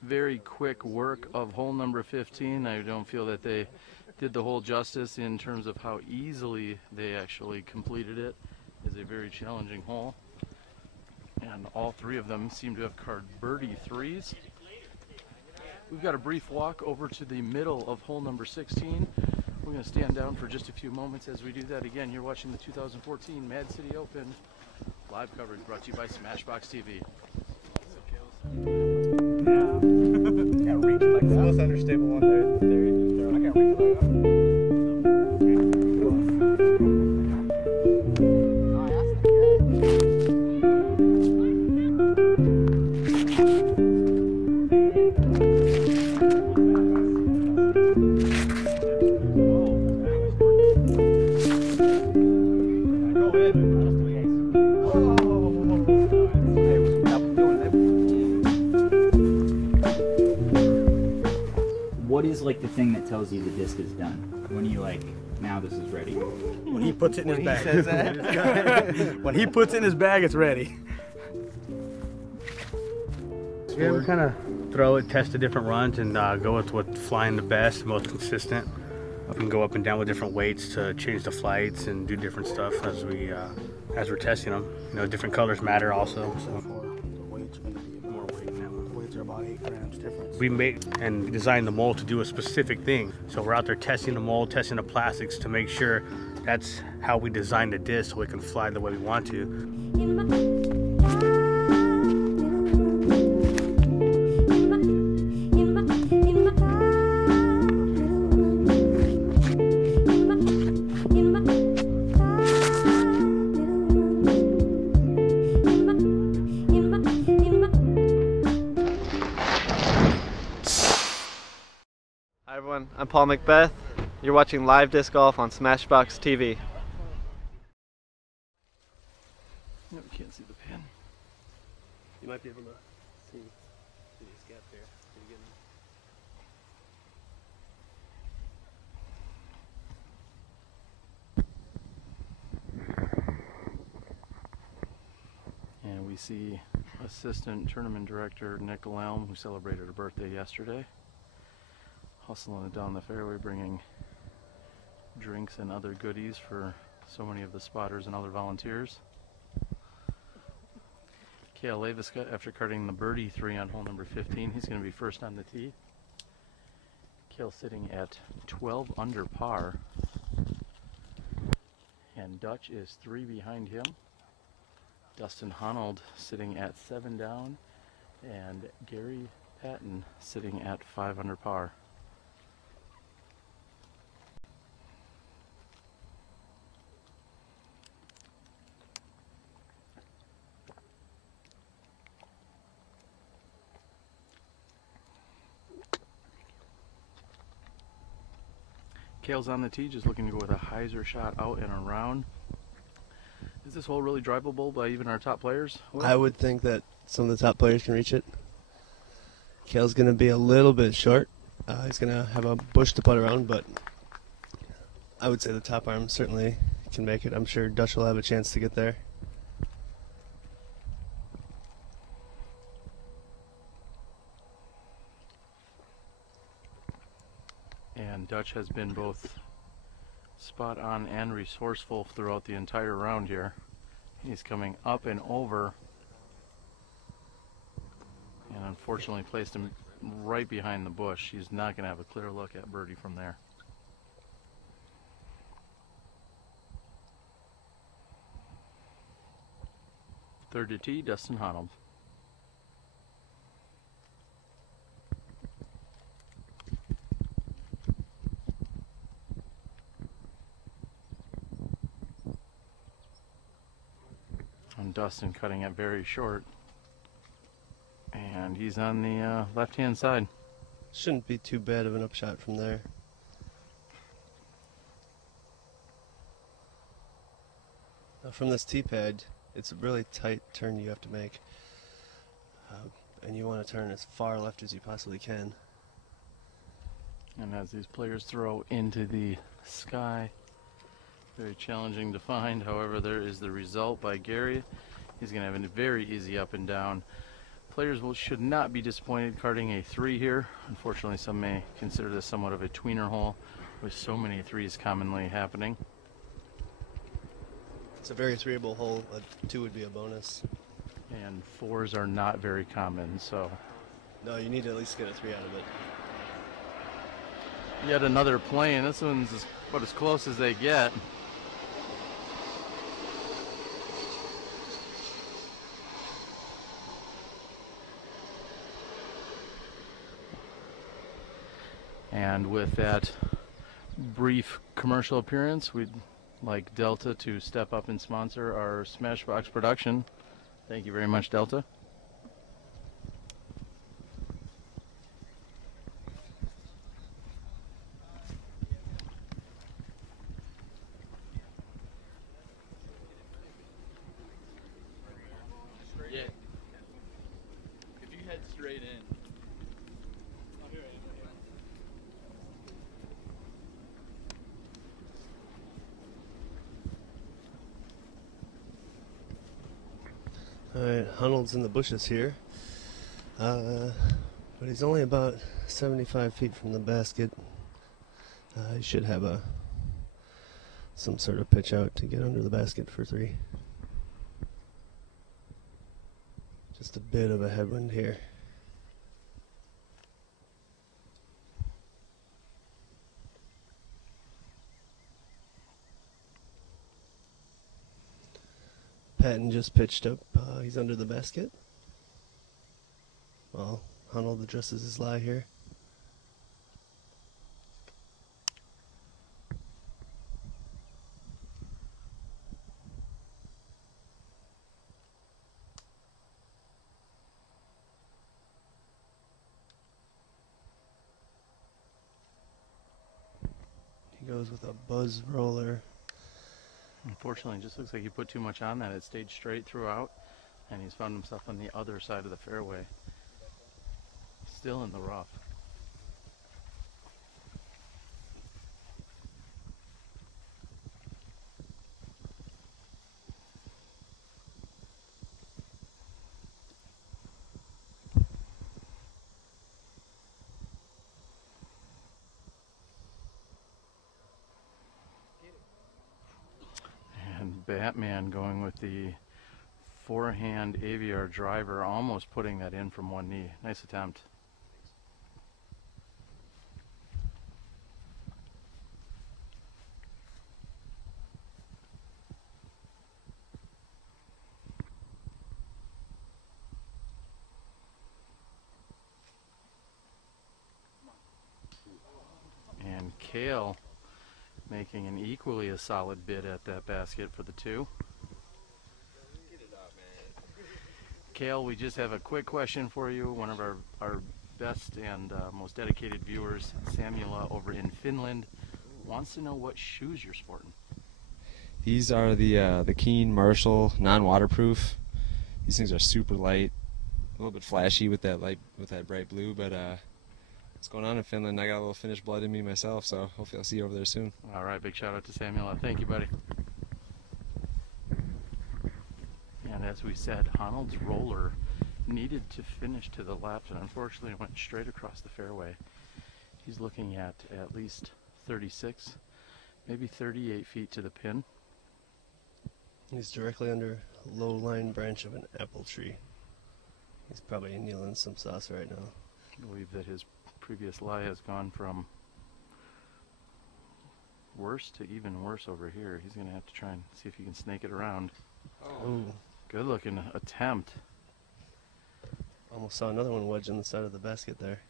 very quick work of hole number 15. I don't feel that they did the hole justice in terms of how easily they actually completed it. It's a very challenging hole, and all 3 of them seem to have card birdie 3s. We've got a brief walk over to the middle of hole number 16. We're going to stand down for just a few moments as we do that. Again, you're watching the 2014 Mad City Open live coverage brought to you by SmashBoxxTV. Can't reach like the most unstable one there. I can't reach like that. What is like the thing that tells you the disc is done? When you like, now this is ready? When he puts it in his bag. He says that? When he puts it in his bag, it's ready. Yeah, we kind of throw it, test the different runs, and go with what's flying the best, most consistent. We can go up and down with different weights to change the flights and do different stuff as we're testing them. You know, different colors matter also. So. About 8 grams difference. We make and design the mold to do a specific thing. So we're out there testing the mold, testing the plastics to make sure that's how we design the disc so it can fly the way we want to. I'm Paul Macbeth. You're watching live disc golf on SmashBoxxTV. No, we can't see the pin. You might be able to see this gap there. And we see Assistant Tournament Director Nick Elm, who celebrated her birthday yesterday, hustling it down the fairway, bringing drinks and other goodies for so many of the spotters and other volunteers. Leiviska, after cutting the birdie 3 on hole number 15, he's going to be first on the tee. Kale sitting at 12 under par, and Dutch is 3 behind him. Dustin Honold sitting at 7 down, and Gary Patton sitting at 5 under par. Kale's on the tee, just looking to go with a hyzer shot out and around. Is this hole really drivable by even our top players? I would think that some of the top players can reach it. Kale's going to be a little bit short. He's going to have a bush to putt around, but I would say the top arm certainly can make it. I'm sure Dutch will have a chance to get there. And Dutch has been both spot on and resourceful throughout the entire round here. He's coming up and over, and unfortunately placed him right behind the bush. He's not going to have a clear look at birdie from there. Third to tee, Dustin Honold. And Dustin cutting it very short, and he's on the left-hand side. Shouldn't be too bad of an upshot from there. Now from this tee pad, it's a really tight turn you have to make, and you want to turn as far left as you possibly can. And as these players throw into the sky, very challenging to find. However, there is the result by Gary. He's going to have a very easy up and down. Players should not be disappointed carding a 3 here. Unfortunately, some may consider this somewhat of a tweener hole with so many 3s commonly happening. It's a very threeable hole. A 2 would be a bonus. And 4s are not very common, so. No, you need to at least get a 3 out of it. Yet another plane. This one's about as close as they get. And with that brief commercial appearance, we'd like Delta to step up and sponsor our Smashbox production. Thank you very much, Delta. Yeah. If you head straight in. Alright, Honold's in the bushes here, but he's only about 75 feet from the basket. He should have some sort of pitch out to get under the basket for 3. Just a bit of a headwind here. Patton just pitched up. He's under the basket. Well, Honold addresses his lie here. He goes with a buzz roller. Unfortunately, it just looks like he put too much on that. It stayed straight throughout, and he's found himself on the other side of the fairway. Still in the rough. Batman going with the forehand AVR driver, almost putting that in from one knee. Nice attempt. And Kale making an equally as solid bid at that basket for the two. Kale, we just have a quick question for you. One of our best and most dedicated viewers, Samuela over in Finland, wants to know what shoes you're sporting. These are the Keen Marshall non-waterproof. These things are super light, a little bit flashy with that bright blue, but what's going on in Finland? I got a little Finnish blood in me myself, so hopefully I'll see you over there soon. All right, big shout out to Samuela. Thank you, buddy. And as we said, Honold's roller needed to finish to the left and unfortunately went straight across the fairway. He's looking at least 36, maybe 38 feet to the pin. He's directly under a low-lying branch of an apple tree. He's probably kneeling some sauce right now. I believe that his previous lie has gone from worse to even worse over here. He's going to have to try and see if he can snake it around. Oh. Good looking attempt. Almost saw another one wedge in the side of the basket there.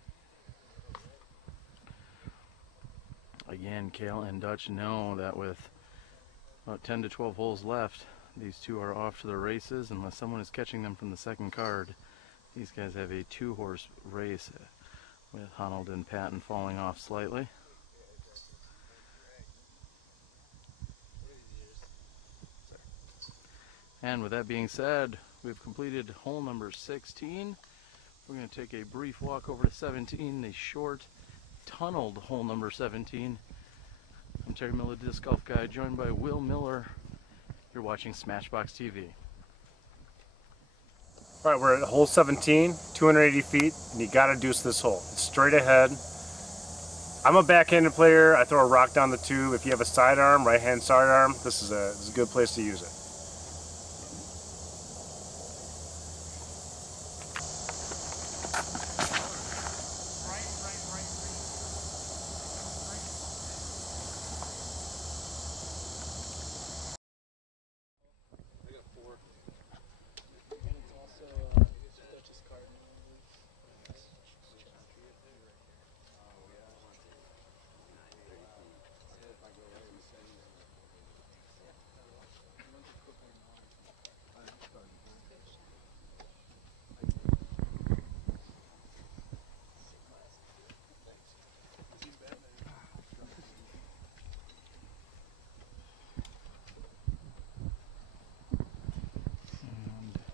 Again, Kale and Dutch know that with about 10 to 12 holes left, these two are off to the races unless someone is catching them from the second card. These guys have a two-horse race with Honold and Patton falling off slightly. And with that being said, we've completed hole number 16. We're going to take a brief walk over to 17, the short, tunneled hole number 17. I'm Terry Miller, Disc Golf Guy, joined by Will Miller. You're watching SmashBoxxTV. All right, we're at hole 17, 280 feet, and you got to deuce this hole. It's straight ahead. I'm a backhanded player. I throw a rock down the tube. If you have a sidearm, right-hand sidearm, this is a good place to use it.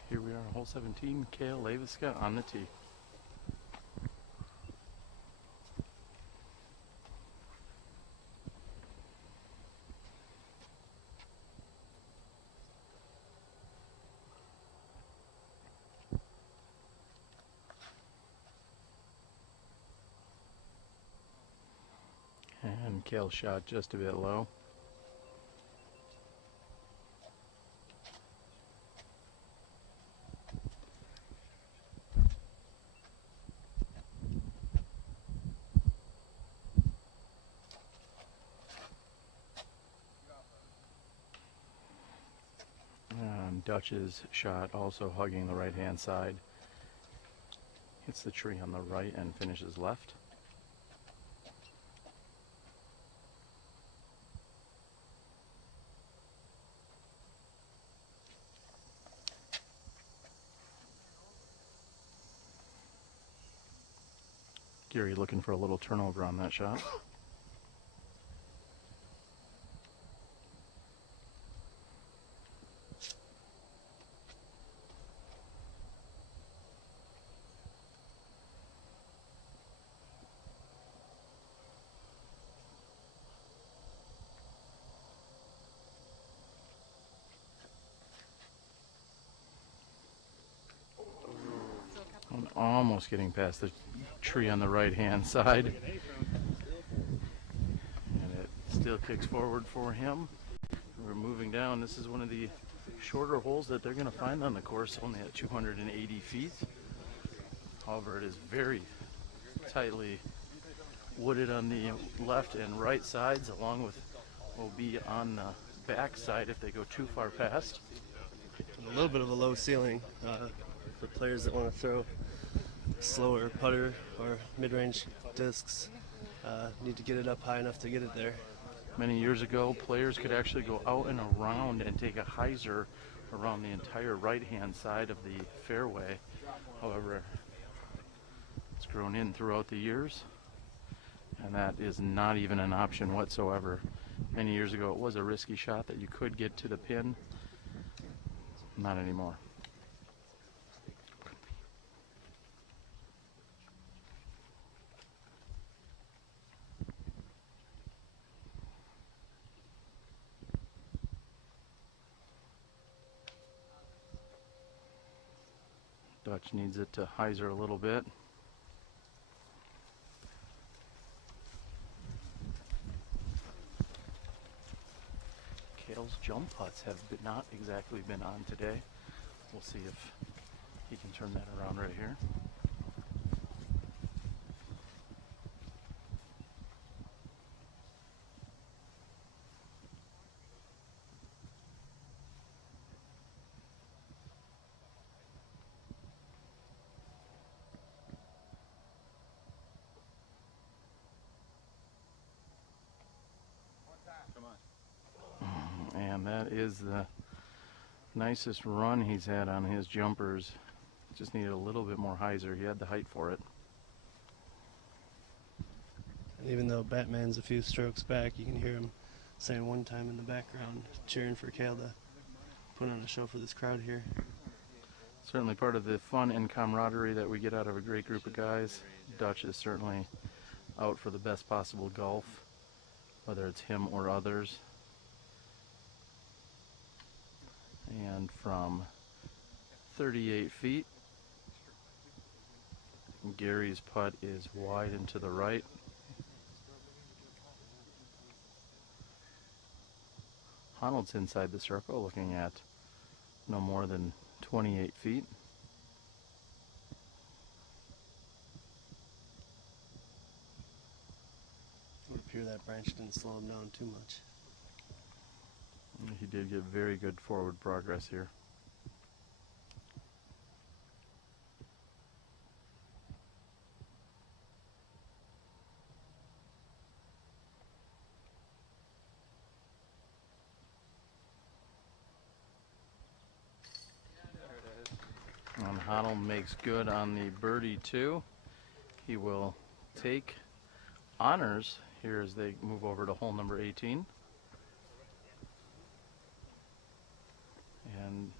Here we are, hole 17, Kale Leiviska on the tee. And Kale shot just a bit low. Dutch's shot also hugging the right-hand side. Hits the tree on the right and finishes left. Gary looking for a little turnover on that shot. Almost getting past the tree on the right-hand side. And it still kicks forward for him. We're moving down. This is one of the shorter holes that they're going to find on the course, only at 280 feet. However, it is very tightly wooded on the left and right sides, along with will be on the back side if they go too far past. A little bit of a low ceiling for players that want to throw slower putter or mid-range discs. Need to get it up high enough to get it there. Many years ago, players could actually go out and around and take a hyzer around the entire right-hand side of the fairway. However, it's grown in throughout the years, and that is not even an option whatsoever. Many years ago, it was a risky shot that you could get to the pin. Not anymore. Dutch needs it to hyzer a little bit. Cale's jump putts have not exactly been on today. We'll see if he can turn that around right here. And that is the nicest run he's had on his jumpers. Just needed a little bit more hyzer. He had the height for it. Even though Batman's a few strokes back, you can hear him saying one time in the background, cheering for Cale to put on a show for this crowd here. Certainly part of the fun and camaraderie that we get out of a great group of guys. Dutch is certainly out for the best possible golf, whether it's him or others. And from 38 feet, Gary's putt is wide and to the right. Honold's inside the circle, looking at no more than 28 feet. It would appear that branch didn't slow him down too much. He did get very good forward progress here. And Honold makes good on the birdie too. He will take honors here as they move over to hole number 18. And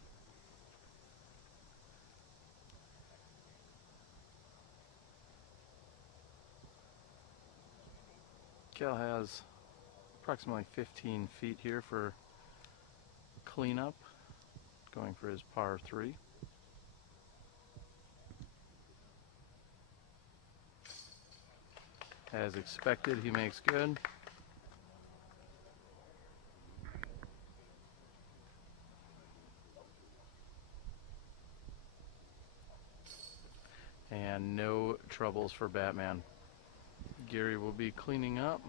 Cale has approximately 15 feet here for cleanup, going for his par 3. As expected, he makes good. And no troubles for Batman. Gary will be cleaning up.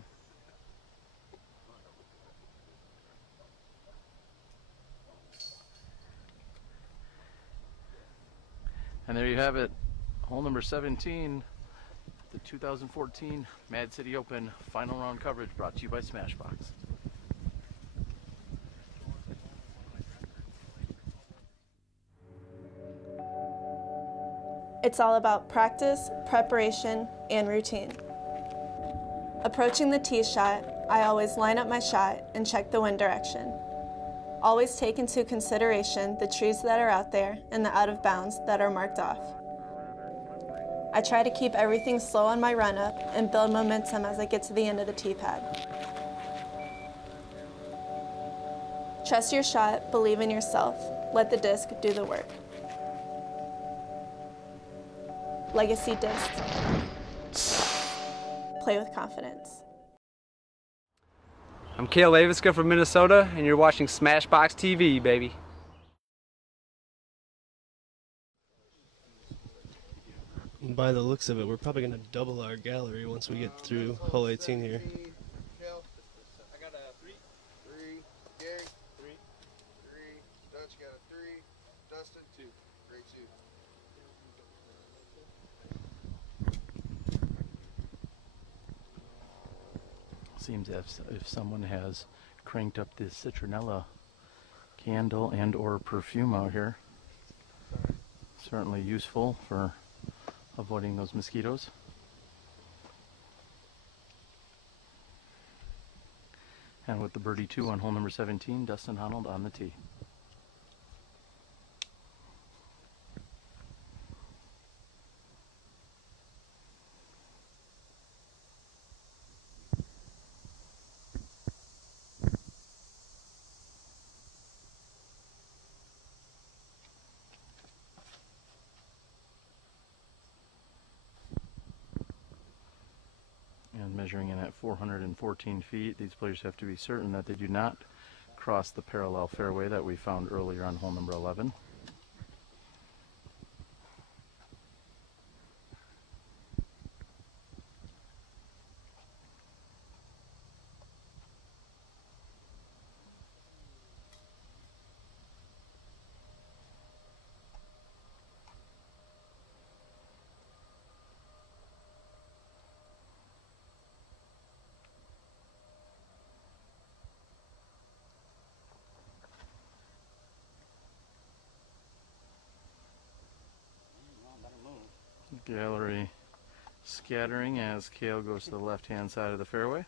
And there you have it, hole number 17, the 2014 Mad City Open final round coverage brought to you by SmashBox. It's all about practice, preparation, and routine. Approaching the tee shot, I always line up my shot and check the wind direction. Always take into consideration the trees that are out there and the out of bounds that are marked off. I try to keep everything slow on my run up and build momentum as I get to the end of the tee pad. Trust your shot, believe in yourself, let the disc do the work. Legacy disc. Play with confidence. I'm Leiviska from Minnesota, and you're watching SmashBoxxTV, baby. By the looks of it, we're probably going to double our gallery once we get through hole 18 here. I got a 3. 3. Gary? 3. 3. Dutch got a 3. Dustin? 2. Great 2. Seems as if someone has cranked up this citronella candle and or perfume out here. Certainly useful for avoiding those mosquitoes. And with the birdie 2 on hole number 17, Dustin Honold on the tee. And measuring in at 414 feet, these players have to be certain that they do not cross the parallel fairway that we found earlier on hole number 11. Gallery scattering as Cale goes to the left-hand side of the fairway.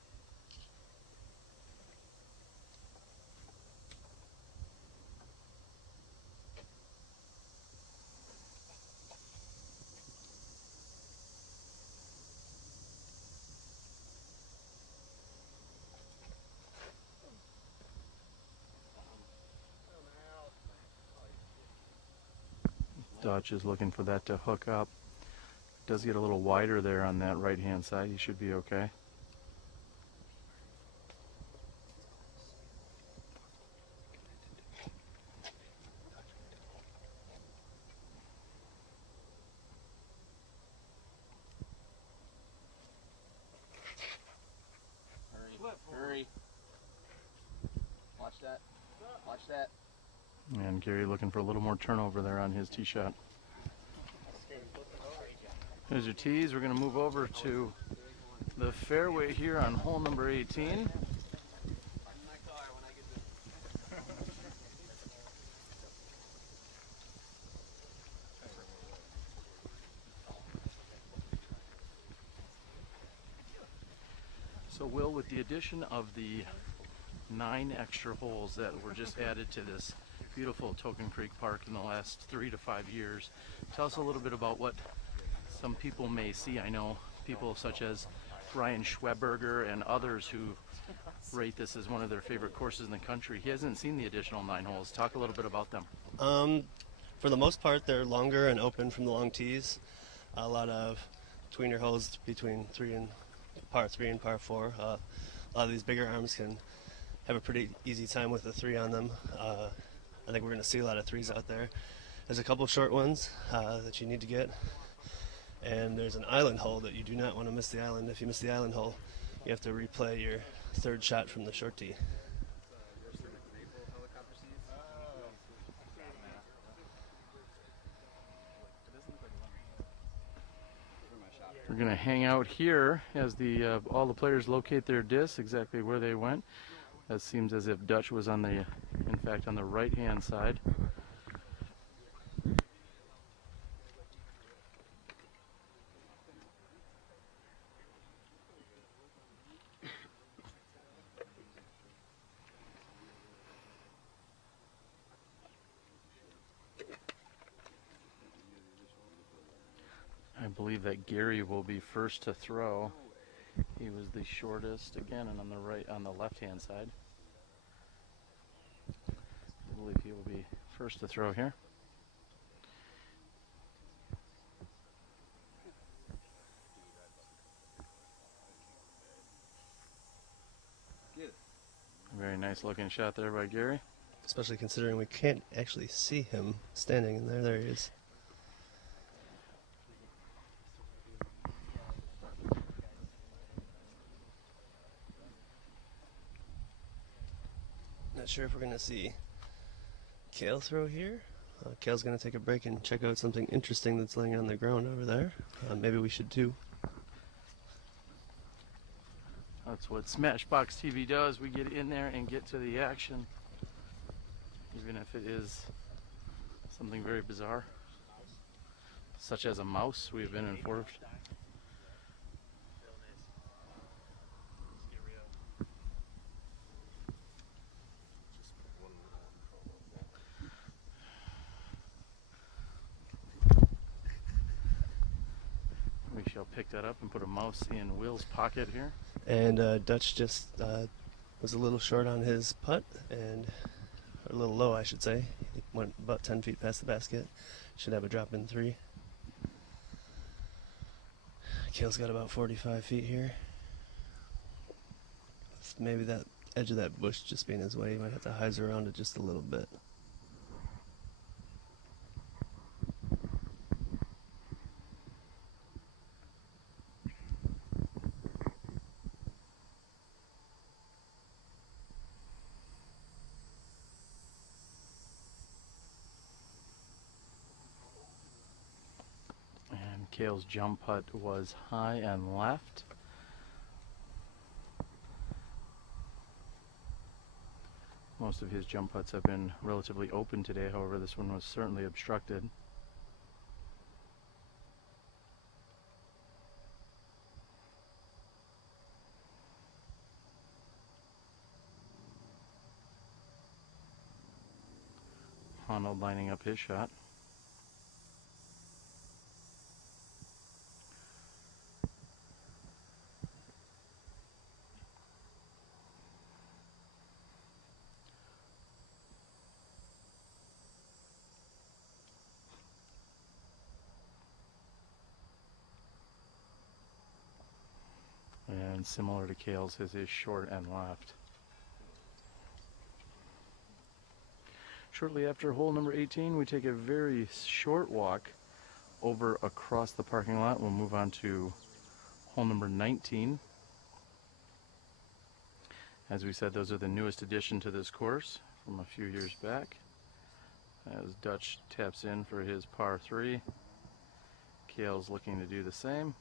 Dutch is looking for that to hook up. Does get a little wider there on that right hand side. He should be okay. Hurry. Watch that. Watch that. And Gary looking for a little more turnover there on his tee shot. Here's your tees. We're going to move over to the fairway here on hole number 18. So Will, with the addition of the 9 extra holes that were just added to this beautiful Token Creek Park in the last 3 to 5 years, tell us a little bit about what some people may see. I know people such as Ryan Schweberger and others who rate this as one of their favorite courses in the country. He hasn't seen the additional 9 holes. Talk a little bit about them. For the most part, they're longer and open from the long tees. A lot of tweener holes between par 3 and par 4. A lot of these bigger arms can have a pretty easy time with the 3 on them. I think we're going to see a lot of 3s out there. There's a couple short ones that you need to get. And there's an island hole that you do not want to miss the island. If you miss the island hole, you have to replay your 3rd shot from the short tee. We're going to hang out here as all the players locate their discs exactly where they went. It seems as if Dutch was in fact on the right-hand side. I believe that Gary will be first to throw. He was the shortest again, and on the left-hand side. I believe he will be first to throw here. Very nice looking shot there by Gary. Especially considering we can't actually see him standing in there. There he is. not sure if we're going to see Kale throw here. Kale's going to take a break and check out something interesting that's laying on the ground over there. Maybe we should too. That's what SmashBoxxTV does. We get in there and get to the action, even if it is something very bizarre, such as a mouse, we've been informed. We shall pick that up and put a mouse in Will's pocket here. And Dutch just was a little short on his putt, and a little low, I should say. He went about 10 feet past the basket. Should have a drop in 3. Kale's got about 45 feet here. Maybe that edge of that bush just being his way. He might have to hyzer around it just a little bit. Kale's jump putt was high and left. Most of his jump putts have been relatively open today, however this one was certainly obstructed. Honold lining up his shot. And similar to Kale's, his is short and left. Shortly after hole number 18, we take a very short walk over across the parking lot. We'll move on to hole number 19. As we said, those are the newest addition to this course from a few years back. As Dutch taps in for his par 3, Kale's looking to do the same.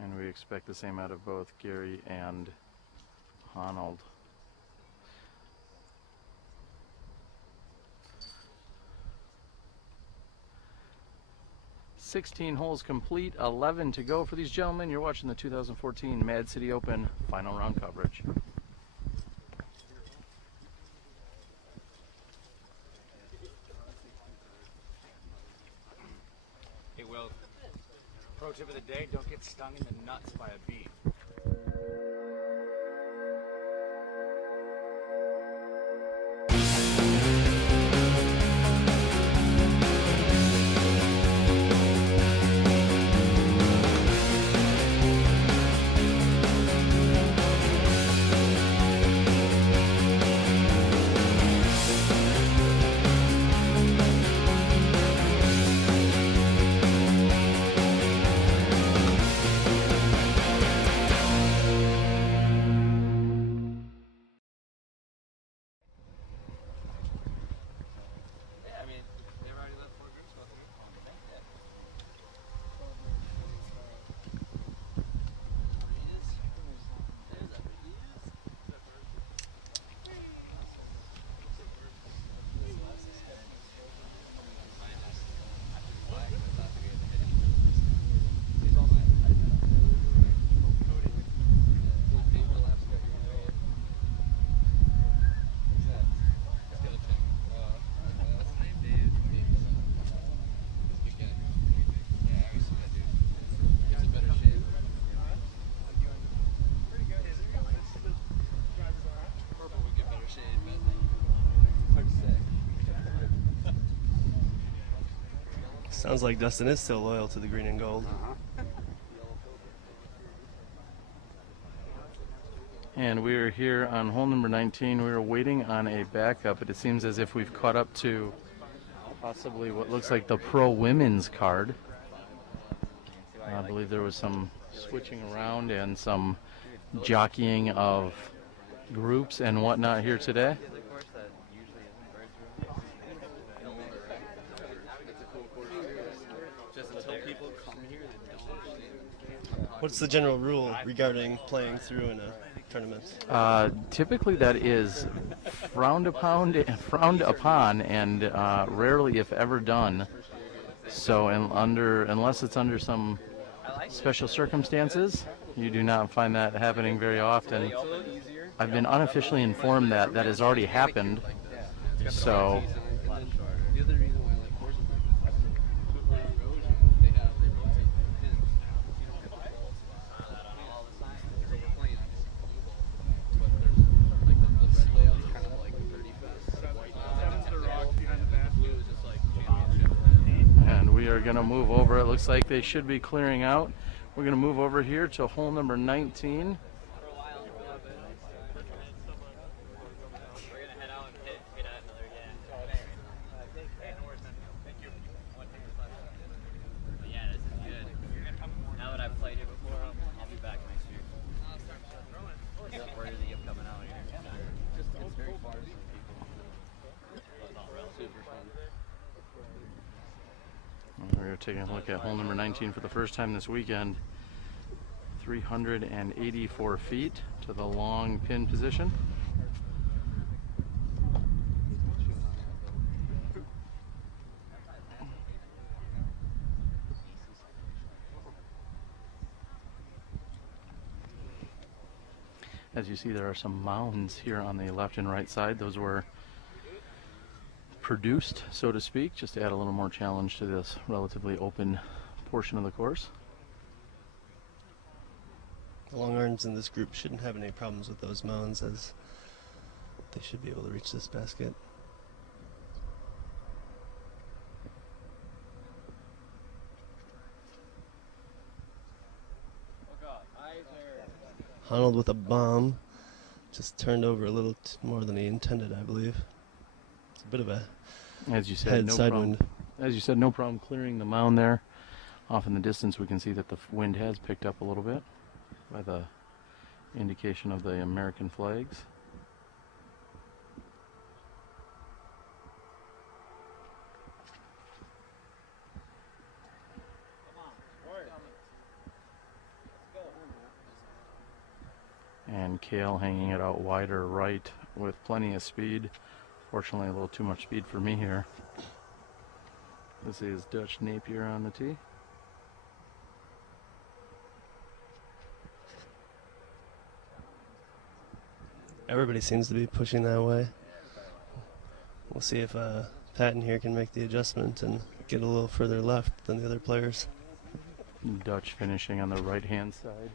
And we expect the same out of both Gary and Honold. "16 holes complete, 11 to go for these gentlemen." You're watching the 2014 Mad City Open final round coverage. Hey, Will. Pro tip of the day, don't get stung in the nuts by a bee. Sounds like Dustin is still loyal to the green and gold. And we are here on hole number 19. We are waiting on a backup, but it seems as if we've caught up to Possibly what looks like the pro women's card. I believe there was some switching around and some jockeying of groups and whatnot here today. What's the general rule regarding playing through in a tournament? Typically that is frowned upon and rarely if ever done. So unless it's under some special circumstances, you do not find that happening very often. I've been unofficially informed that that has already happened. So we are going to move over. It looks like they should be clearing out. We're going to move over here to hole number 19. We're taking a look at hole number 19 for the first time this weekend. 384 feet to the long pin position. As you see, there are some mounds here on the left and right side. Those were produced, so to speak, just to add a little more challenge to this relatively open portion of the course. The long arms in this group shouldn't have any problems with those mounds, as they should be able to reach this basket. Honold with a bomb, just turned over a little more than he intended, I believe. It's a bit of a as you said, head no side problem. wind. As you said, no problem clearing the mound there. Off in the distance, we can see that the wind has picked up a little bit by the indication of the American flags. And Kale hanging it out wider right with plenty of speed. Fortunately, a little too much speed for me here. This is Dutch Napier on the tee. Everybody seems to be pushing that way. We'll see if Patton here can make the adjustment and get a little further left than the other players. Dutch finishing on the right-hand side.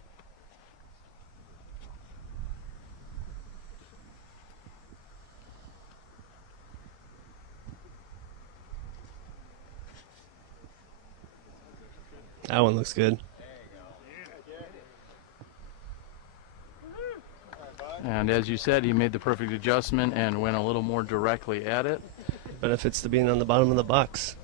That one looks good. And as you said, he made the perfect adjustment and went a little more directly at it. Benefits to being on the bottom of the box.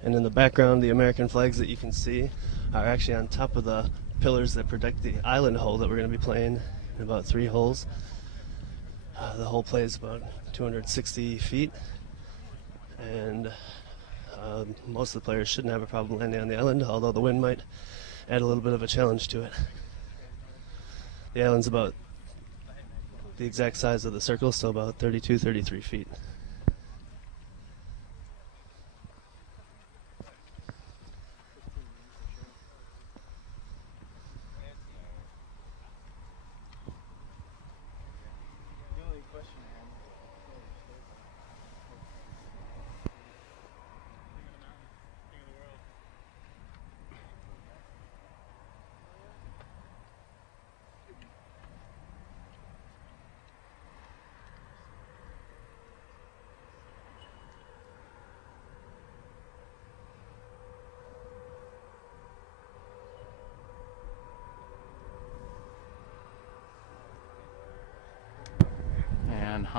And in the background, the American flags that you can see are actually on top of the pillars that protect the island hole that we're going to be playing in about 3 holes. The hole plays about 260 feet, and most of the players shouldn't have a problem landing on the island, although the wind might add a little bit of a challenge to it. The island's about the exact size of the circle, so about 32, 33 feet.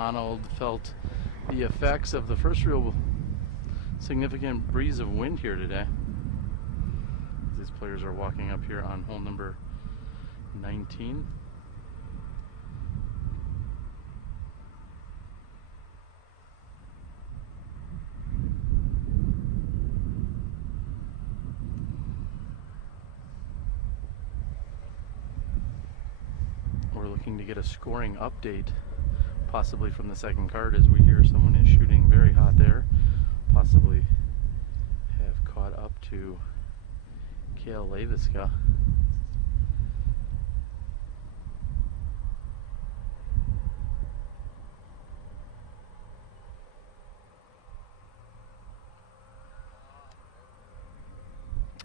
Honold felt the effects of the first real significant breeze of wind here today. These players are walking up here on hole number 19. We're looking to get a scoring update, possibly from the second card, as we hear someone is shooting very hot there. Possibly have caught up to Leiviska.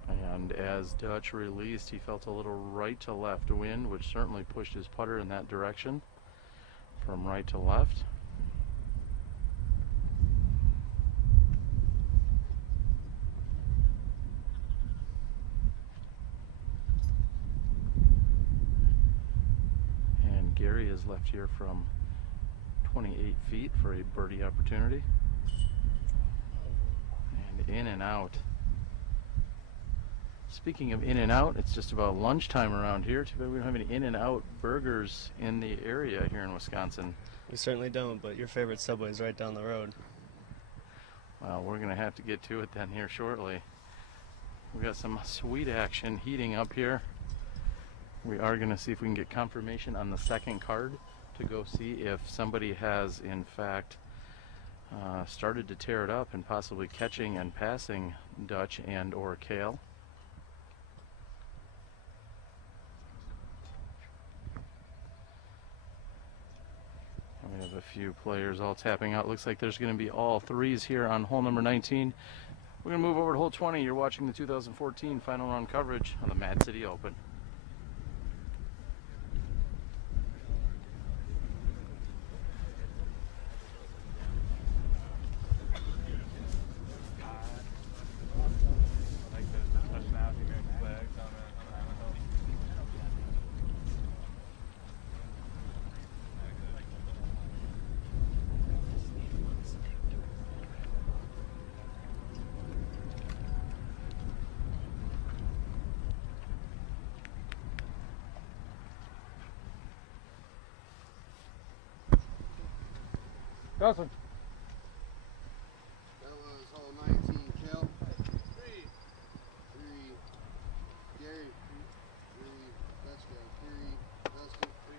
And as Dutch released, he felt a little right to left wind, which certainly pushed his putter in that direction from right to left. And Gary is left here from 28 feet for a birdie opportunity. And in and out. Speaking of in and out, it's just about lunchtime around here. Too bad we don't have any in and out burgers in the area here in Wisconsin. We certainly don't, but your favorite Subway is right down the road. Well, we're going to have to get to it then here shortly. We've got some sweet action heating up here. We are going to see if we can get confirmation on the second card to go see if somebody has in fact started to tear it up and possibly catching and passing Dutch and or Kale. We have a few players all tapping out. Looks like there's going to be all threes here on hole number 19. We're going to move over to hole 20. You're watching the 2014 final round coverage on the Mad City Open. Dawson. That was hole 19, Kel. 3, Gary. 3, let's go. 3, Dustin. 3.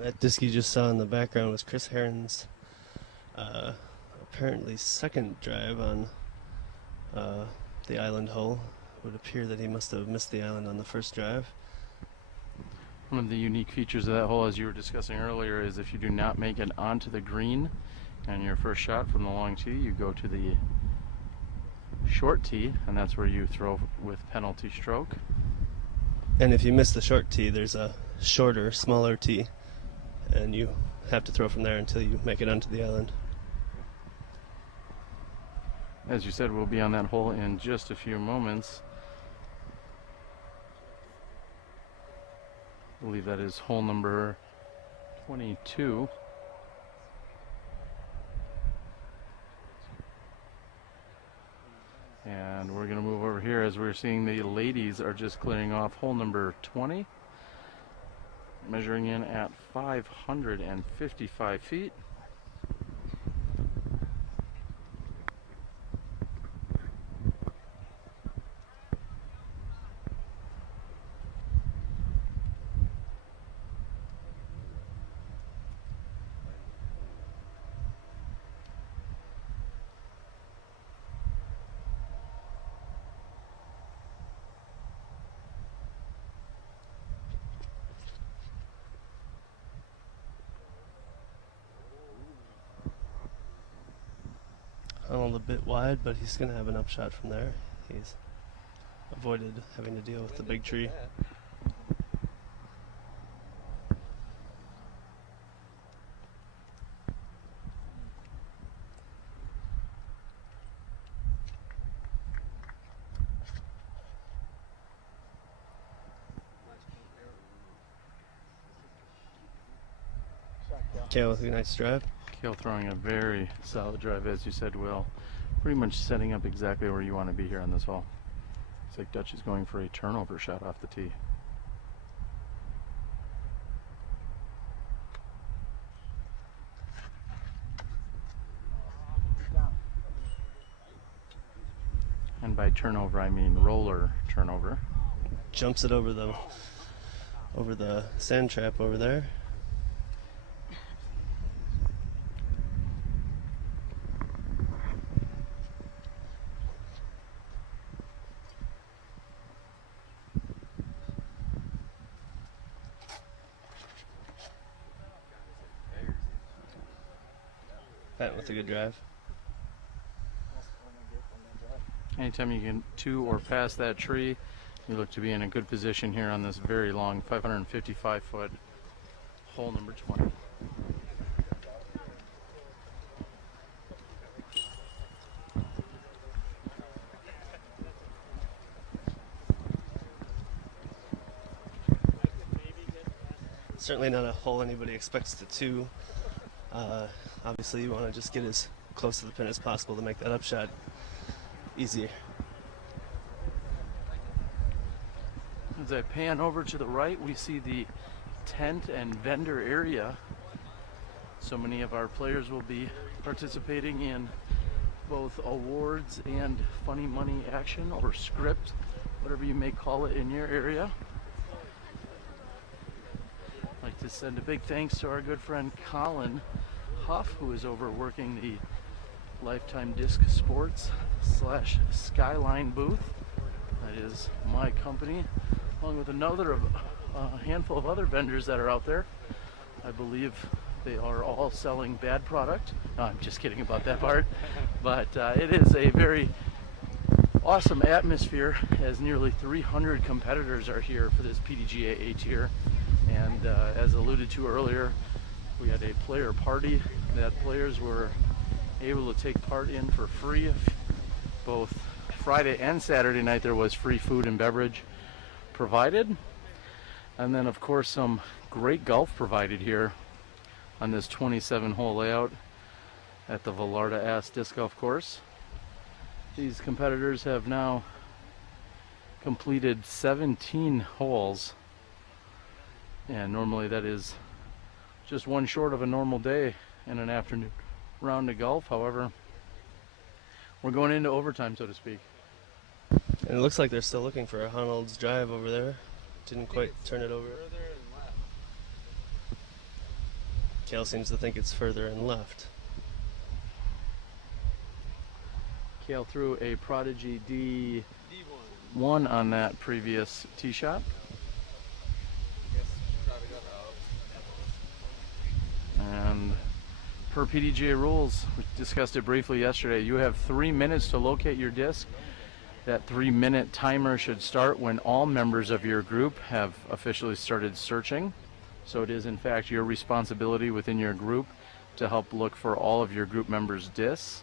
That disc you just saw in the background was Chris Herron's apparently second drive on the island hole. It would appear that he must have missed the island on the first drive. One of the unique features of that hole, as you were discussing earlier, is if you do not make it onto the green on your first shot from the long tee, you go to the short tee, and that's where you throw with penalty stroke. And if you miss the short tee, there's a shorter, smaller tee, and you have to throw from there until you make it onto the island. As you said, we'll be on that hole in just a few moments. I believe that is hole number 22. And we're going to move over here as we're seeing the ladies are just clearing off hole number 20. Measuring in at 555 feet. Honold a bit wide, but he's going to have an upshot from there. He's avoided having to deal with the big tree. Kale with a nice drive. Kale throwing a very solid drive, as you said, Will. Pretty much setting up exactly where you want to be here on this hole. Looks like Dutch is going for a turnover shot off the tee. And by turnover, I mean roller turnover. Jumps it over the sand trap over there. Patton with a good drive. Anytime you get to or past that tree, you look to be in a good position here on this very long 555-foot hole number 20. Certainly not a hole anybody expects to two. Obviously you want to just get as close to the pin as possible to make that upshot easier. As I pan over to the right, we see the tent and vendor area. So many of our players will be participating in both awards and funny money action, or script, whatever you may call it in your area. I'd like to send a big thanks to our good friend Colin Huff, who is overworking the Lifetime Disc Sports / Skyline booth. That is my company, along with a handful of other vendors that are out there. I believe they are all selling bad product. No, I'm just kidding about that part. But it is a very awesome atmosphere, as nearly 300 competitors are here for this PDGA A-Tier. And as alluded to earlier, we had a player party that players were able to take part in for free. Both Friday and Saturday night there was free food and beverage provided. And then of course some great golf provided here on this 27-hole layout at the Velarda Ass Disc Golf Course. These competitors have now completed 17 holes, and normally that is just one short of a normal day in an afternoon round of golf. However, we're going into overtime, so to speak. And it looks like they're still looking for a Honold's drive over there. Didn't quite turn it over. Kale seems to think it's further and left. Kale threw a Prodigy D1 on that previous tee shot. And per PDGA rules, we discussed it briefly yesterday, you have 3 minutes to locate your disc. That 3-minute timer should start when all members of your group have officially started searching. So it is in fact your responsibility within your group to help look for all of your group members' discs.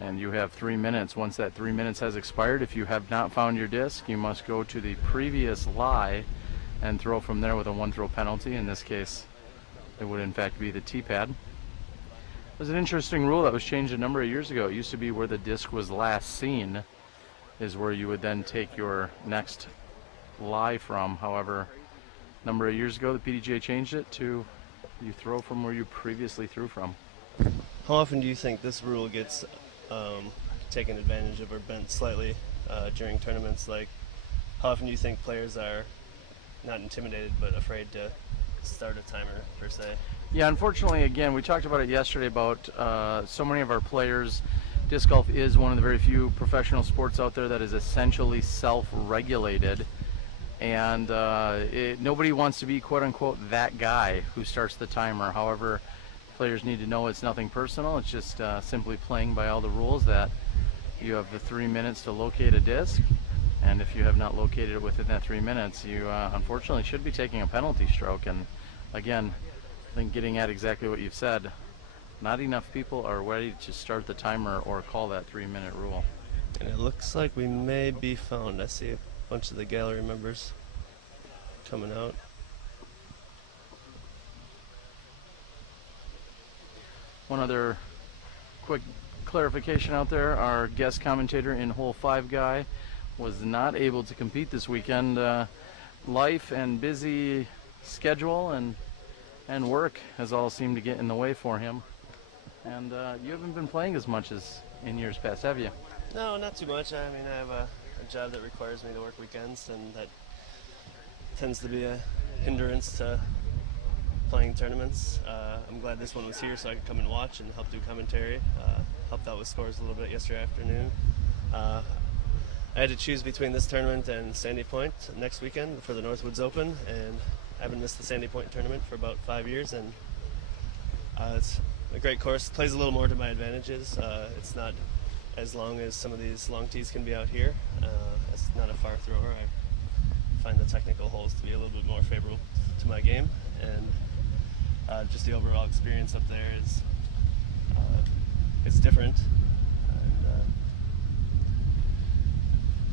And you have 3 minutes. Once that 3 minutes has expired, if you have not found your disc, you must go to the previous lie and throw from there with a 1-throw penalty. In this case, it would in fact be the tee pad. There's an interesting rule that was changed a number of years ago. It used to be where the disc was last seen is where you would then take your next lie from. However, a number of years ago the PDGA changed it to you throw from where you previously threw from. How often do you think this rule gets taken advantage of or bent slightly during tournaments? Like, how often do you think players are not intimidated but afraid to start a timer per se? Yeah, unfortunately, again, we talked about it yesterday about so many of our players. Disc golf is one of the very few professional sports out there that is essentially self-regulated, and nobody wants to be quote-unquote that guy who starts the timer. However, players need to know it's nothing personal. It's just simply playing by all the rules that you have the 3 minutes to locate a disc, and if you have not located it within that 3 minutes, you unfortunately should be taking a penalty stroke. And again, I think getting at exactly what you've said, not enough people are ready to start the timer or call that 3-minute rule. And it looks like we may be found. I see a bunch of the gallery members coming out. One other quick clarification out there, our guest commentator in hole 5 guy was not able to compete this weekend. Life and busy schedule and work has all seemed to get in the way for him. And you haven't been playing as much as in years past, have you? No, not too much. I mean, I have a job that requires me to work weekends, and that tends to be a hindrance to playing tournaments. I'm glad this one was here so I could come and watch and help do commentary. Helped out with scores a little bit yesterday afternoon. I had to choose between this tournament and Sandy Point next weekend for the Northwoods Open, and I haven't missed the Sandy Point tournament for about 5 years, and it's a great course. Plays a little more to my advantages. It's not as long as some of these long tees can be out here. It's not a far thrower. I find the technical holes to be a little bit more favorable to my game, and just the overall experience up there is it's different. And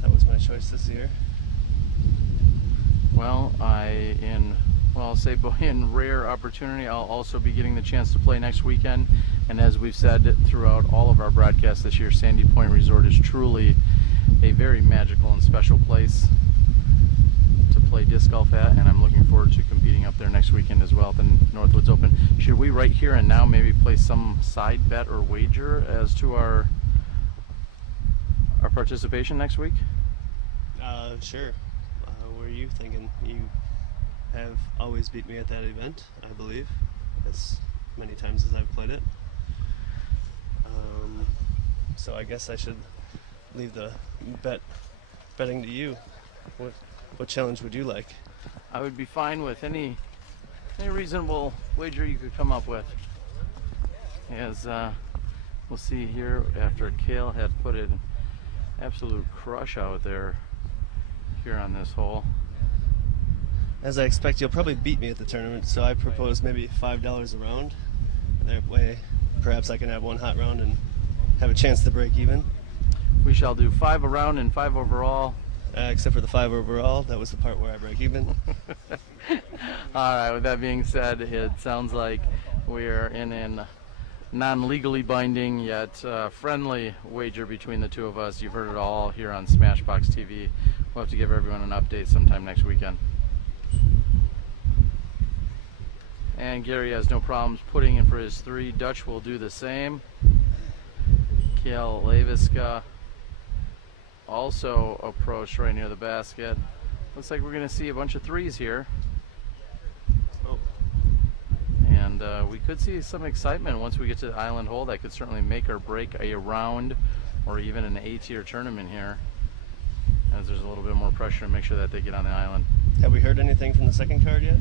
that was my choice this year. Well, I'll say in rare opportunity, I'll also be getting the chance to play next weekend. And as we've said throughout all of our broadcasts this year, Sandy Point Resort is truly a very magical and special place to play disc golf at, and I'm looking forward to competing up there next weekend as well at the Northwoods Open. Should we right here and now maybe place some side bet or wager as to our participation next week? Sure. What are you thinking? You have always beat me at that event, I believe, as many times as I've played it. So I guess I should leave the betting to you. What challenge would you like? I would be fine with any reasonable wager you could come up with. As we'll see here, after Cale had put an absolute crush out there here on this hole. As I expect, you'll probably beat me at the tournament, so I propose maybe $5 a round. That way, perhaps I can have one hot round and have a chance to break even. We shall do 5 a round and 5 overall. Except for the 5 overall, that was the part where I break even. All right, with that being said, it sounds like we are in a non-legally binding yet friendly wager between the two of us. You've heard it all here on SmashBoxxTV. We'll have to give everyone an update sometime next weekend. And Gary has no problems putting in for his 3. Dutch will do the same. Leiviska also approached right near the basket. Looks like we're going to see a bunch of 3s here. Oh. And we could see some excitement once we get to the island hole. That could certainly make or break a round or even an A-tier tournament here, as there's a little bit more pressure to make sure that they get on the island. Have we heard anything from the second card yet?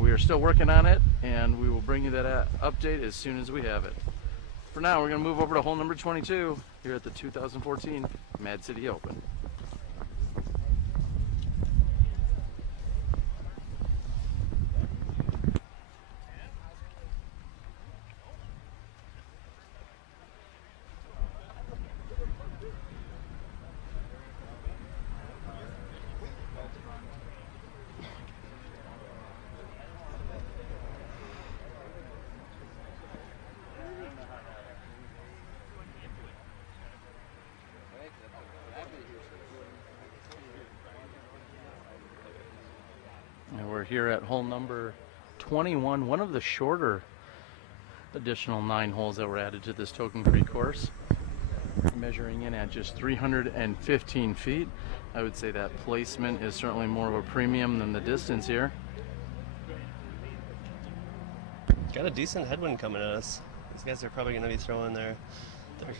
We are still working on it, and we will bring you that update as soon as we have it. For now, we're going to move over to hole number 22 here at the 2014 Mad City Open. And we're here at hole number 21, one of the shorter additional 9 holes that were added to this Token Creek course. Measuring in at just 315 feet. I would say that placement is certainly more of a premium than the distance here. Got a decent headwind coming at us. These guys are probably going to be throwing their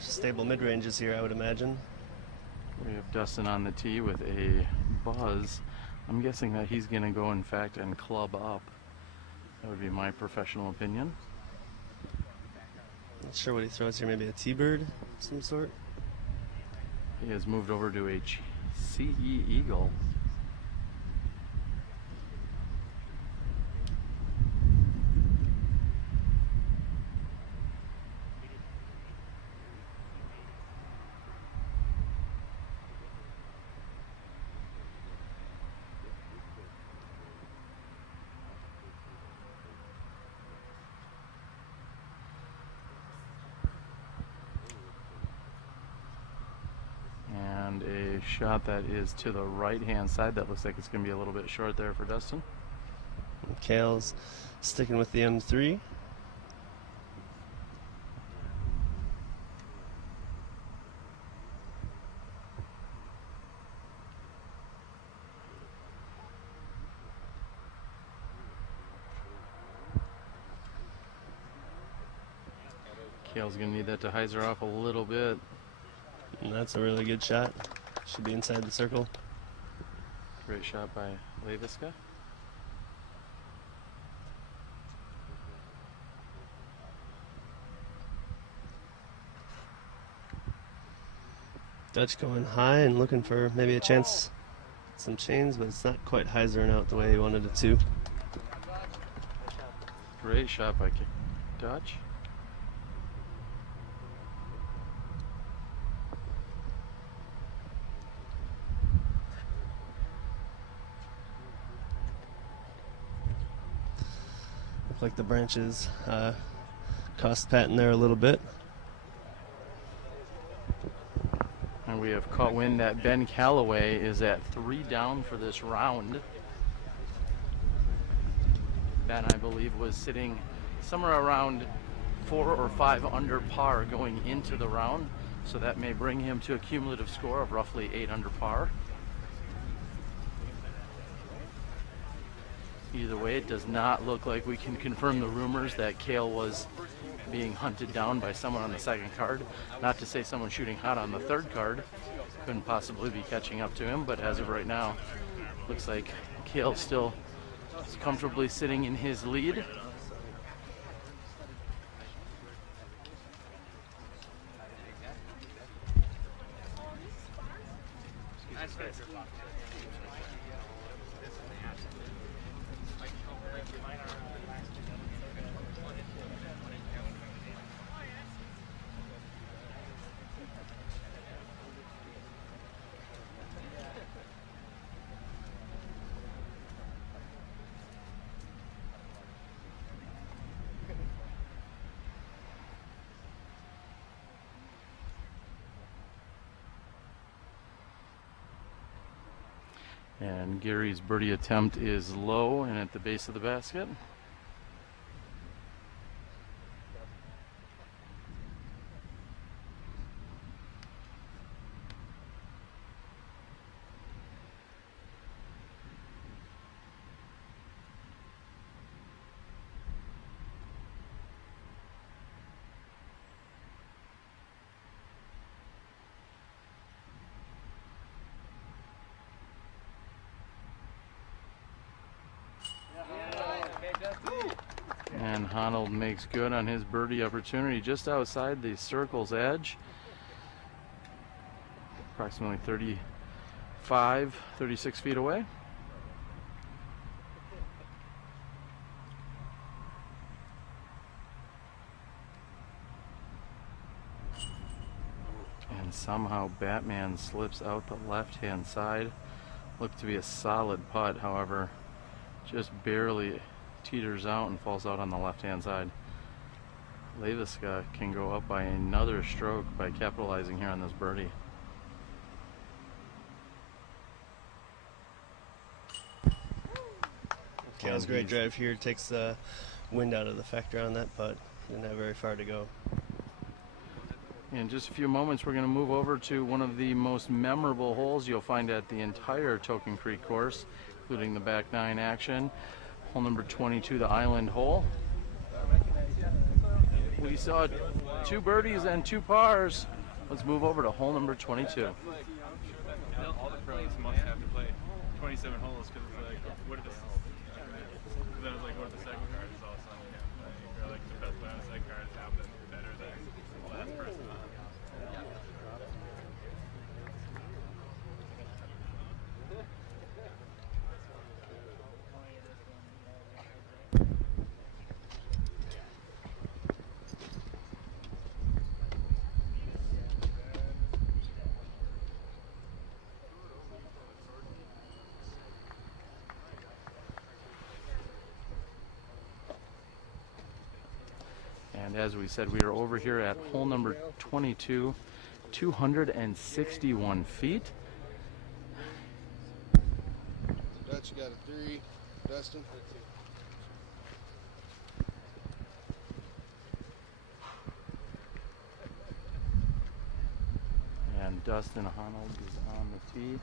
stable mid-ranges here, I would imagine. We have Dustin on the tee with a buzz. I'm guessing that he's going to go, in fact, and club up. That would be my professional opinion. Not sure what he throws here. Maybe a T-bird of some sort. He has moved over to a CE Eagle. shot that is to the right-hand side. That looks like it's going to be a little bit short there for Dustin. Kale's sticking with the M3. Kale's going to need that to hyzer off a little bit. And that's a really good shot. Should be inside the circle. Great shot by Leiviska. Dutch going high and looking for maybe a chance at some chains, but it's not quite hyzering out the way he wanted it to. Great shot by Dutch. Look like the branches cost Patton there a little bit. And we have caught wind that Ben Calloway is at 3 down for this round. Ben, I believe, was sitting somewhere around 4 or 5 under par going into the round, so that may bring him to a cumulative score of roughly 8 under par. Either way, it does not look like we can confirm the rumors that Cale was being hunted down by someone on the second card. Not to say someone shooting hot on the third card couldn't possibly be catching up to him, but as of right now, looks like Cale still is comfortably sitting in his lead. And Gary's birdie attempt is low and at the base of the basket. And Honold makes good on his birdie opportunity just outside the circle's edge. Approximately 36 feet away. And somehow Batman slips out the left-hand side. Looked to be a solid putt, however, just barely teeters out and falls out on the left-hand side. Leiviska can go up by another stroke by capitalizing here on this birdie. Kale's great drive here takes the wind out of the factor on that putt. Didn't have very far to go. In just a few moments, we're going to move over to one of the most memorable holes you'll find at the entire Token Creek course, including the back nine action. Hole number 22, the island hole. We saw 2 birdies and 2 pars. Let's move over to hole number 22. All the pros must have to play 27 holes because it's like, what are the, then it's like, what are the second card is all of a sudden, you're like the best player on the second card is now better than the last person. And as we said, we are over here at hole number 22, 261 feet. 33, Dustin. And Dustin Honold is on the tee.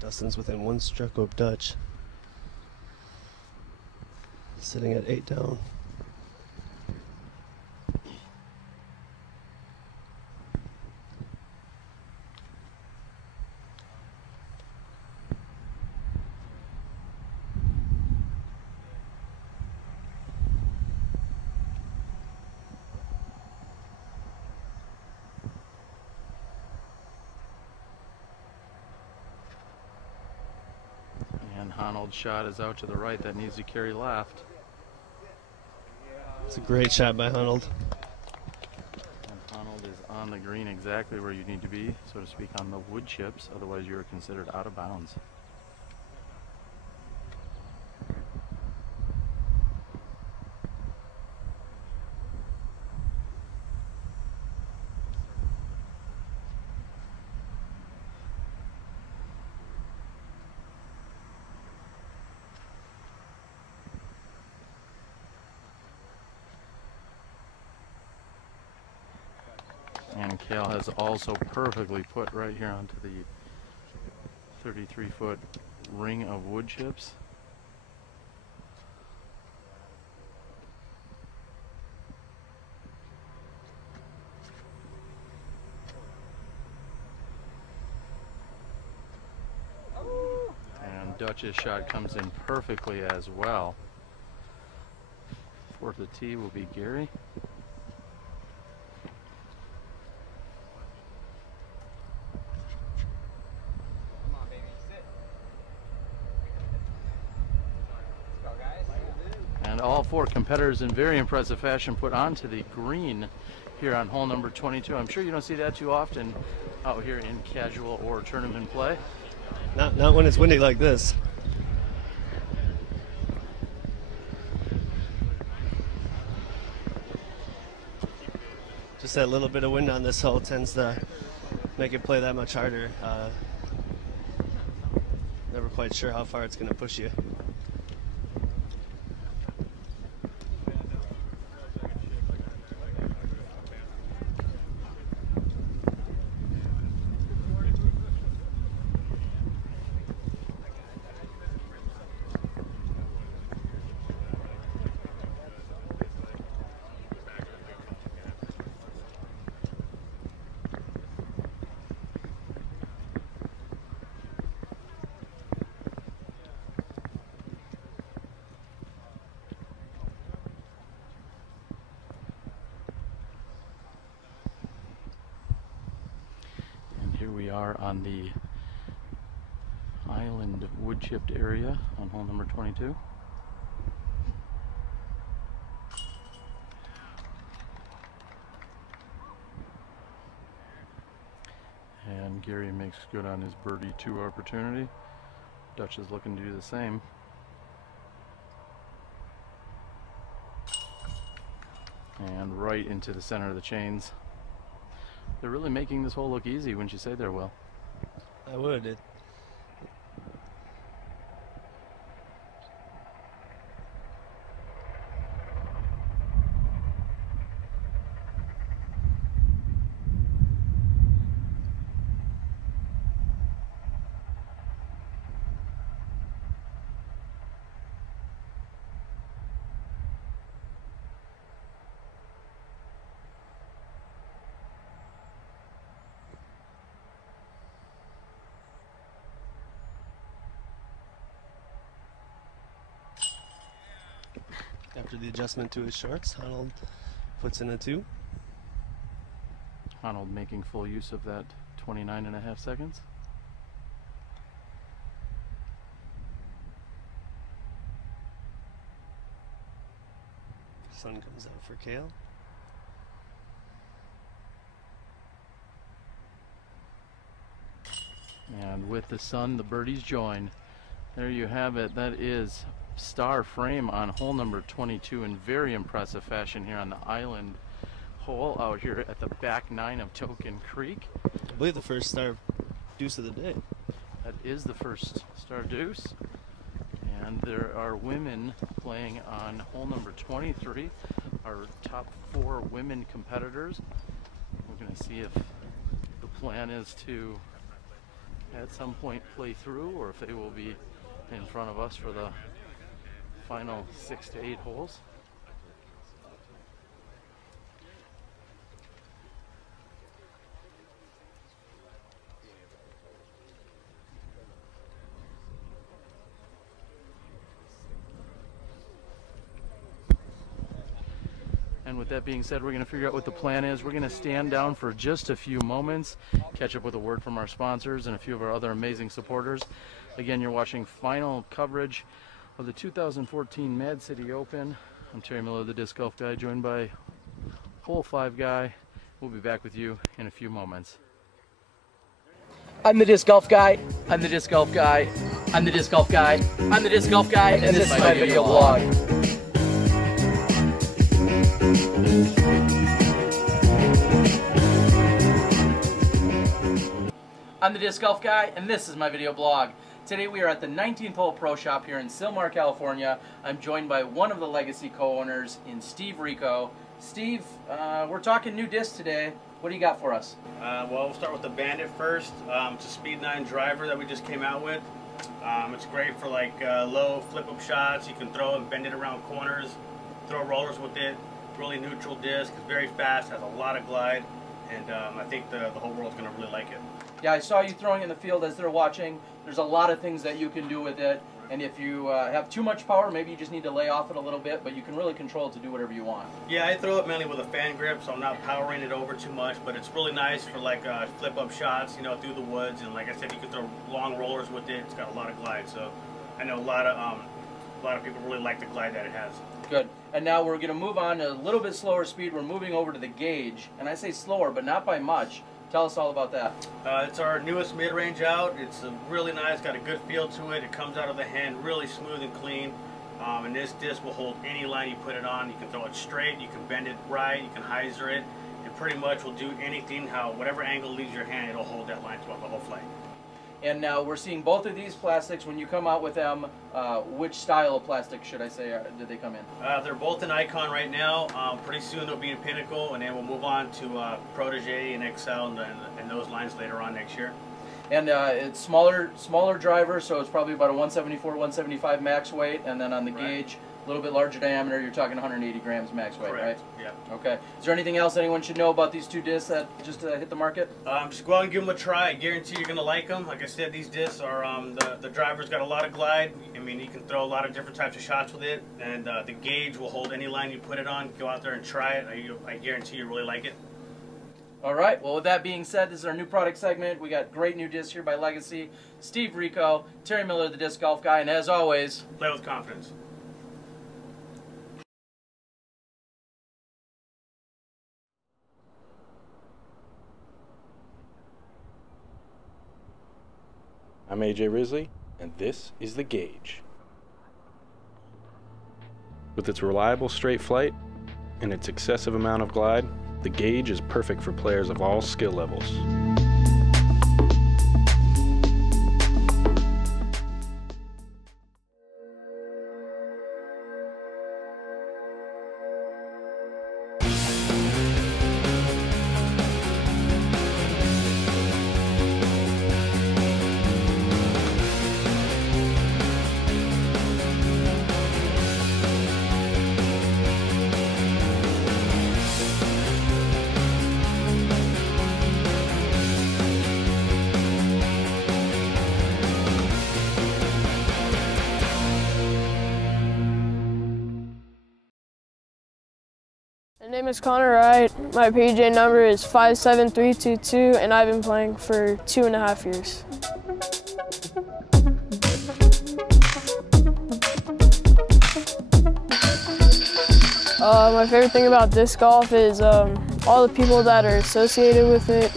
Dustin's within 1 stroke of Dutch. Sitting at 8 down. And Honold's shot is out to the right. That needs to carry left. It's a great shot by Honold. And Honold is on the green exactly where you need to be, so to speak, on the wood chips. Otherwise, you are considered out of bounds. And Cale has also perfectly put right here onto the 33-foot ring of wood chips. And Dutch's shot comes in perfectly as well. For the tee will be Gary. And all 4 competitors in very impressive fashion put onto the green here on hole number 22. I'm sure you don't see that too often out here in casual or tournament play. Not when it's windy like this. Just that little bit of wind on this hole tends to make it play that much harder. Never quite sure how far it's going to push you. Here we are on the island wood chipped area on hole number 22. And Gary makes good on his birdie 2 opportunity. Dutch is looking to do the same. And right into the center of the chains. They're really making this hole look easy, wouldn't you say there, Will? I would. After the adjustment to his shorts, Honold puts in a 2. Honold making full use of that 29.5 seconds. Sun comes out for Cale. And with the sun, the birdies join. There you have it. That is star frame on hole number 22 in very impressive fashion here on the island hole out here at the back 9 of Token Creek. I believe the first star deuce of the day. That is the first star deuce. And there are women playing on hole number 23, our top 4 women competitors. We're going to see if the plan is to at some point play through, or if they will be in front of us for the final 6 to 8 holes. And with that being said, we're going to figure out what the plan is. We're going to stand down for just a few moments, catch up with a word from our sponsors and a few of our other amazing supporters. Again, you're watching final coverage of the 2014 Mad City Open. I'm Terry Miller, the Disc Golf Guy, joined by Hole 5 Guy. We'll be back with you in a few moments. I'm the Disc Golf Guy. I'm the Disc Golf Guy. I'm the Disc Golf Guy. I'm the Disc Golf Guy. And this is my video blog. I'm the Disc Golf Guy, and this is my video blog. Today we are at the 19th Hole Pro Shop here in Sylmar, California. I'm joined by one of the Legacy co-owners in Steve Rico. Steve, we're talking new discs today. What do you got for us? Well, we'll start with the Bandit first. It's a Speed 9 driver that we just came out with. It's great for like low flip-up shots. You can throw and bend it around corners, throw rollers with it. Really neutral disc. It's very fast, has a lot of glide, and I think the whole world's going to really like it. Yeah, I saw you throwing in the field as they're watching. There's a lot of things that you can do with it, and if you have too much power, maybe you just need to lay off it a little bit, but you can really control it to do whatever you want. Yeah, I throw it mainly with a fan grip, so I'm not powering it over too much, but it's really nice for like flip-up shots, you know, through the woods, and like I said, you can throw long rollers with it. It's got a lot of glide, so I know a lot of people really like the glide that it has. Good. And now we're going to move on to a little bit slower speed. We're moving over to the gauge, and I say slower, but not by much. Tell us all about that. It's our newest mid-range out. It's really nice, got a good feel to it. It comes out of the hand really smooth and clean. And this disc will hold any line you put it on. You can throw it straight, you can bend it right, you can hyzer it. It pretty much will do anything, whatever angle leaves your hand, it'll hold that line throughout the whole flight. And now we're seeing both of these plastics. When you come out with them, which style of plastic should I say did they come in? They're both in Icon right now. Pretty soon they'll be in Pinnacle, and then we'll move on to PDGA and XL and those lines later on next year. And it's smaller driver, so it's probably about a 174, 175 max weight, and then on the gauge, a little bit larger diameter, you're talking 180 grams max weight, Correct. right? Yeah. Okay. Is there anything else anyone should know about these two discs that just hit the market? Just go out and give them a try. I guarantee you're going to like them. Like I said, these discs are, the driver's got a lot of glide. I mean, you can throw a lot of different types of shots with it, and the gauge will hold any line you put it on. Go out there and try it. I guarantee you really like it. All right, well, with that being said, this is our new product segment. We got great new discs here by Legacy. Steve Rico, Terry Miller, the Disc Golf Guy, and as always, play with confidence. I'm AJ Risley, and this is the Gauge. With its reliable straight flight and its excessive amount of glide, the Gauge is perfect for players of all skill levels. My name is Connor Wright. My PDGA number is 57322, and I've been playing for 2.5 years. My favorite thing about disc golf is all the people that are associated with it,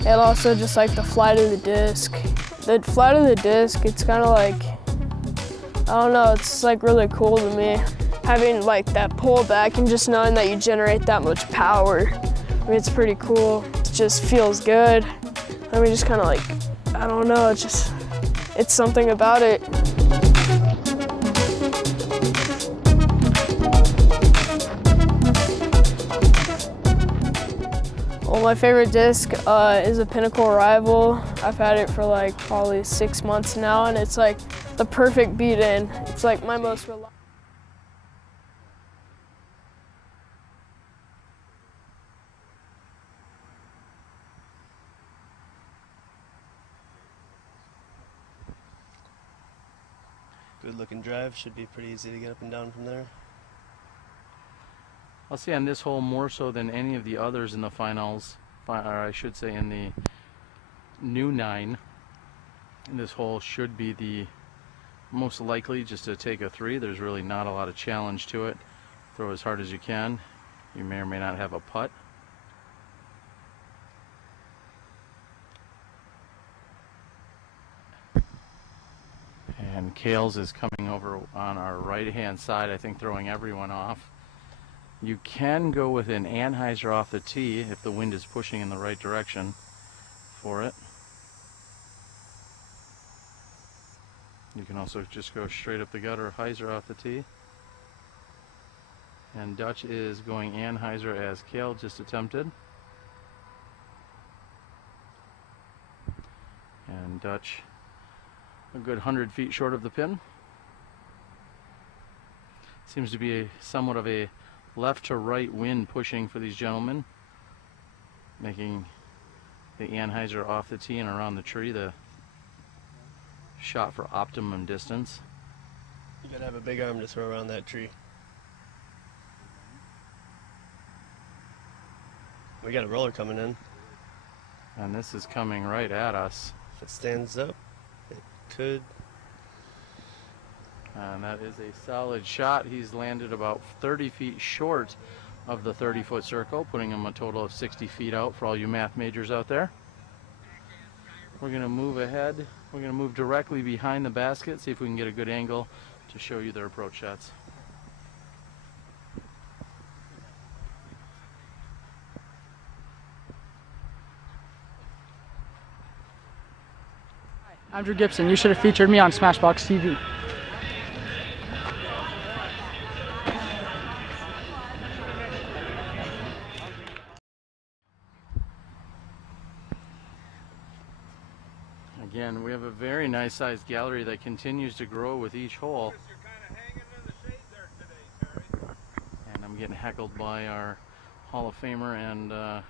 and also just like the flight of the disc. The flight of the disc, it's kind of like, I don't know, it's like really cool to me. Having like that pull back and just knowing that you generate that much power, I mean, it's pretty cool. It just feels good. I mean, just kind of like, I don't know, it just it's something about it. Well, my favorite disc is a Pinnacle Rival. I've had it for like probably 6 months now, and it's like the perfect beat-in. It's like my most reliable. Good looking drive, should be pretty easy to get up and down from there. I'll say on this hole more so than any of the others in the finals, or I should say in the new 9, this hole should be the most likely just to take a 3. There's really not a lot of challenge to it. Throw as hard as you can. You may or may not have a putt. And Kales is coming over on our right-hand side, I think throwing everyone off. You can go with an Anheuser off the tee if the wind is pushing in the right direction for it. You can also just go straight up the gutter, Heiser off the tee. And Dutch is going Anheuser as Kale just attempted. And Dutch a good 100 feet short of the pin. Seems to be somewhat of a left to right wind pushing for these gentlemen, making the Anheuser off the tee and around the tree the shot for optimum distance. You gotta have a big arm to throw around that tree. We got a roller coming in. And this is coming right at us. If it stands up, it could. And that is a solid shot. He's landed about 30 feet short of the 30-foot circle, putting him a total of 60 feet out for all you math majors out there. We're going to move ahead. We're going to move directly behind the basket, see if we can get a good angle to show you their approach shots. I'm Drew Gibson. You should have featured me on SmashBoxxTV. Again, we have a very nice sized gallery that continues to grow with each hole. And I'm getting heckled by our Hall of Famer and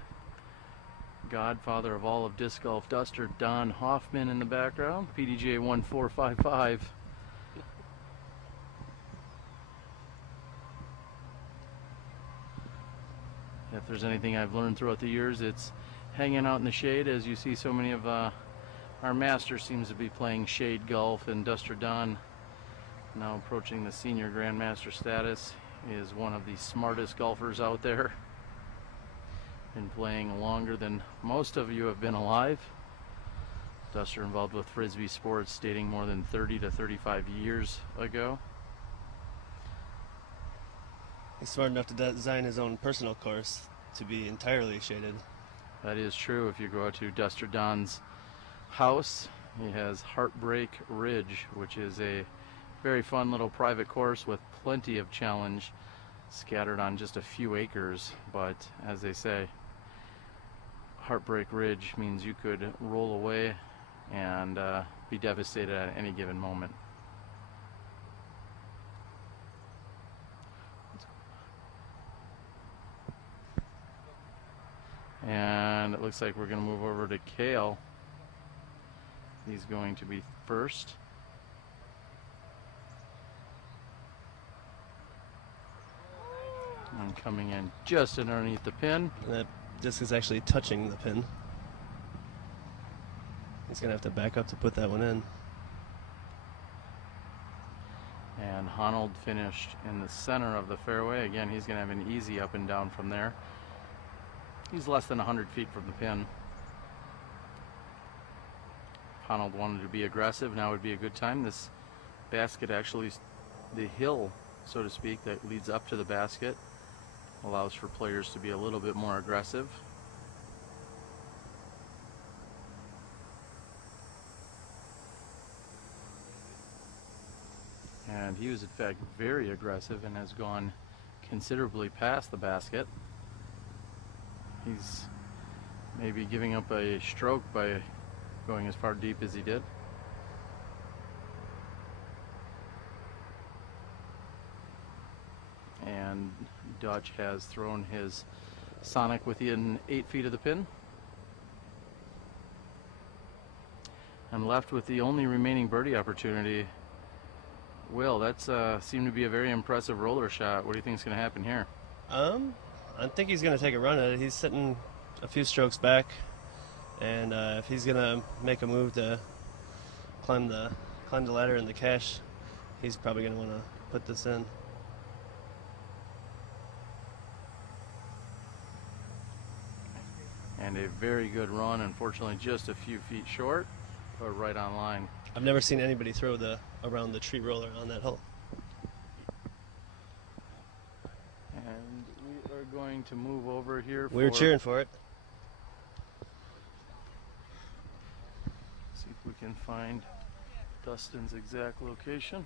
godfather of all of disc golf duster, Don Hoffman, in the background, PDGA 1455. If there's anything I've learned throughout the years, it's hanging out in the shade. As you see, so many of our masters seems to be playing shade golf, and Duster Don, now approaching the senior grandmaster status, is one of the smartest golfers out there. Been playing longer than most of you have been alive. Duster involved with Frisbee sports dating more than 30 to 35 years ago. He's smart enough to design his own personal course to be entirely shaded. That is true. If you go out to Duster Don's house, he has Heartbreak Ridge, which is a very fun little private course with plenty of challenge scattered on just a few acres. But as they say, Heartbreak Ridge means you could roll away and be devastated at any given moment. And it looks like we're going to move over to Kale. He's going to be first. And coming in just underneath the pin. And that disc is actually touching the pin. He's going to have to back up to put that one in. And Honold finished in the center of the fairway. Again, he's going to have an easy up and down from there. He's less than 100 feet from the pin. If Honold wanted to be aggressive, now would be a good time. This basket actually, the hill, so to speak, that leads up to the basket, allows for players to be a little bit more aggressive. he was in fact very aggressive and has gone considerably past the basket. He's maybe giving up a stroke by going as far deep as he did. And Dutch has thrown his Sonic within 8 feet of the pin. I'm left with the only remaining birdie opportunity. Will, that's seemed to be a very impressive roller shot. What do you think is going to happen here? I think he's going to take a run at it. He's sitting a few strokes back, and if he's going to make a move to climb the ladder in the cash, he's probably going to want to put this in. And a very good run, unfortunately just a few feet short, but right on line. I've never seen anybody throw around the tree roller on that hole. And we are going to move over here. We were cheering for it. See if we can find Dustin's exact location.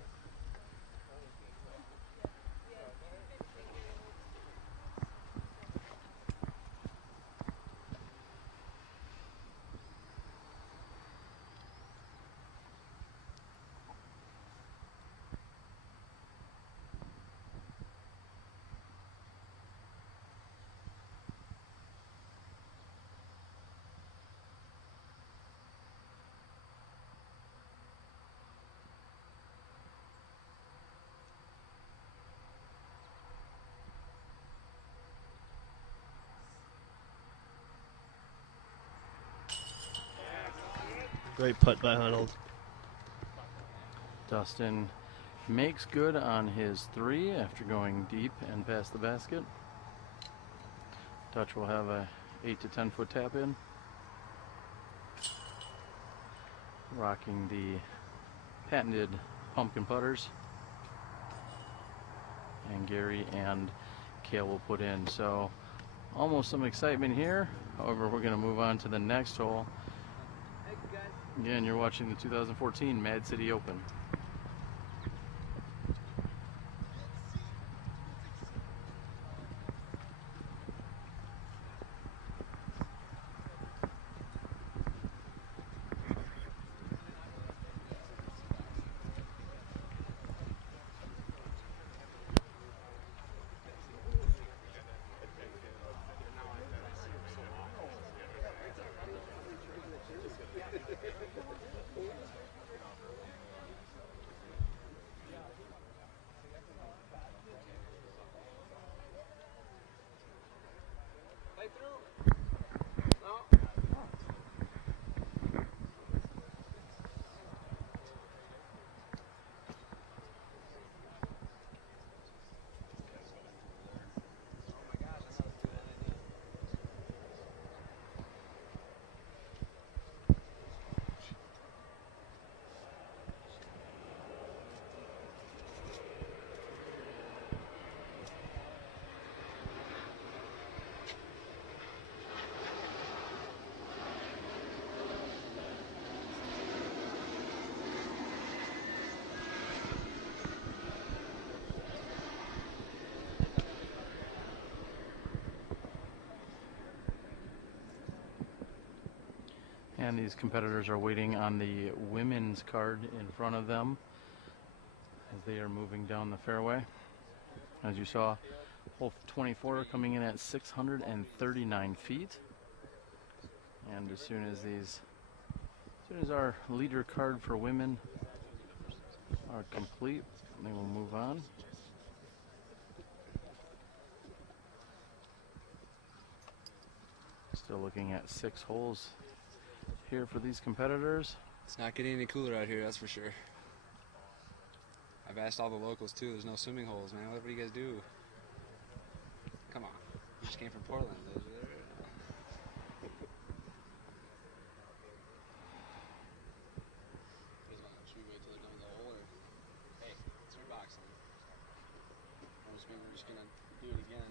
Great putt by Honold. Dustin makes good on his 3 after going deep and past the basket. Dutch will have a 8 to 10 foot tap in. Rocking the patented pumpkin putters. And Gary and Cale will put in. So almost some excitement here. However, we're going to move on to the next hole. Again, you're watching the 2014 Mad City Open. And these competitors are waiting on the women's card in front of them as they are moving down the fairway. As you saw, hole 24 coming in at 639 feet. And as soon as our leader card for women are complete, they will move on. Still looking at 6 holes here for these competitors. It's not getting any cooler out here, that's for sure. I've asked all the locals too. There's no swimming holes, man. What do you guys do? Come on. You just came from Portland. Should we wait till they're done with the hole, or hey, it's your box. We're just gonna do it again.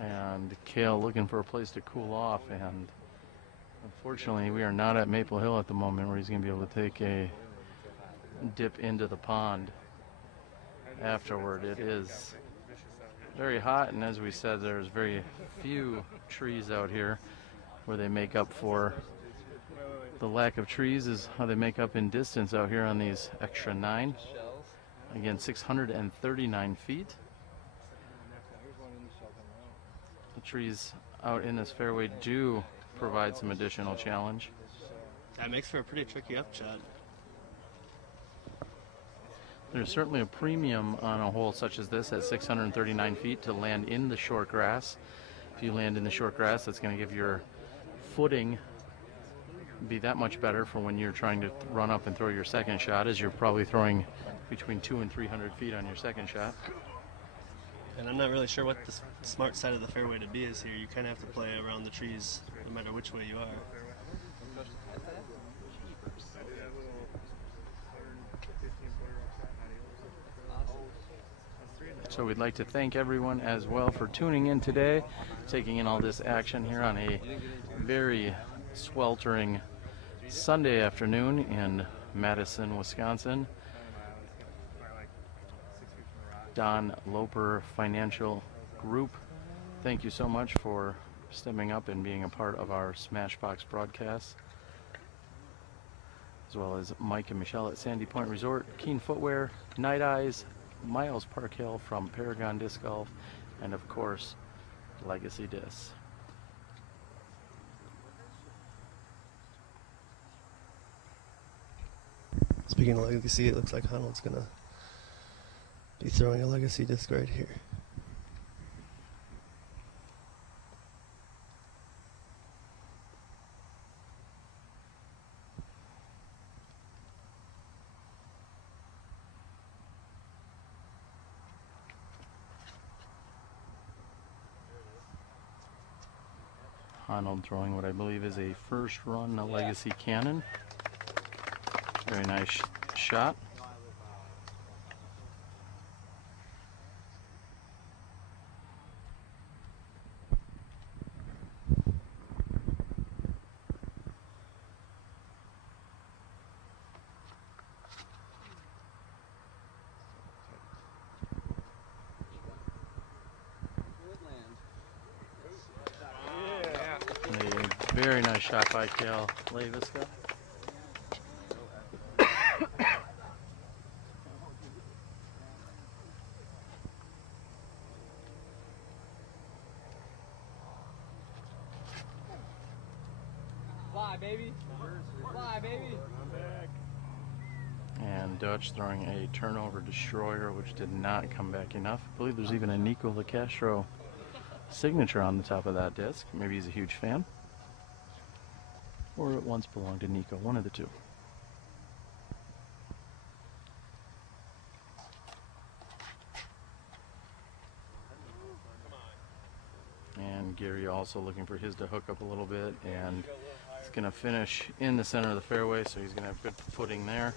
And Cale looking for a place to cool off, and Unfortunately, we are not at Maple Hill at the moment where he's going to be able to take a dip into the pond afterward. It is very hot, and as we said, there's very few trees out here. Where they make up for the lack of trees is how they make up in distance out here on these extra 9. Again, 639 feet. The trees out in this fairway do provide some additional challenge. That makes for a pretty tricky upshot. There's certainly a premium on a hole such as this at 639 feet to land in the short grass. If you land in the short grass, that's going to give your footing be that much better for when you're trying to run up and throw your second shot, as you're probably throwing between 200 and 300 feet on your second shot. And I'm not really sure what the smart side of the fairway to be is here. You kind of have to play around the trees no matter which way you are. So we'd like to thank everyone as well for tuning in today, taking in all this action here on a very sweltering Sunday afternoon in Madison, Wisconsin. Don Loper Financial Group, thank you so much for stepping up and being a part of our Smashbox broadcast, as well as Mike and Michelle at Sandy Point Resort, Keen Footwear, Night Eyes, Miles Parkhill from Paragon Disc Golf, and of course Legacy Discs. Speaking of Legacy, it looks like Honold's gonna be throwing a Legacy disc right here. Honold throwing what I believe is a first run Legacy Cannon. Very nice shot. A very nice shot by Cal Leiviska. Fly, baby. Fly, baby. And Dutch throwing a turnover destroyer, which did not come back enough. I believe there's even a Nico LaCastro signature on the top of that disc. Maybe he's a huge fan. Or it once belonged to Nico, one of the two. And Gary also looking for his to hook up a little bit, and it's going to finish in the center of the fairway, so he's going to have good footing there.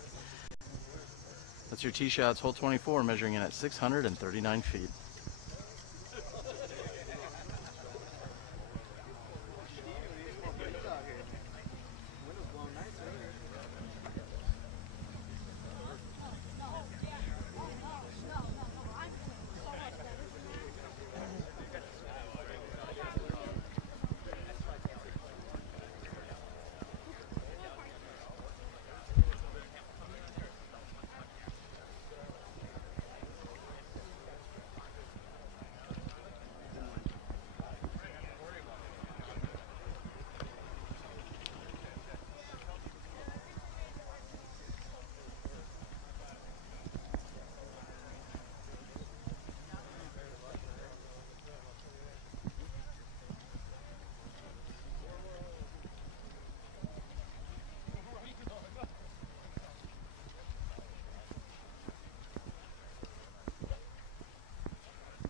That's your tee shots, hole 24, measuring in at 639 feet.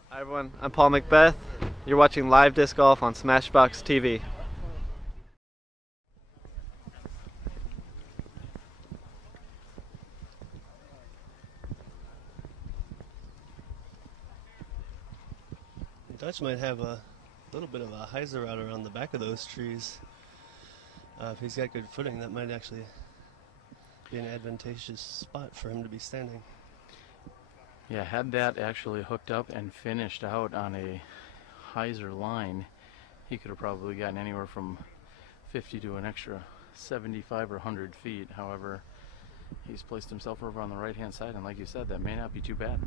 Hi everyone, I'm Paul Macbeth. You're watching live disc golf on SmashBoxxTV. Dutch might have a little bit of a hyzer out around the back of those trees. If he's got good footing, that might actually be an advantageous spot for him to be standing. Yeah, had that actually hooked up and finished out on a hyzer line, he could have probably gotten anywhere from 50 to an extra 75 or 100 feet. However, he's placed himself over on the right-hand side, and like you said, that may not be too bad.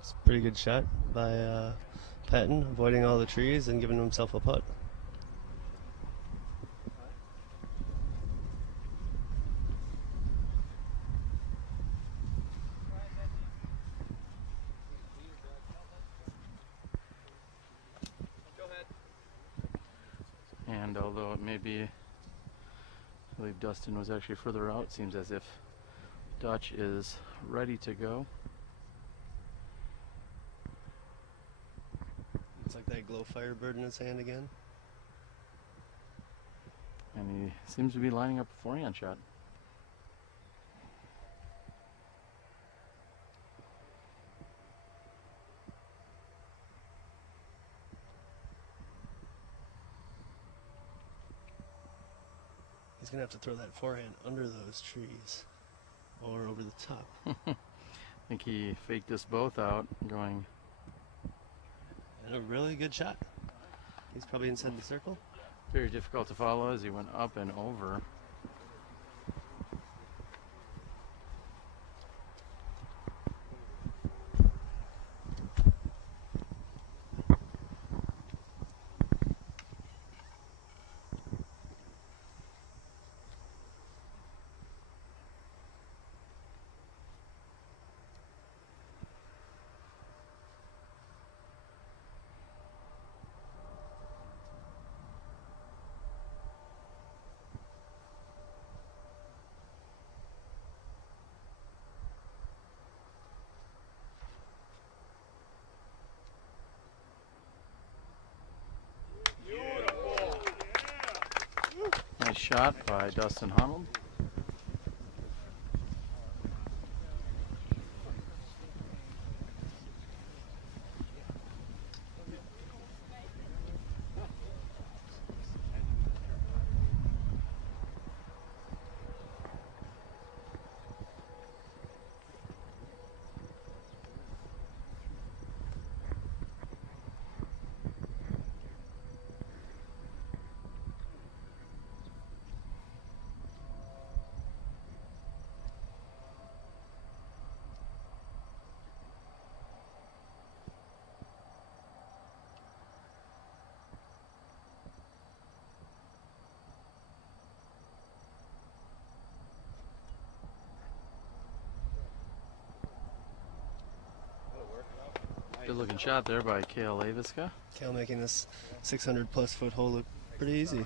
It's a pretty good shot by Patton, avoiding all the trees and giving himself a putt. And although it may be, I believe Dustin was actually further out, seems as if Dutch is ready to go. It's like that glow firebird in his hand again. And he seems to be lining up a forehand shot. He's going to have to throw that forehand under those trees or over the top. I think he faked us both out going. And a really good shot. He's probably inside the circle. Very difficult to follow as he went up and over. Nice shot by Dustin Honold. Good looking shot there by Kale Leiviska. Kale making this 600 plus foot hole look pretty easy.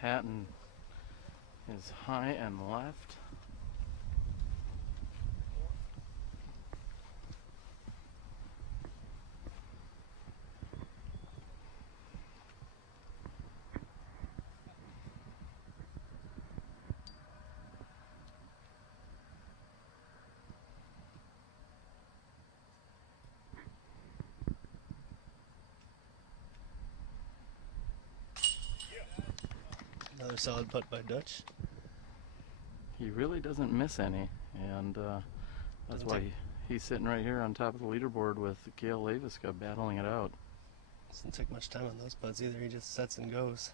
Patton is high and left. Another solid putt by Dutch. He really doesn't miss any, and That's why he's sitting right here on top of the leaderboard with Leiviska battling it out. Doesn't take much time on those putts either. He just sets and goes.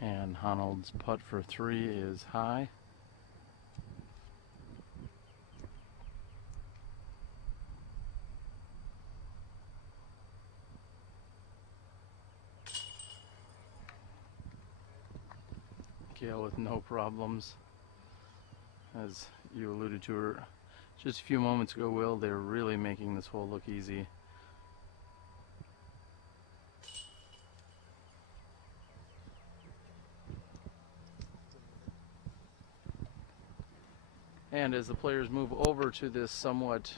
And Honold's putt for 3 is high. Gail with no problems. As you alluded to her just a few moments ago, Will, they're really making this hole look easy. And as the players move over to this somewhat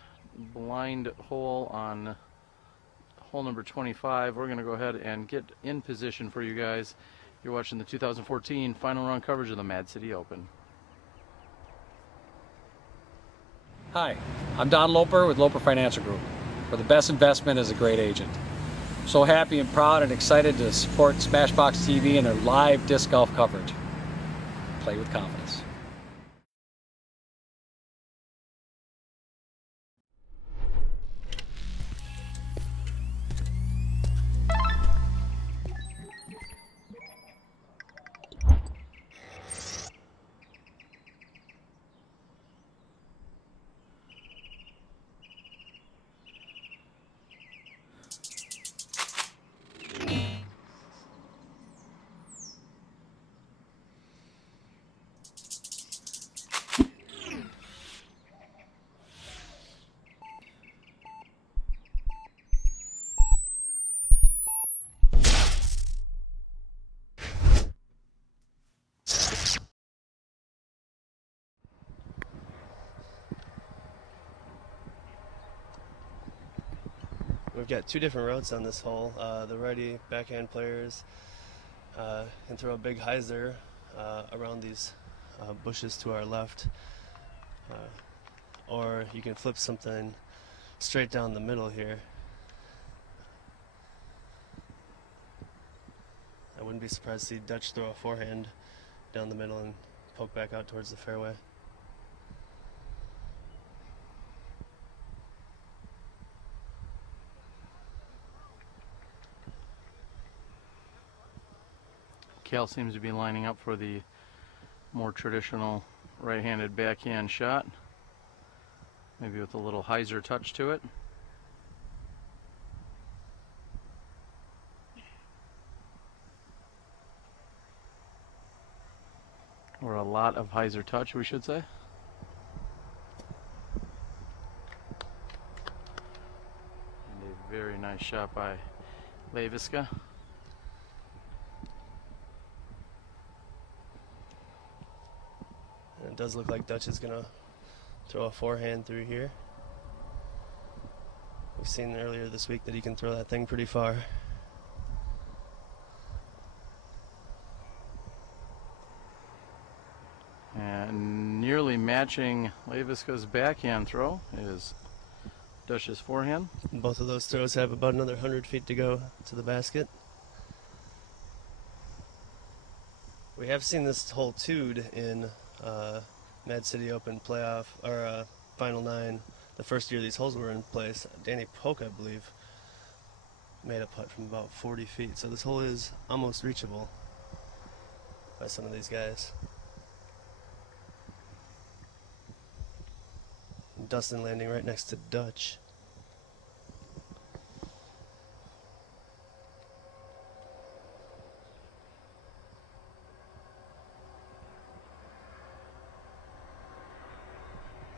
blind hole on hole number 25, we're going to go ahead and get in position for you guys. You're watching the 2014 final round coverage of the Mad City Open. Hi, I'm Don Loper with Loper Financial Group, where the best investment is a great agent. I'm so happy and proud and excited to support SmashBoxxTV and their live disc golf coverage. Play with confidence. We've got two different routes on this hole. The righty backhand players can throw a big hyzer around these bushes to our left, or you can flip something straight down the middle here. I wouldn't be surprised to see Dutch throw a forehand down the middle and poke back out towards the fairway. Cal seems to be lining up for the more traditional right-handed backhand shot, maybe with a little hyzer touch to it. Or a lot of hyzer touch, we should say. And a very nice shot by Leiviska. It does look like Dutch is going to throw a forehand through here. We've seen earlier this week that he can throw that thing pretty far. And nearly matching Leiviska's backhand throw is Dutch's forehand. Both of those throws have about another 100 feet to go to the basket. We have seen this hole two'd in Mad City Open playoff, or Final 9, the first year these holes were in place. Danny Polk, I believe, made a putt from about 40 feet. So this hole is almost reachable by some of these guys. And Dustin landing right next to Dutch.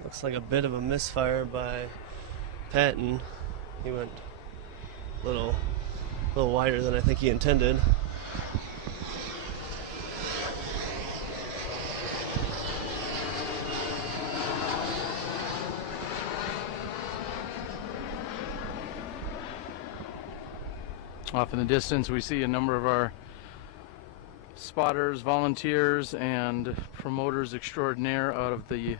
Looks like a bit of a misfire by Patton. He went a little wider than I think he intended. Off in the distance, we see a number of our spotters, volunteers, and promoters extraordinaire out of the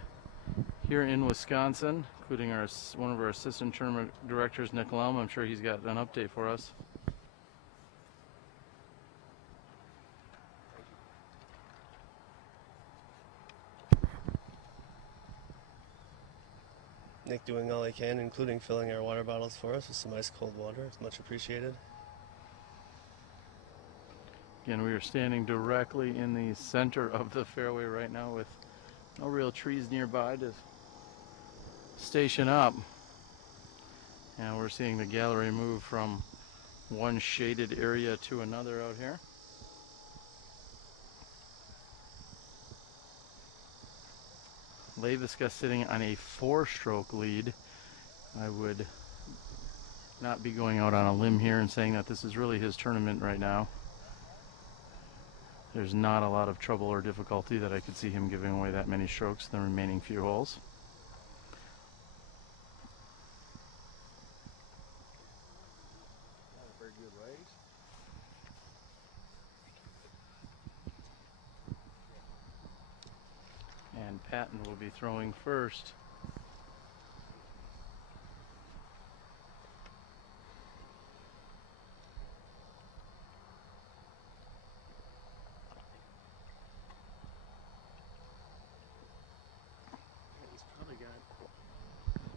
here in Wisconsin, including one of our assistant tournament directors, Nick Lelm. I'm sure he's got an update for us. Nick doing all he can, including filling our water bottles for us with some ice cold water. It's much appreciated. Again, we are standing directly in the center of the fairway right now with no real trees nearby to station up. And we're seeing the gallery move from one shaded area to another out here. Leiviska sitting on a 4-stroke lead. I would not be going out on a limb here and saying that this is really his tournament right now. There's not a lot of trouble or difficulty that I could see him giving away that many strokes in the remaining few holes. Very good raise. And Patton will be throwing first.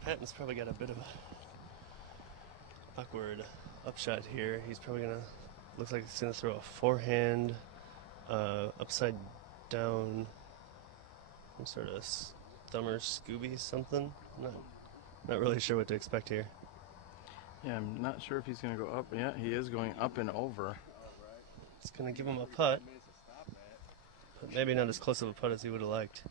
Patton's probably got a bit of a awkward upshot here. He's probably gonna, looks like he's gonna throw a forehand, upside down, some sort of thumber Scooby something. Not really sure what to expect here. Yeah, I'm not sure if he's gonna go up. Yeah, he is going up and over. It's gonna give him a putt, but maybe not as close of a putt as he would have liked.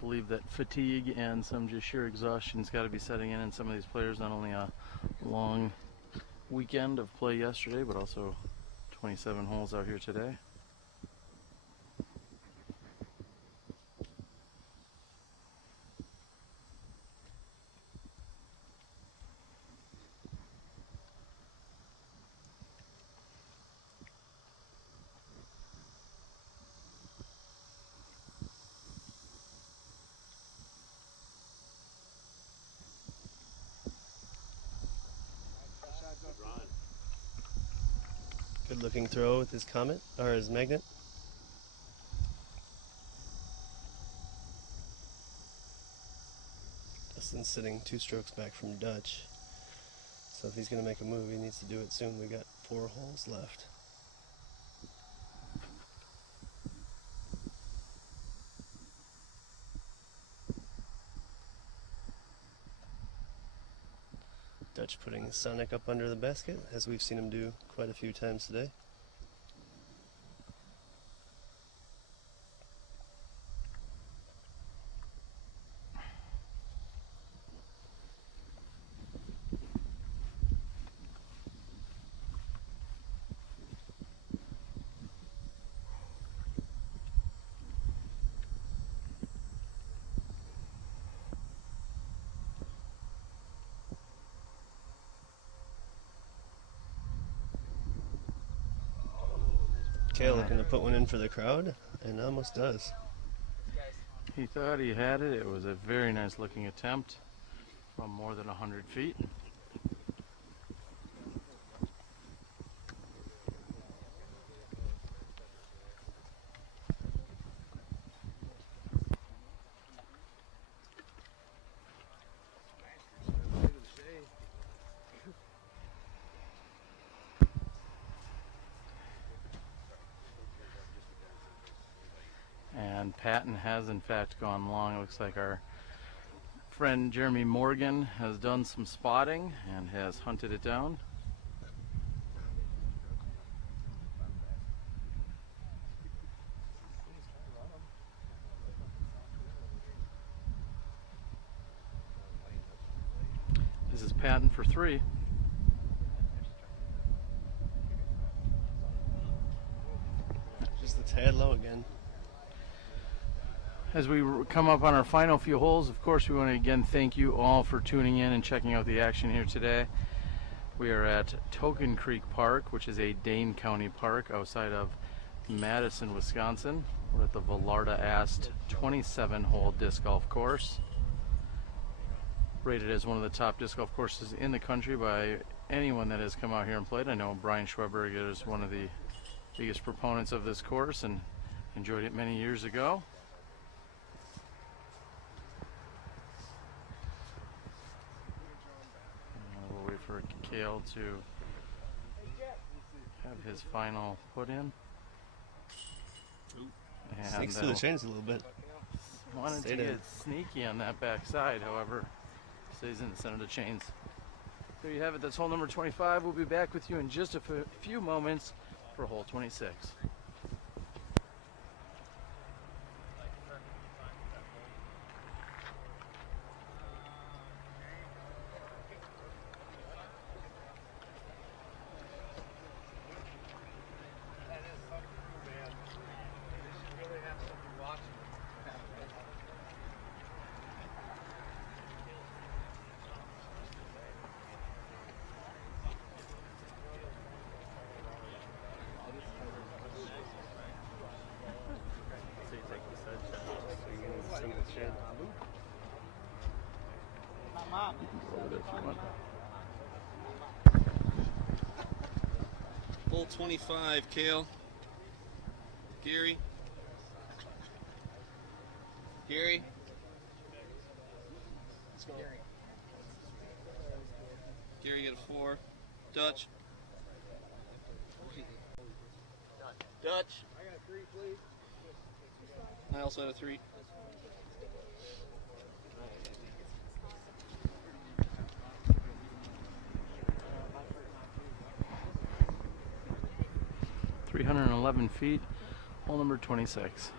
Believe that fatigue and some just sheer exhaustion's got to be setting in some of these players. Not only a long weekend of play yesterday, but also 27 holes out here today. Good looking throw with his Comet, or his Magnet. Dustin's sitting 2 strokes back from Dutch. So if he's going to make a move, he needs to do it soon. We got 4 holes left. Dutch putting Sonic up under the basket, as we've seen him do quite a few times today. Kale looking to put one in for the crowd, and almost does. He thought he had it. It was a very nice looking attempt from more than 100 feet. And Patton has in fact gone long. It looks like our friend Jeremy Morgan has done some spotting and has hunted it down. This is Patton for 3. Just the tad low again. As we come up on our final few holes, of course, we want to again thank you all for tuning in and checking out the action here today. We are at Token Creek Park, which is a Dane County park outside of Madison, Wisconsin. We're at the Velarda Ast 27-hole disc golf course. Rated as one of the top disc golf courses in the country by anyone that has come out here and played. I know Brian Schweberger is one of the biggest proponents of this course and enjoyed it many years ago. And we'll wait for Kale to have his final put in. Sneaks through the chains a little bit. Wanted to get sneaky on that back side, however, stays in the center of the chains. There you have it. That's hole number 25. We'll be back with you in just a few moments for hole 26. Hole 25, Kale. Gary. Gary. Let's go. Gary, you got a 4. Dutch. Dutch. I got a 3, please. I also had a 3. .311 feet, hole number 26.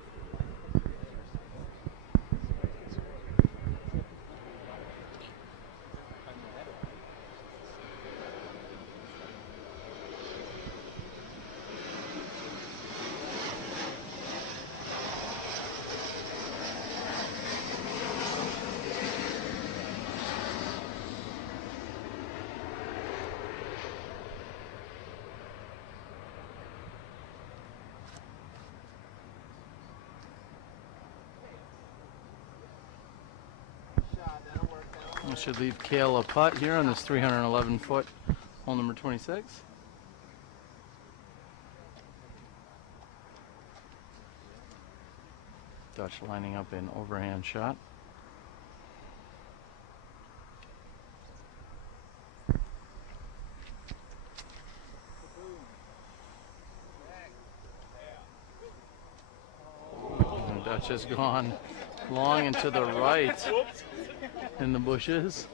We should leave Kale a putt here on this 311-foot hole number 26. Dutch lining up an overhand shot. And Dutch has gone long and to the right in the bushes.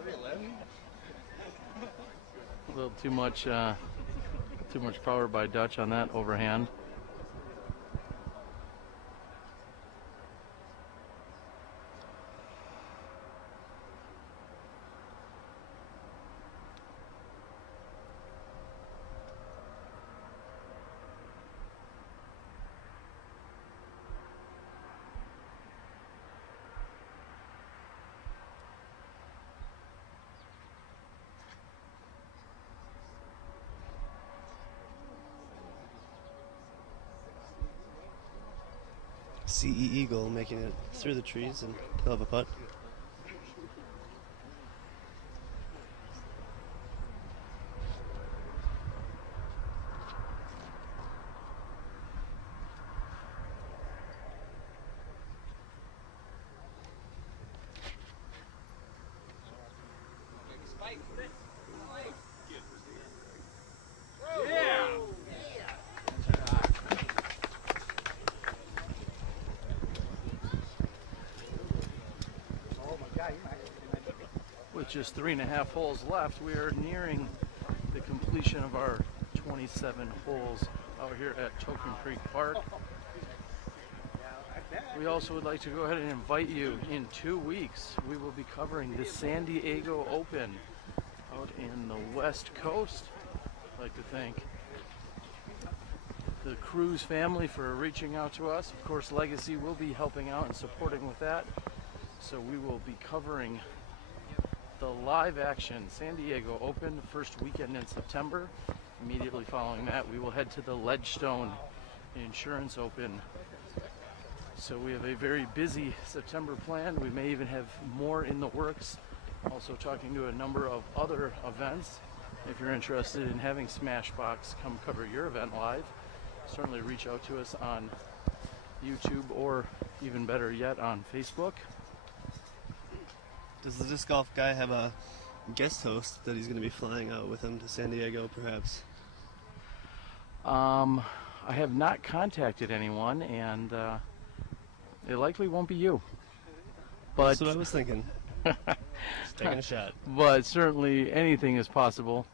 A little too much power by Dutch on that overhand. CE Eagle making it through the trees, and he'll have a putt. With just 3.5 holes left, we are nearing the completion of our 27 holes out here at Token Creek Park. We also would like to go ahead and invite you in 2 weeks. We will be covering the San Diego Open out in the West Coast. I'd like to thank the Cruz family for reaching out to us. Of course, Legacy will be helping out and supporting with that. So we will be covering the live action San Diego Open, first weekend in September. Immediately following that, we will head to the Ledgestone Insurance Open. So we have a very busy September planned. We may even have more in the works. Also talking to a number of other events. If you're interested in having SmashBoxx come cover your event live, certainly reach out to us on YouTube or even better yet on Facebook. Does the disc golf guy have a guest host that he's going to be flying out with him to San Diego, perhaps? I have not contacted anyone, and it likely won't be you. But that's what I was thinking. Just taking a shot. But certainly anything is possible.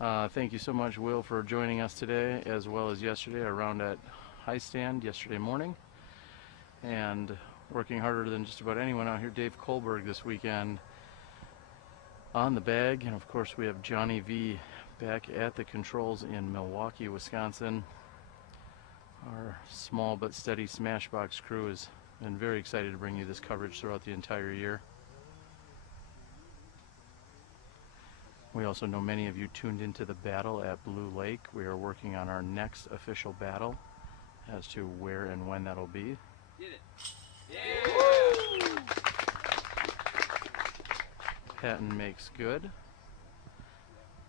Thank you so much, Will, for joining us today, as well as yesterday around at Hiestand yesterday morning. And working harder than just about anyone out here, Dave Kohlberg this weekend on the bag. And of course we have Johnny V back at the controls in Milwaukee, Wisconsin. Our small but steady SmashBoxx crew has been very excited to bring you this coverage throughout the entire year. We also know many of you tuned into the battle at Blue Lake. We are working on our next official battle as to where and when that'll be. Get it. Yeah. Patton makes good.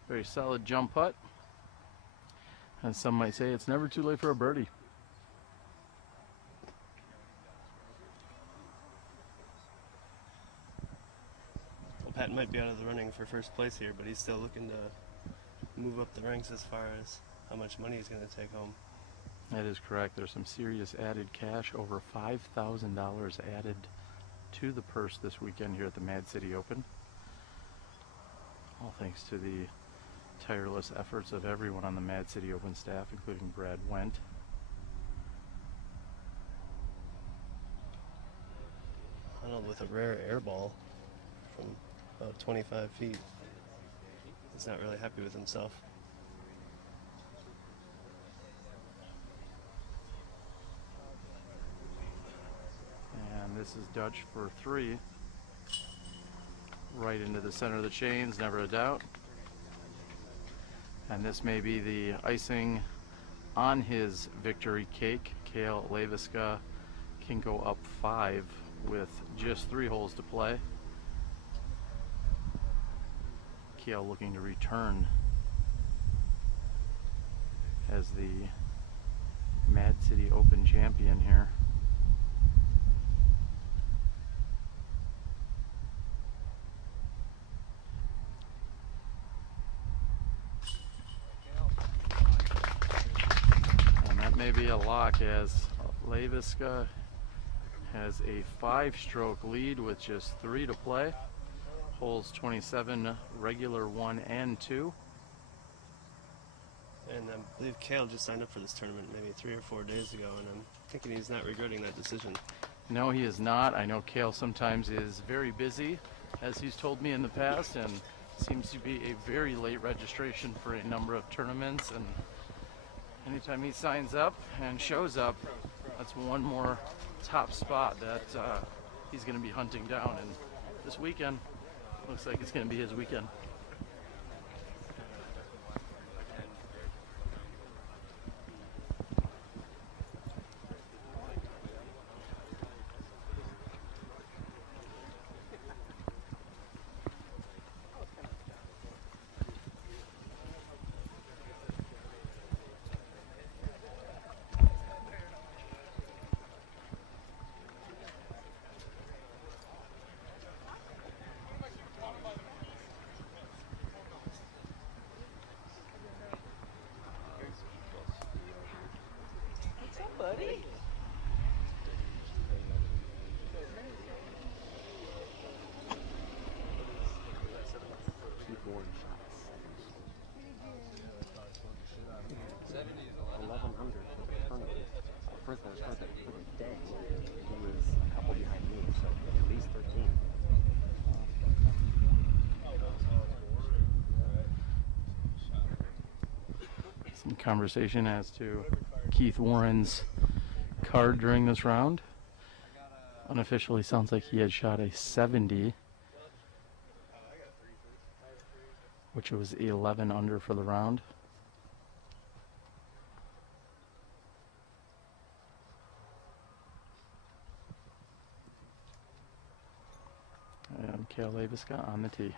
Very solid jump putt. As some might say, it's never too late for a birdie. Well, Patton might be out of the running for first place here, but he's still looking to move up the ranks as far as how much money he's going to take home. That is correct. There's some serious added cash, over $5,000 added to the purse this weekend here at the Mad City Open. All thanks to the tireless efforts of everyone on the Mad City Open staff, including Brad Wendt. Honold with a rare air ball from about 25 feet. He's not really happy with himself. And this is Dutch for 3. Right into the center of the chains, never a doubt. And this may be the icing on his victory cake. Cale Leiviska can go up 5 with just 3 holes to play. Cale looking to return as the Mad City Open champion here. Maybe a lock, as Leiviska has a 5-stroke lead with just 3 to play. Holes 27, regular 1 and 2. And I believe Cale just signed up for this tournament maybe 3 or 4 days ago, and I'm thinking he's not regretting that decision. No, he is not. I know Cale sometimes is very busy, as he's told me in the past, and seems to be a very late registration for a number of tournaments. And anytime he signs up and shows up, that's one more top spot that he's going to be hunting down. And this weekend, looks like it's going to be his weekend. Buddy. Keep more shots. 1100 for the tournament. For the day, he was a couple behind me, so at least 13. Some conversation as to Keith Warren's card during this round. Unofficially sounds like he had shot a 70, which was 11 under for the round. And Leiviska on the tee.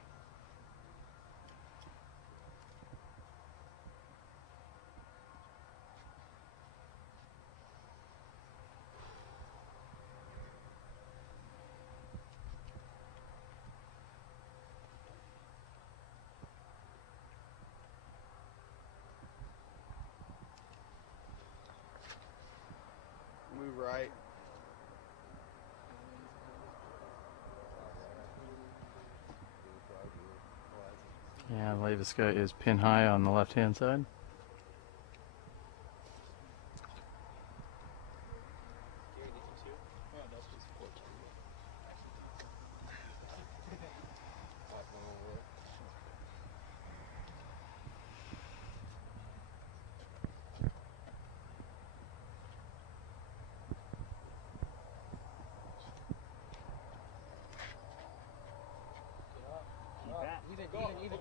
Move right. Yeah, Leiviska is pin high on the left-hand side.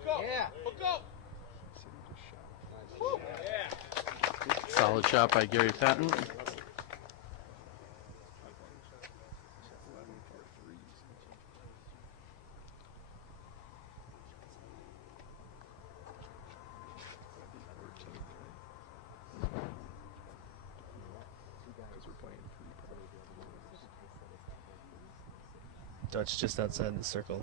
Yeah, hook up. Solid shot by Gary Patton. Dutch just outside the circle.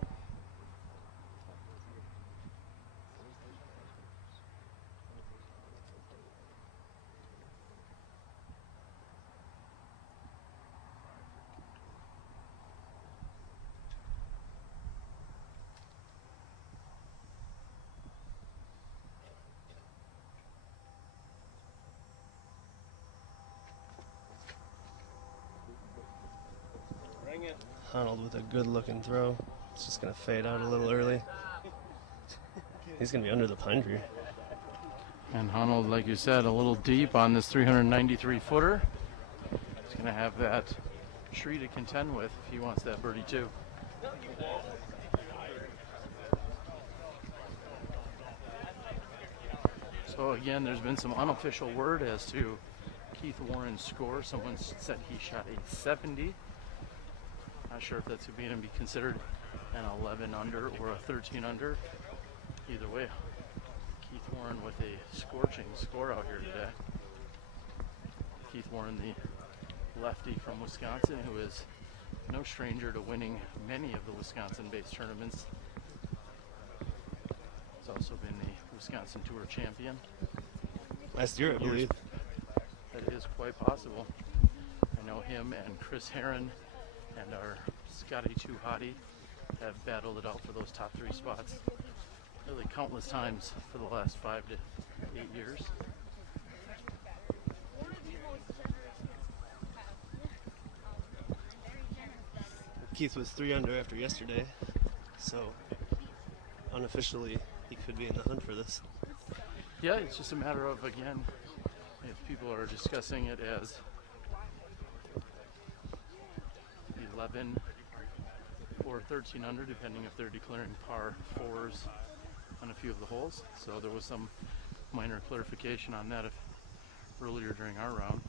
Honold with a good looking throw. It's just going to fade out a little early. He's going to be under the pine tree. And Honold, like you said, a little deep on this 393 footer. He's going to have that tree to contend with if he wants that birdie too. So again, there's been some unofficial word as to Keith Warren's score. Someone said he shot a 70. Not sure if that's going to be considered an 11 under or a 13 under. Either way, Keith Warren with a scorching score out here today. Keith Warren, the lefty from Wisconsin, who is no stranger to winning many of the Wisconsin-based tournaments. He's also been the Wisconsin Tour champion. Last year, I believe. That is quite possible. I know him and Chris Herron and our Scotty 2 Hottie have battled it out for those top 3 spots really countless times for the last 5 to 8 years. Keith was 3 under after yesterday, so unofficially he could be in the hunt for this. Yeah, it's just a matter of, again, if people are discussing it as 11 or 13 under, depending if they're declaring par 4s on a few of the holes. So there was some minor clarification on that earlier during our round.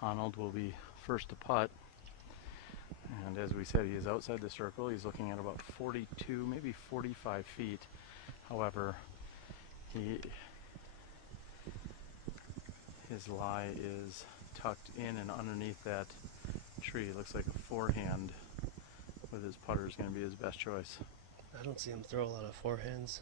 Honold will be first to putt, and as we said, he is outside the circle. He's looking at about 42, maybe 45 feet. However, his lie is tucked in and underneath that tree. It looks like a forehand with his putter is going to be his best choice. I don't see him throw a lot of forehands.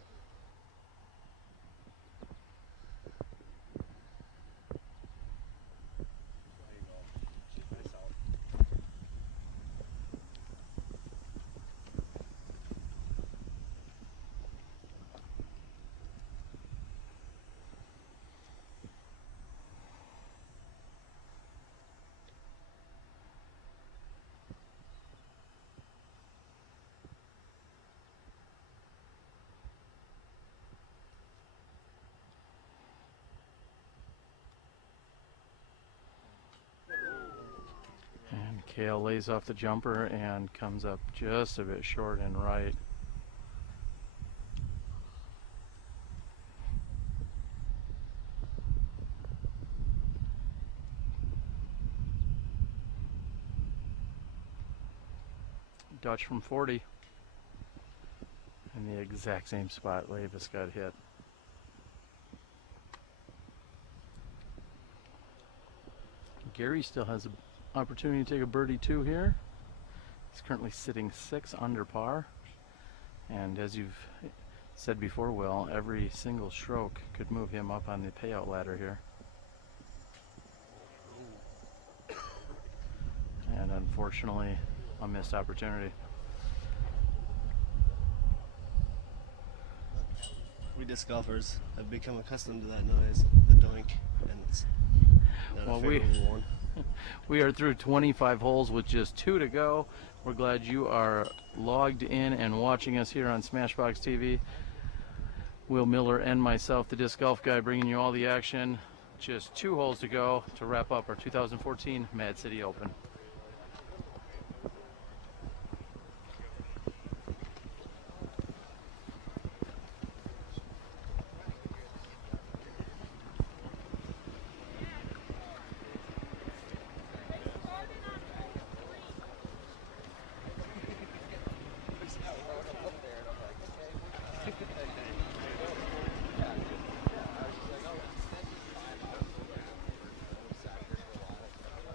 Kale lays off the jumper and comes up just a bit short and right. Dutch from 40 in the exact same spot Leiviska got hit. Gary still has an opportunity to take a birdie 2 here. He's currently sitting 6 under par, and as you've said before, Will, every single stroke could move him up on the payout ladder here. And unfortunately, a missed opportunity. We disc golfers have become accustomed to that noise, the doink, and it's not a favorable one. We are through 25 holes with just 2 to go. We're glad you are logged in and watching us here on SmashBoxxTV. Will Miller and myself, the disc golf guy, bringing you all the action. Just 2 holes to go to wrap up our 2014 Mad City Open.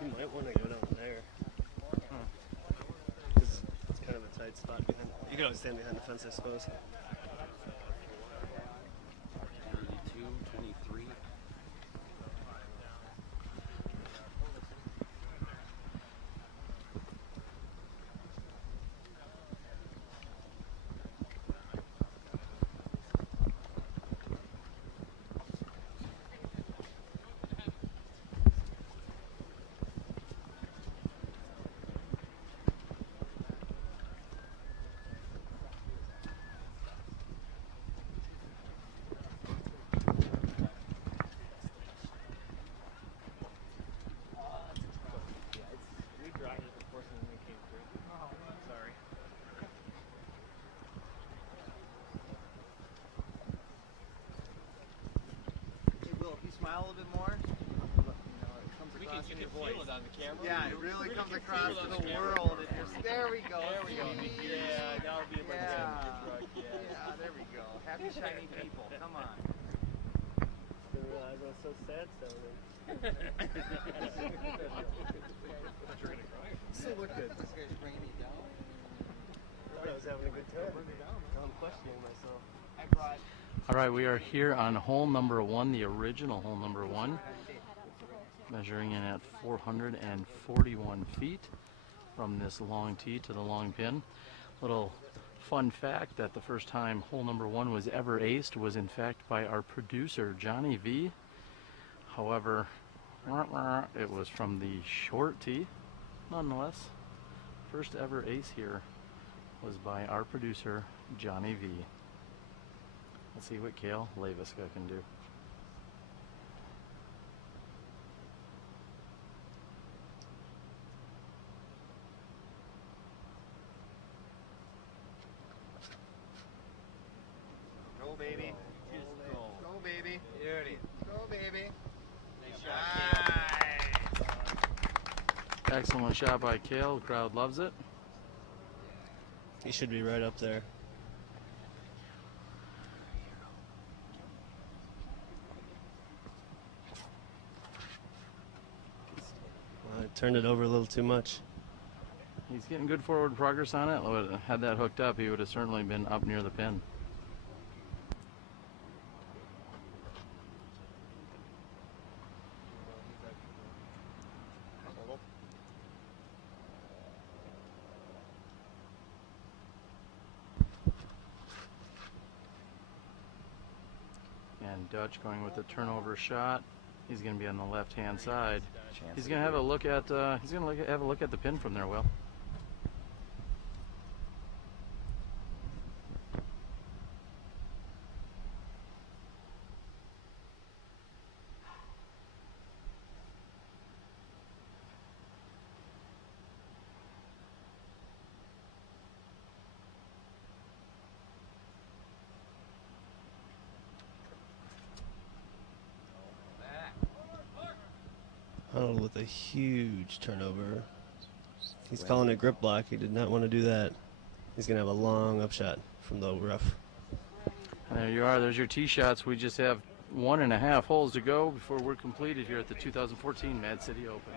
You might want to go down there. Because it's kind of a tight spot behind. You can always stand behind the fence, I suppose. 32, 23. Smile a little bit more. It comes across in your voice. Feel it on the camera. Yeah, it really comes across to the world. There we go. There we go. Yeah, now we're being like yeah, there we go. Happy shiny people. Come on. Didn't realize I was so sad sounding. Still look good. This guy's bringing me down. I thought I was having a good time. Now I'm questioning myself. I brought. All right, we are here on hole number 1, the original hole number 1, measuring in at 441 feet from this long tee to the long pin. Little fun fact that the first time hole number 1 was ever aced was in fact by our producer, Johnny V. However, it was from the short tee. Nonetheless, first ever ace here was by our producer, Johnny V. Let's see what Kale Leiviska can do. Go, baby. Go, baby. There it is. Go, baby. Nice shot, Kale. Excellent shot by Kale. The crowd loves it. He should be right up there. I turned it over a little too much. He's getting good forward progress on it. Had that hooked up, he would have certainly been up near the pin. And Dutch going with the turnover shot. He's going to be on the left-hand side. He's going to have a look at. Have a look at the pin from there, Will. with a huge turnover. He's calling it grip block. He did not want to do that. He's going to have a long upshot from the rough. There you are. There's your tee shots. We just have 1.5 holes to go before we're completed here at the 2014 Mad City Open.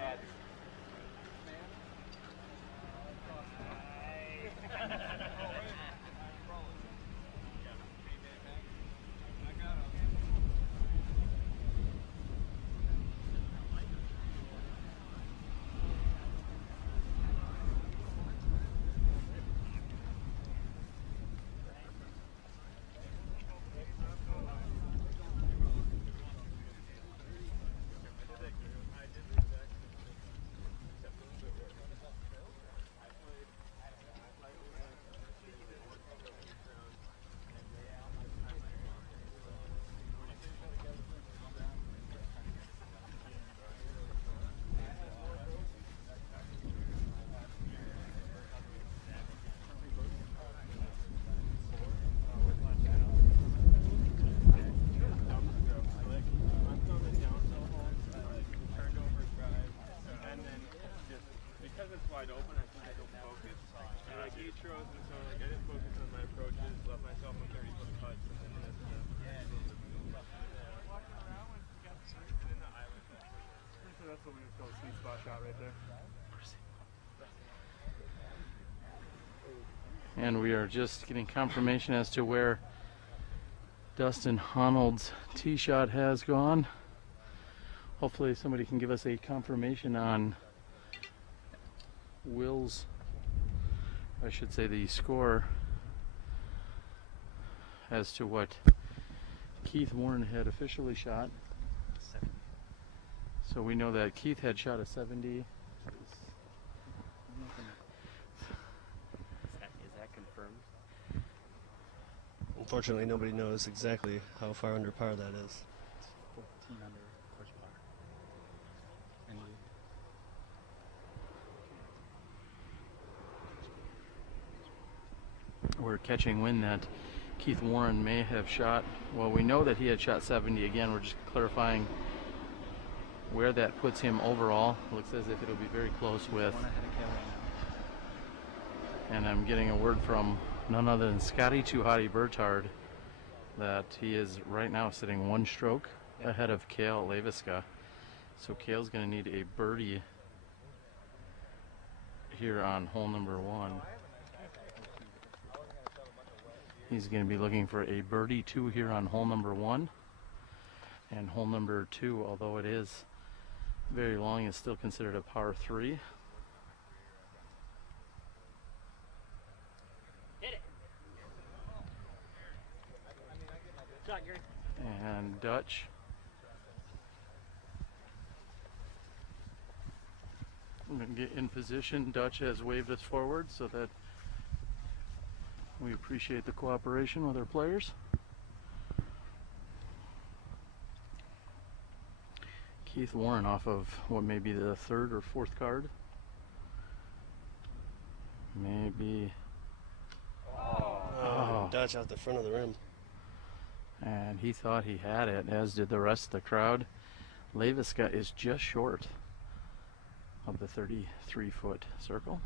That's what we would call a sweet spot shot right there. And we are just getting confirmation as to where Dustin Honold's tee shot has gone. Hopefully somebody can give us a confirmation on Will's, I should say the score, as to what Keith Warren had officially shot. So we know that Keith had shot a 70. Is that confirmed? Unfortunately, nobody knows exactly how far under par that is. It's 14 under course par. And we're catching wind that Keith Warren may have shot, well, we know that he had shot 70. Again, we're just clarifying where that puts him overall. Looks as if it'll be very close with, and I'm getting a word from none other than Scotty Too Hottie Bertard that he is right now sitting 1 stroke ahead of Cale Leiviska. So Cale's going to need a birdie here on hole number 1. He's going to be looking for a birdie 2 here on hole number 1. And hole number 2, although it is very long, is still considered a par 3. Hit it. Shot, Gary. And Dutch. We're going to get in position. Dutch has waved us forward so that we appreciate the cooperation with our players. Keith Warren off of what may be the 3rd or 4th card. Maybe. Oh, Dutch out the front of the rim. And he thought he had it, as did the rest of the crowd. Leiviska is just short of the 33-foot circle.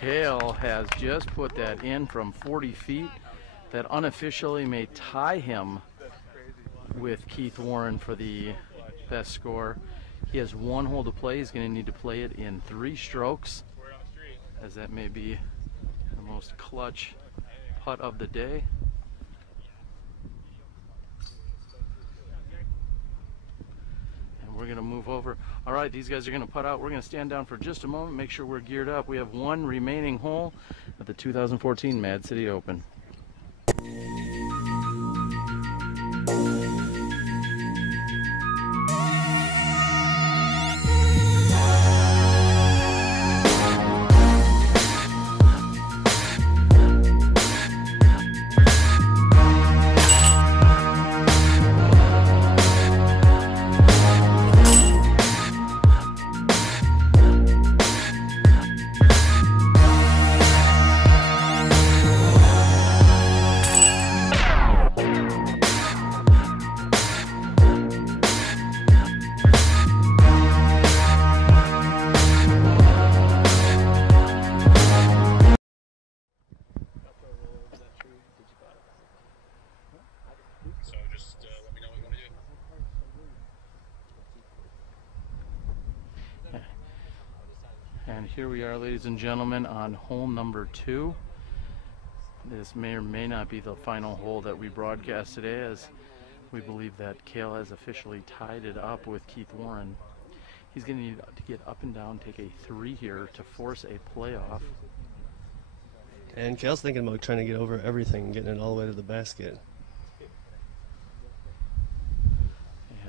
Cale has just put that in from 40 feet. That unofficially may tie him with Keith Warren for the best score. He has 1 hole to play. He's going to need to play it in 3 strokes, as that may be the most clutch putt of the day. We're going to move over. All right, these guys are going to putt out. We're going to stand down for just a moment, make sure we're geared up. We have 1 remaining hole at the 2014 Mad City Open. here we are, ladies and gentlemen, on hole number 2. This may or may not be the final hole that we broadcast today, as we believe that Cale has officially tied it up with Keith Warren. He's going to need to get up and down, take a 3 here to force a playoff. And Cale's thinking about trying to get over everything, getting it all the way to the basket.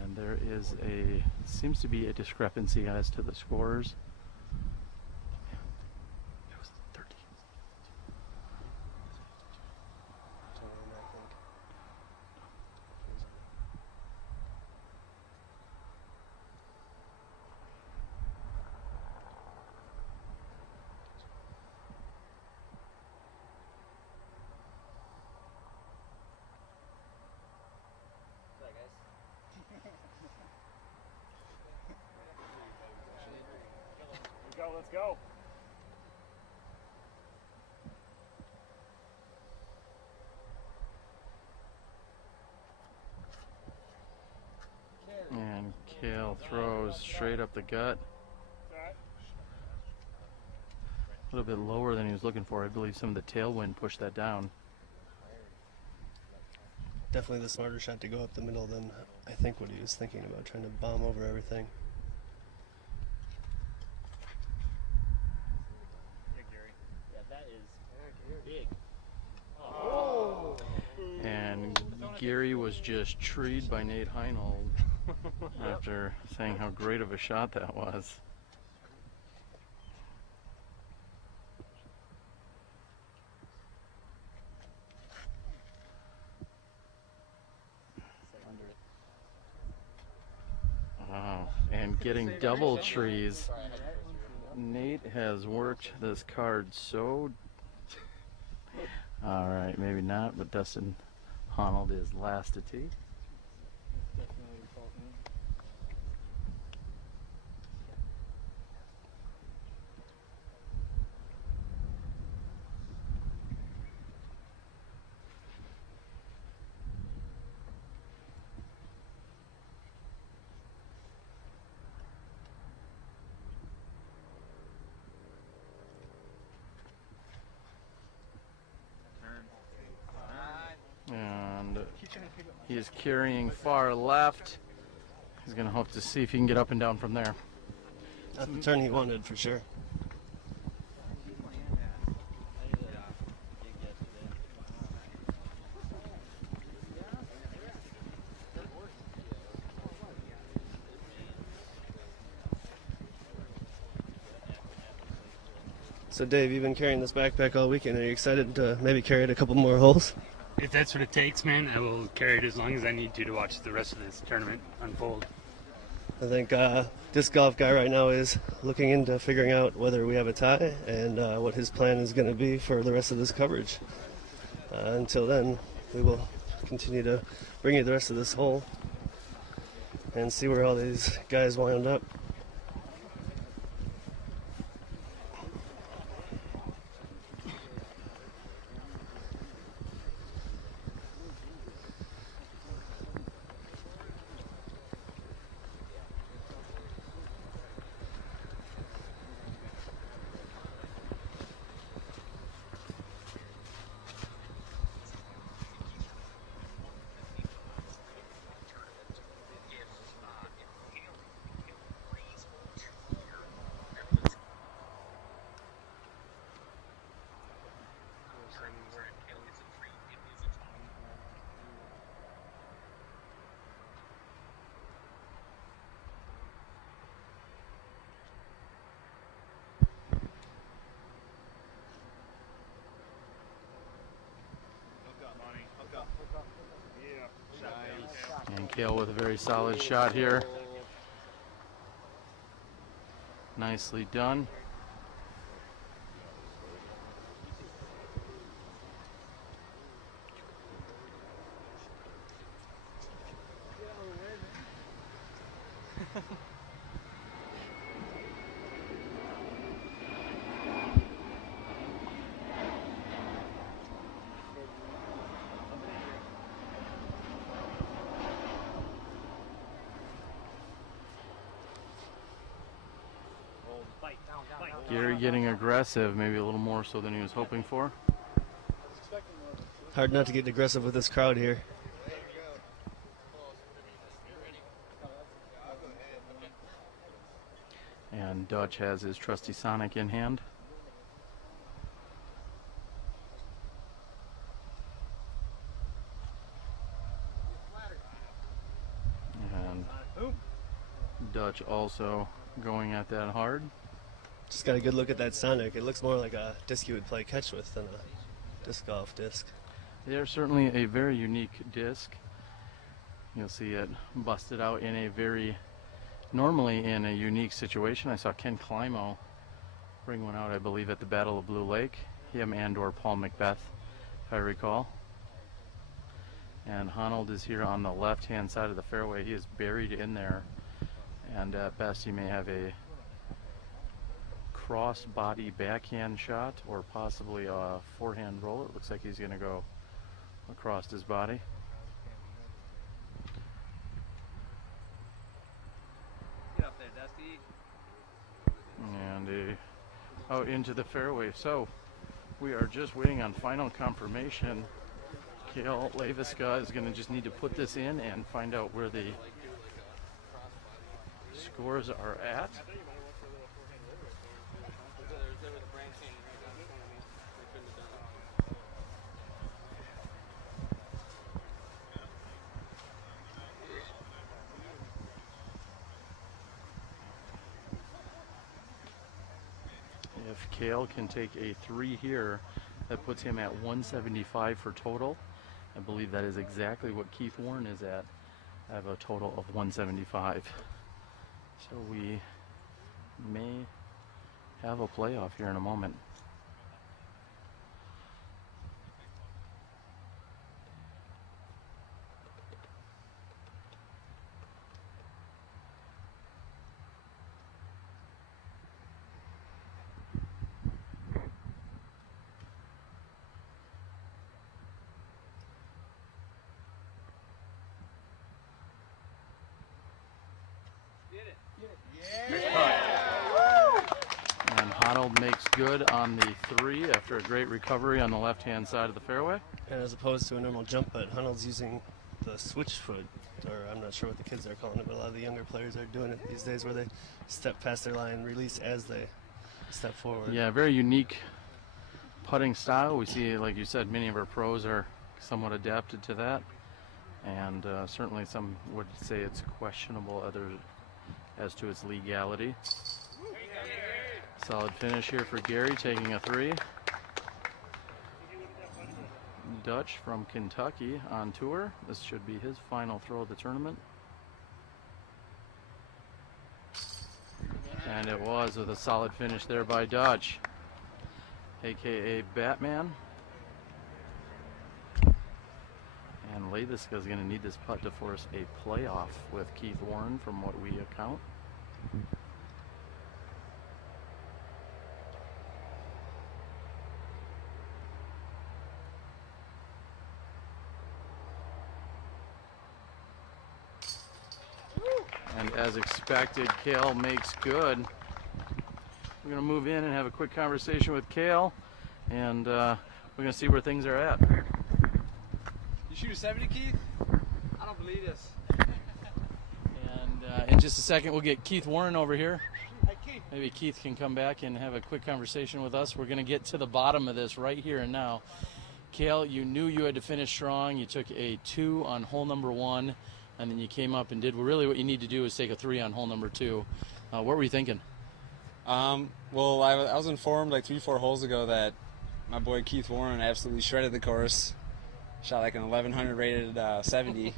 And there is seems to be a discrepancy as to the scores. It was 13. Let's go. And Cale throws straight up the gut. A little bit lower than he was looking for. I believe some of the tailwind pushed that down. Definitely the smarter shot to go up the middle than I think what he was thinking about, trying to bomb over everything. And Gary was just treed by Nate Heinold after saying how great of a shot that was. Wow, and getting double trees. Nate has worked this card so... All right, maybe not, but Dustin Honold is last to tee. And he is carrying far left. He's going to hope to see if he can get up and down from there. Not the turn he wanted, for sure. So Dave, you've been carrying this backpack all weekend. Are you excited to maybe carry it a couple more holes? If that's what it takes, man, I will carry it as long as I need to watch the rest of this tournament unfold. I think Disc Golf Guy right now is looking into figuring out whether we have a tie and what his plan is going to be for the rest of this coverage. Until then, we will continue to bring you the rest of this hole and see where all these guys wound up. And Cale with a very solid shot here. Nicely done. Gary getting aggressive, maybe a little more so than he was hoping for. Hard not to get aggressive with this crowd here. And Dutch has his trusty Sonic in hand. And Dutch also going at that hard. Just got a good look at that Sonic. It looks more like a disc you would play catch with than a disc golf disc. They're certainly a very unique disc. You'll see it busted out in a very, normally in a unique situation. I saw Ken Climo bring one out, I believe, at the Battle of Blue Lake. Him and or Paul Macbeth, if I recall. And Honold is here on the left-hand side of the fairway. He is buried in there. And at best, he may have a cross-body backhand shot or possibly a forehand roll. It looks like he's going to go across his body. Get up there, Dusty. And out into the fairway. So we are just waiting on final confirmation. Kale Leiviska is going to just need to put this in and find out where the scores are at. If Kale can take a 3 here, that puts him at 175 for total. I believe that is exactly what Keith Warren is at. I have a total of 175. So we may have a playoff here in a moment. And Honold makes good on the 3 after a great recovery on the left-hand side of the fairway. And as opposed to a normal jump putt, Honold's using the switch foot, or I'm not sure what the kids are calling it, but a lot of the younger players are doing it these days where they step past their line, release as they step forward. Yeah, very unique putting style. We see, like you said, many of our pros are somewhat adapted to that. And certainly some would say it's questionable, others as to its legality. Solid finish here for Gary, taking a 3. Dutch from Kentucky on tour. This should be his final throw of the tournament. And it was with a solid finish there by Dutch, aka Batman. And Leiviska is going to need this putt to force a playoff with Keith Warren from what we account. And as expected, Kale makes good. We're going to move in and have a quick conversation with Kale, and we're going to see where things are at. You shoot a 70, Keith? I don't believe this. And in just a second, we'll get Keith Warren over here. Hey, Keith. Maybe Keith can come back and have a quick conversation with us. We're going to get to the bottom of this right here and now. Kale, you knew you had to finish strong. You took a 2 on hole number 1, and then you came up and did really what you need to do is take a 3 on hole number 2. What were you thinking? Well, I was informed like 3-4 holes ago that my boy Keith Warren absolutely shredded the course. Shot like an 1100 rated 70.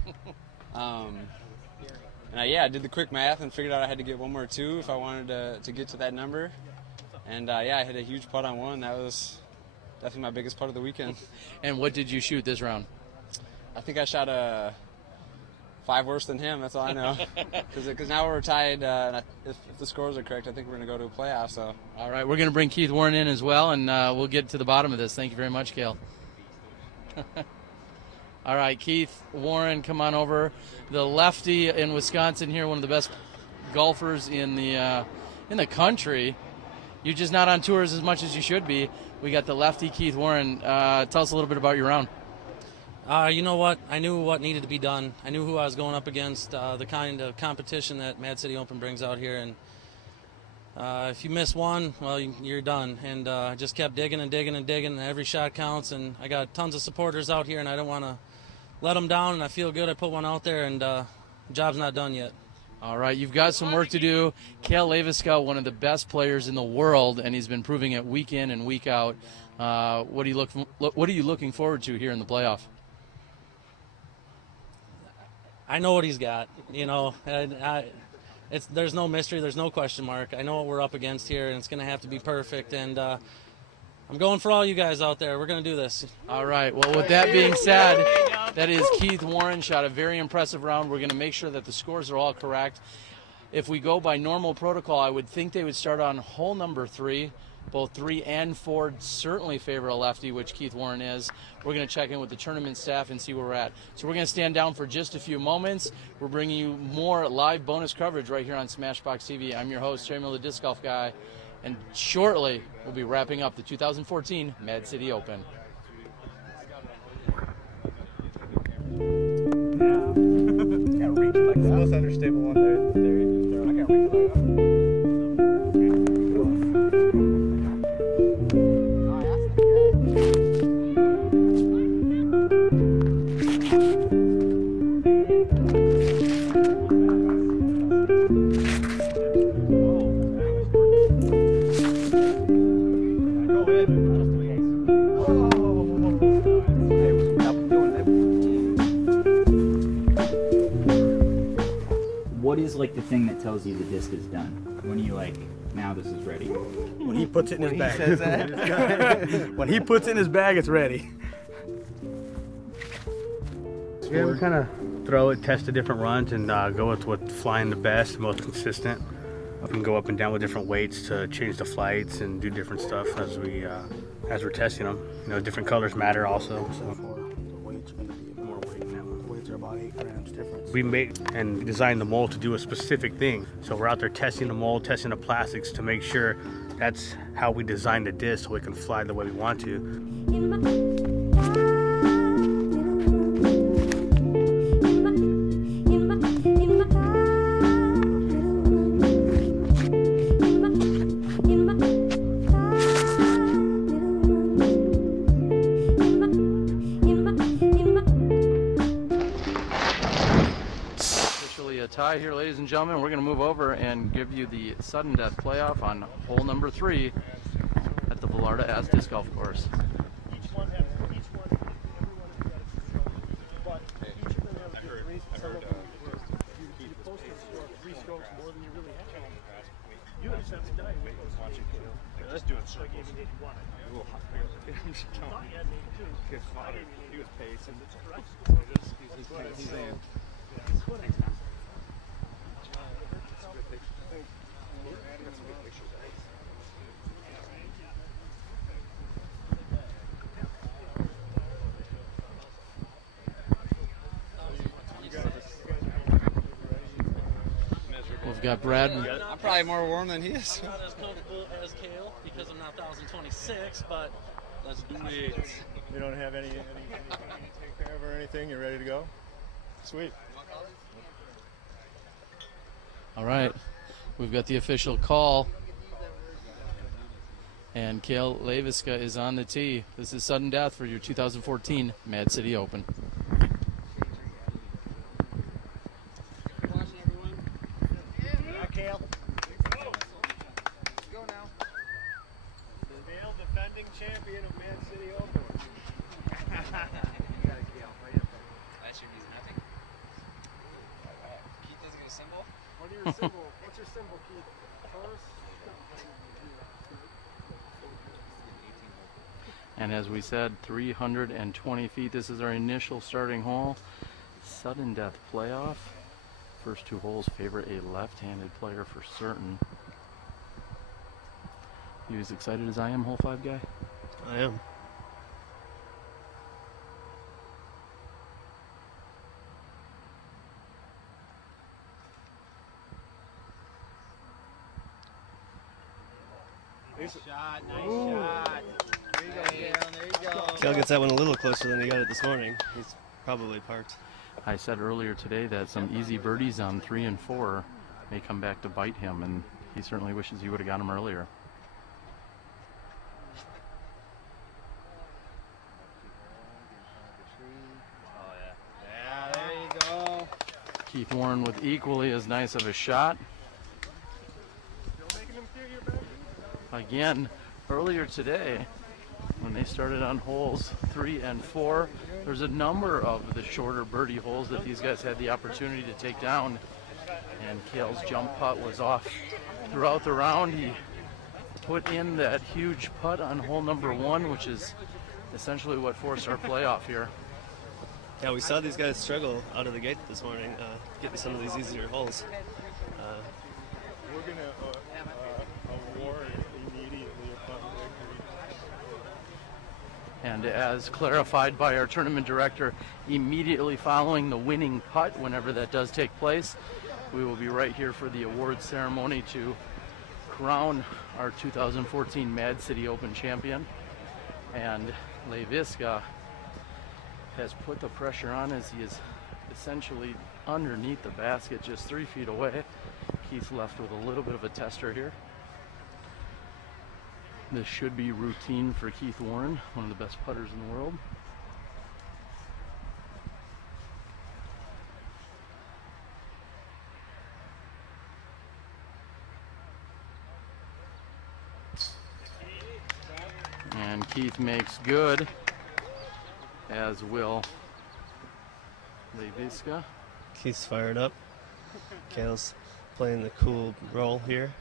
And yeah, I did the quick math and figured out I had to get 1 more 2 if I wanted to get to that number. And yeah, I hit a huge putt on 1. That was definitely my biggest putt of the weekend. And what did you shoot this round? I think I shot a 5 worse than him. That's all I know. Because now we're tied. And if the scores are correct, I think we're going to go to a playoff. So. All right, we're going to bring Keith Warren in as well, and we'll get to the bottom of this. Thank you very much, Kale. All right, Keith Warren, come on over. The lefty in Wisconsin here, one of the best golfers in the country. You're just not on tours as much as you should be. We got the lefty Keith Warren. Tell us a little bit about your round. You know what? I knew what needed to be done. I knew who I was going up against, the kind of competition that Mad City Open brings out here. And if you miss one, well, you're done. And I just kept digging and digging and digging, and every shot counts. And I got tons of supporters out here, and I don't want to let them down. And I feel good. I put one out there, and the job's not done yet. All right, you've got some work to do. Leiviska, one of the best players in the world, and he's been proving it week in and week out. What are you looking forward to here in the playoff? I know what he's got. You know, there's no mystery, there's no question mark. I know what we're up against here, and it's going to have to be perfect. And I'm going for all you guys out there. We're going to do this. All right. Well, with that being said, that is Keith Warren. Shot a very impressive round. We're going to make sure that the scores are all correct. If we go by normal protocol, I would think they would start on hole number 3. Both 3 and 4 certainly favor a lefty, which Keith Warren is. We're going to check in with the tournament staff and see where we're at. So we're going to stand down for just a few moments. We're bringing you more live bonus coverage right here on SmashBoxxTV. I'm your host, Terry Miller, Disc Golf Guy. And shortly, we'll be wrapping up the 2014 Mad City Open. It's the most unstable one there. I can't reach like that. What is like the thing that tells you the disc is done? When are you like, now this is ready? When he puts it in his bag. He says that. When he puts it in his bag, it's ready. Yeah, we kind of throw it, test the different runs, and go with what's flying the best, most consistent. Up and go up and down with different weights to change the flights and do different stuff as we're testing them. You know, different colors matter also. So the weights are going to be more weight now. The weights are about 8 grams difference. We made and designed the mold to do a specific thing. So we're out there testing the mold, testing the plastics to make sure that's how we design the disc so we can fly the way we want to. Tie here, ladies and gentlemen. We're going to move over and give you the sudden death playoff on hole number 3 at the Velarda As Disc Golf Course. Let's do it circles. He was pacing. He's in. We've got Brad. I'm probably more warm than he is. Not as comfortable as Kale because I'm not 1026, but let's do it. You don't have any take care of or anything? You're ready to go? Sweet. All right, we've got the official call, and Leiviska is on the tee. This is sudden death for your 2014 Mad City Open. Kale. Go now. The male defending champion of Mad City Open. You got it, Kale. Right up there. Last year he's nothing. Keith doesn't get a symbol? What are your symbol? What's your symbol, Keith? Taurus? And as we said, 320 feet. This is our initial starting hole. Sudden death playoff. First 2 holes favor a left-handed player for certain. You as excited as I am, hole 5 guy? I am. shot, nice shot. There you go, Kale, there you go. Kale gets that one a little closer than he got it this morning. He's probably parked. I said earlier today that some easy birdies on 3 and 4 may come back to bite him, and he certainly wishes he would have got them earlier. Yeah, there you go. Keith Warren with equally as nice of a shot. Again, earlier today, when they started on holes 3 and 4, there's a number of the shorter birdie holes that these guys had the opportunity to take down, and Kale's jump putt was off throughout the round. He put in that huge putt on hole number 1, which is essentially what forced our playoff here. Yeah, we saw these guys struggle out of the gate this morning, getting some of these easier holes. We're going to award immediately upon victory. And as clarified by our tournament director, immediately following the winning putt, whenever that does take place, we will be right here for the award ceremony to crown our 2014 Mad City Open champion. And Leiviska has put the pressure on as he is essentially underneath the basket, just 3 feet away. Keith's left with a little bit of a tester here. This should be routine for Keith Warren, one of the best putters in the world. And Keith makes good, as will Leiviska. Keith's fired up. Kale's playing the cool role here.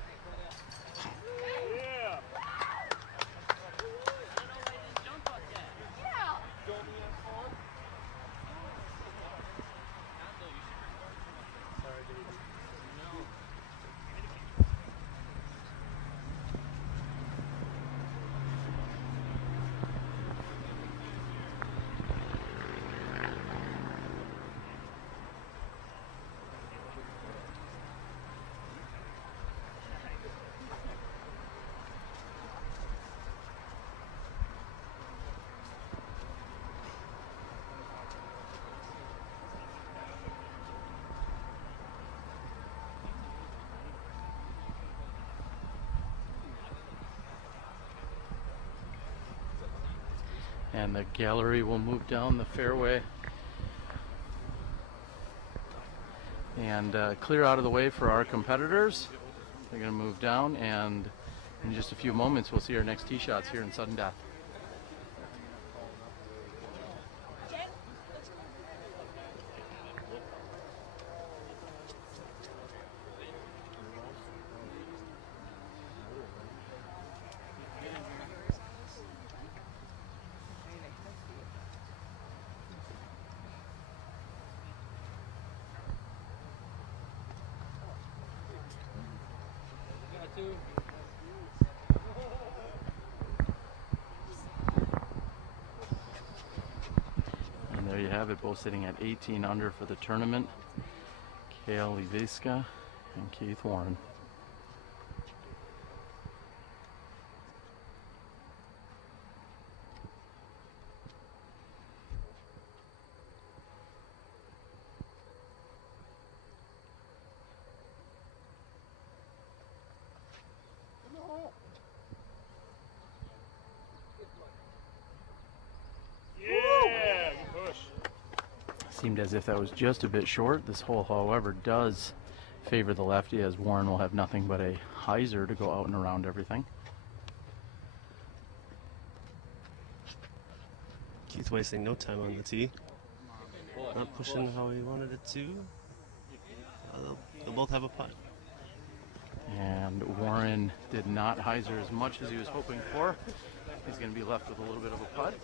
And the gallery will move down the fairway and clear out of the way for our competitors. They're going to move down, and in just a few moments we'll see our next tee shots here in sudden death. And there you have it, both sitting at 18 under for the tournament. Kale Leiviska and Keith Warren. Yeah, good push. Seemed as if that was just a bit short. This hole, however, does favor the lefty, as Warren will have nothing but a hyzer to go out and around everything. Keith wasting no time on the tee. Not pushing how he wanted it to. They'll both have a putt. And Warren did not hyzer as much as he was hoping for. He's going to be left with a little bit of a putt.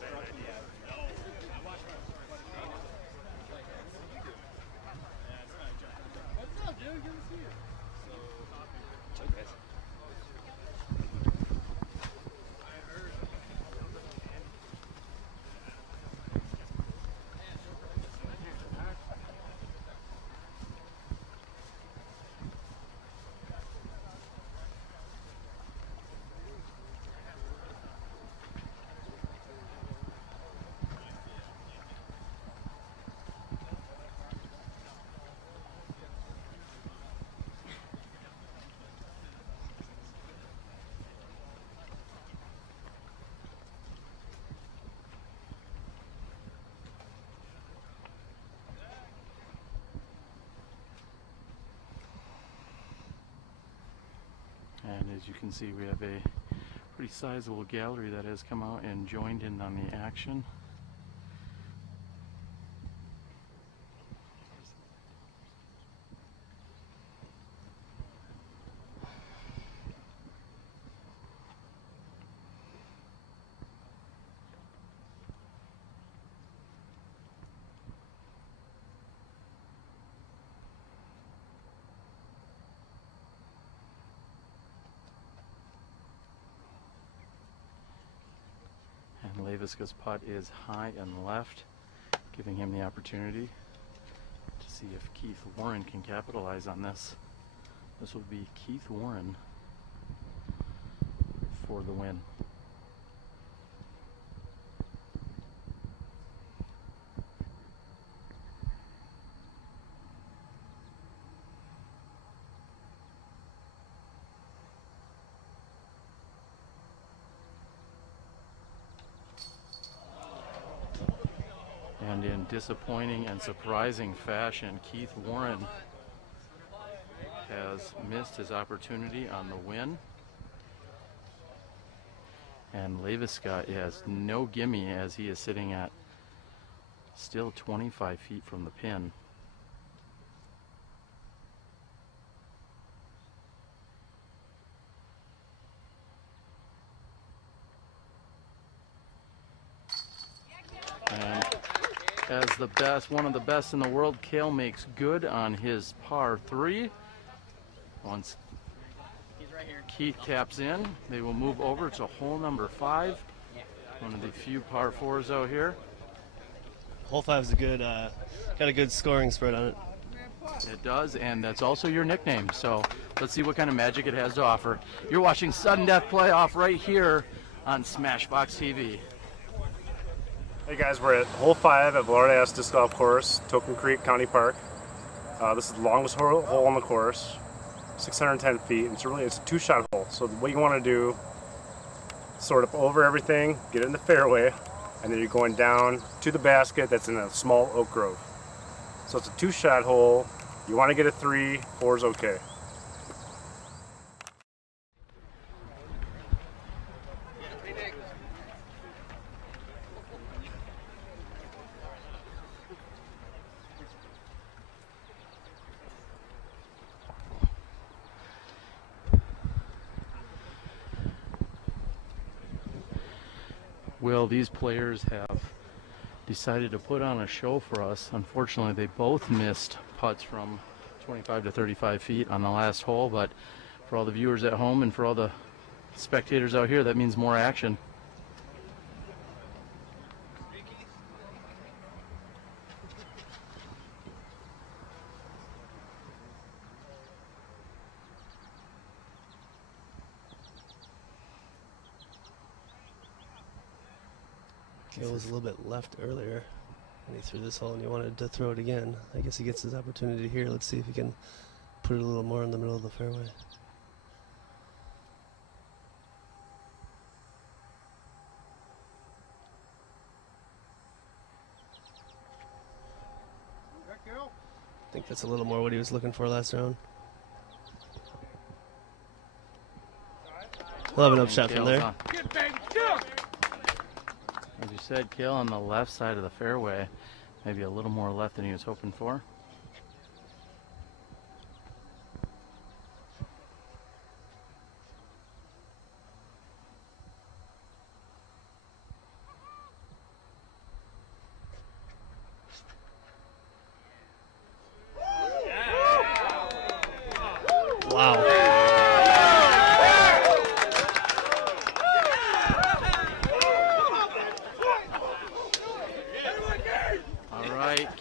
as you can see, we have a pretty sizable gallery that has come out and joined in on the action. And Leiviska's putt is high and left, giving him the opportunity to see if Keith Warren can capitalize on this. This will be Keith Warren for the win. And in disappointing and surprising fashion, Keith Warren has missed his opportunity on the win. And Leiviska has no gimme as he is sitting at still 25 feet from the pin. And as the best, one of the best in the world, Cale makes good on his par 3. Once Keith taps in, they will move over to hole number 5. One of the few par 4s out here. Hole 5 is a good, got a good scoring spread on it. It does, and that's also your nickname. So let's see what kind of magic it has to offer. You're watching Sudden Death Playoff right here on SmashBoxxTV. Hey guys, we're at hole 5 at Velarde Disc Golf Course, Token Creek County Park. This is the longest hole on the course, 610 feet. It's a two-shot hole. So what you want to do, sort of over everything, get it in the fairway, and then you're going down to the basket that's in a small oak grove. So it's a two-shot hole. You want to get a 3, 4 is okay. Well, these players have decided to put on a show for us. Unfortunately, they both missed putts from 25 to 35 feet on the last hole, but for all the viewers at home and for all the spectators out here, that means more action. It was a little bit left earlier when he threw this hole and he wanted to throw it again. I guess he gets his opportunity here. Let's see if he can put it a little more in the middle of the fairway. I think that's a little more what he was looking for last round. He'll have an upshot from there. As you said, Cale on the left side of the fairway, maybe a little more left than he was hoping for. Wow.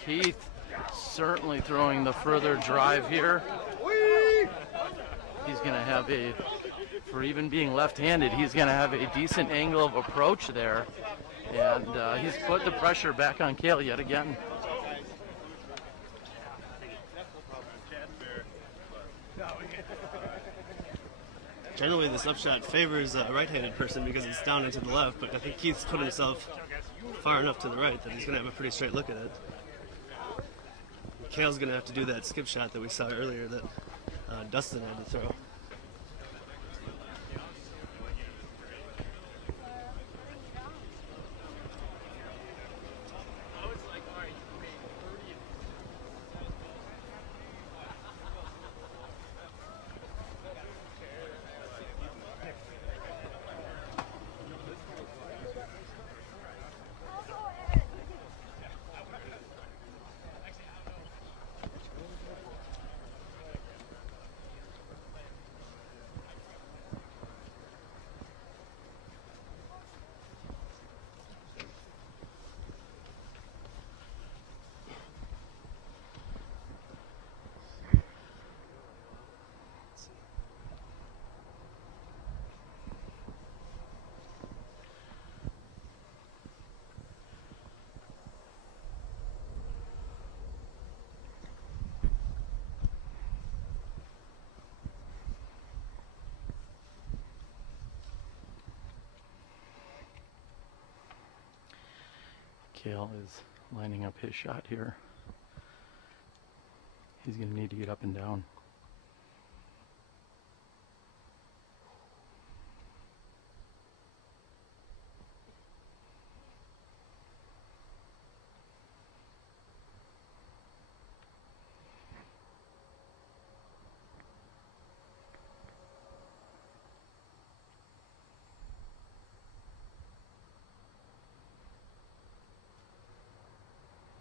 Keith certainly throwing the further drive here. He's going to have a, for even being left-handed, he's going to have a decent angle of approach there. And he's put the pressure back on Cale yet again. Generally, this upshot favors a right-handed person because it's down and to the left, but I think Keith's put himself far enough to the right that he's going to have a pretty straight look at it. Cale's going to have to do that skip shot that we saw earlier that Dustin had to throw. Kale is lining up his shot here. He's going to need to get up and down.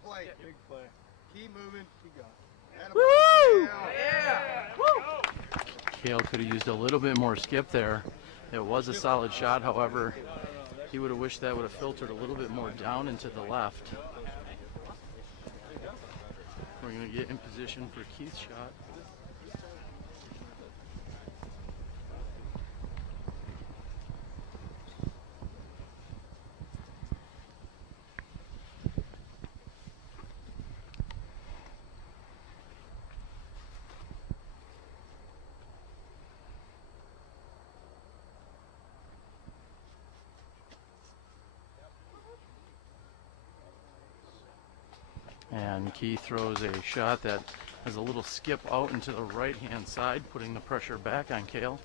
Play. Big play. Keep moving. Keep going. Woo! Yeah! Kale could have used a little bit more skip there. It was a solid shot, however, he would have wished that would have filtered a little bit more down and to the left. We're going to get in position for Keith's shot. And Keith throws a shot that has a little skip out into the right-hand side, putting the pressure back on Kale.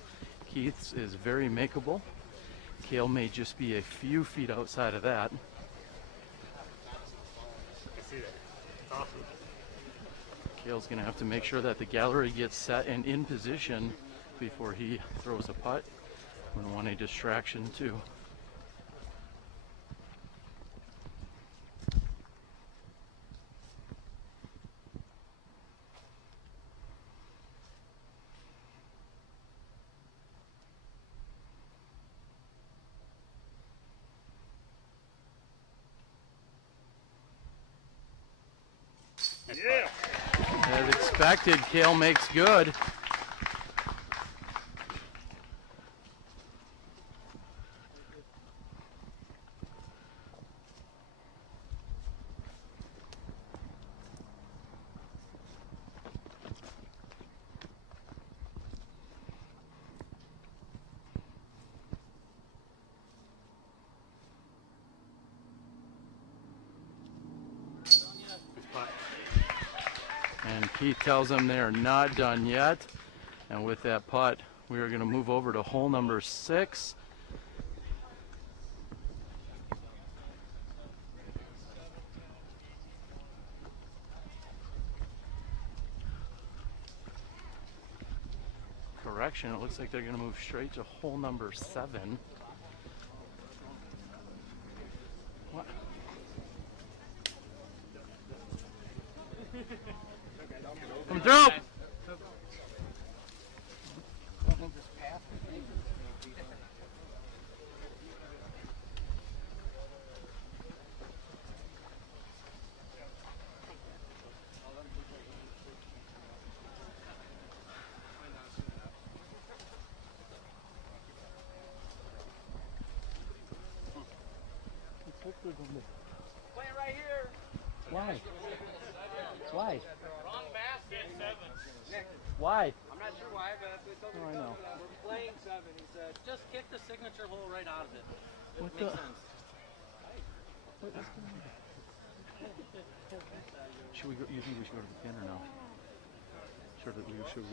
Keith's is very makeable. Kale may just be a few feet outside of that. I see that. It's awesome. Kale's going to have to make sure that the gallery gets set and in position before he throws a putt. We don't want a distraction too. Yeah. As expected, Kale makes good. And Keith tells them they are not done yet. And with that putt, we are going to move over to hole number 6. Correction, it looks like they're going to move straight to hole number 7. What? Come through! Play right here. Why? Why? Wrong basket. 7. Nick. Why? I'm not sure why, but that's what they told me. Oh, I know. We're playing 7, he said. Just kick the signature hole right out of it. It What makes the- sense. What is going on? Should we go? You think we should go to the pin or no? Should we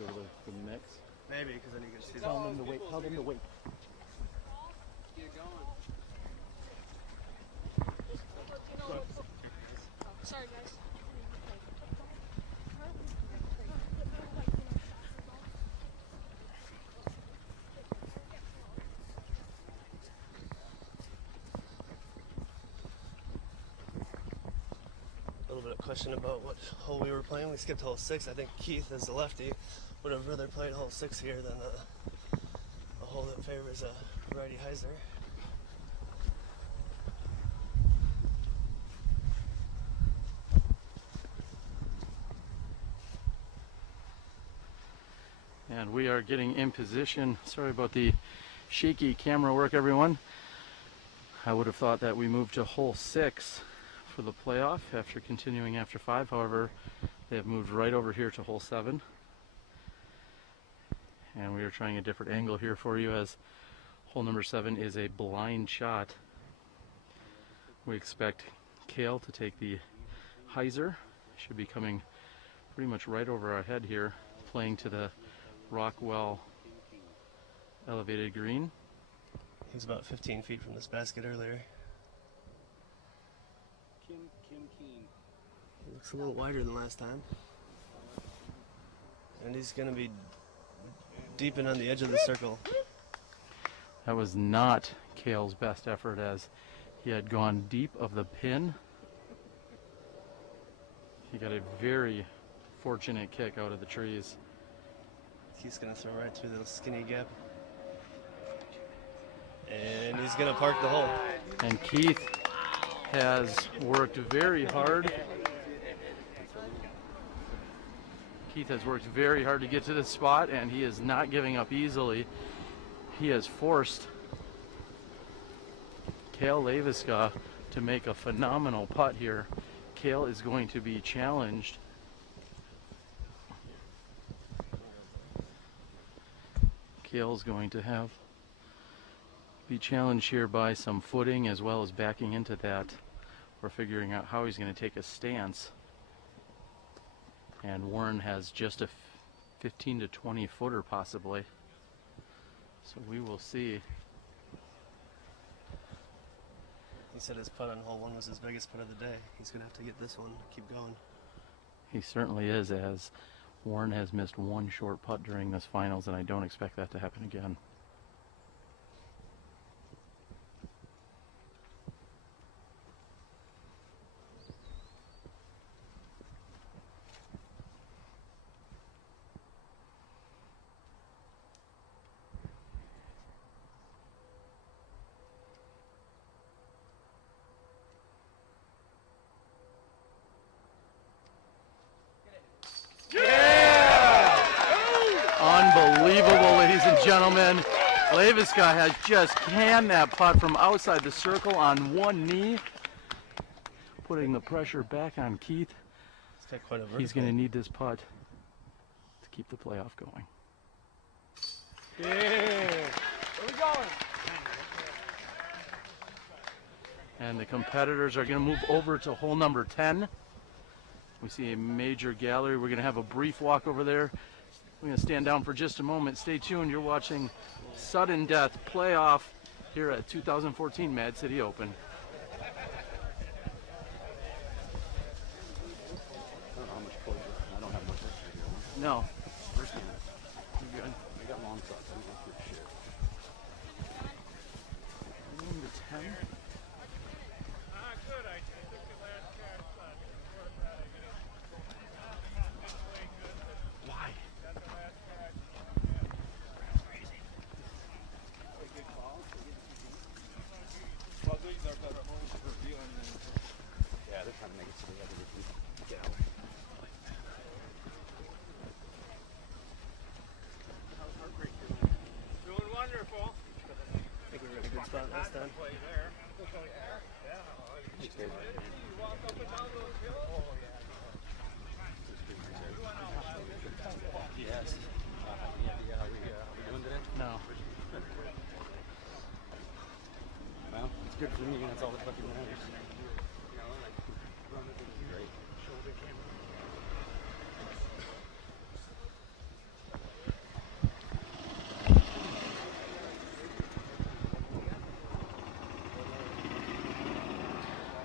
go to the mix? Maybe, because then you can see Tell them to wait. Tell them to wait. Get going. Sorry, guys. A little bit of question about what hole we were playing. We skipped hole 6. I think Keith, as the lefty, would have rather played hole 6 here than a hole that favors a righty hyzer. And we are getting in position. Sorry about the shaky camera work, everyone. I would have thought that we moved to hole 6 for the playoff after continuing after 5. However, they have moved right over here to hole 7. And we are trying a different angle here for you, as hole number 7 is a blind shot. We expect Kale to take the hyzer. Should be coming pretty much right over our head here, playing to the Rockwell elevated green. He was about 15 feet from this basket earlier. Kim Keen. He looks a little wider than last time. And he's going to be deep and on the edge of the circle. That was not Kale's best effort, as he had gone deep of the pin. He got a very fortunate kick out of the trees. He's going to throw right through the skinny gap. And he's going to park the hole. And Keith has worked very hard. Keith has worked very hard to get to this spot, and he is not giving up easily. He has forced Kale Leiviska to make a phenomenal putt here. Kale is going to be challenged. Kale's going to be challenged here by some footing, as well as backing into that, or figuring out how he's going to take a stance. And Warren has just a 15 to 20 footer possibly. So we will see. He said his putt on hole 1 was his biggest putt of the day. He's going to have to get this one, keep going. He certainly is, as Warren has missed one short putt during this finals, and I don't expect that to happen again. Unbelievable, ladies and gentlemen. Leiviska has just canned that putt from outside the circle on one knee, putting the pressure back on Keith. He's going to need this putt to keep the playoff going. Yeah. Where we going? And the competitors are going to move over to hole number 10. We see a major gallery. We're going to have a brief walk over there. We're going to stand down for just a moment. Stay tuned. You're watching Sudden Death Playoff here at 2014 Mad City Open. I don't have much extra here. No. You're good. I got long thoughts. I don't know if you're shit. Number 10. Good. I took the last cast on. Why? Yeah, they're trying to make it so they have to get out. Doing wonderful. I think we were in a good spot last time. You walk up and down those hills? Yes. Any idea how we doing today? No. Well, it's good for me, and that's all that fucking matters. Great.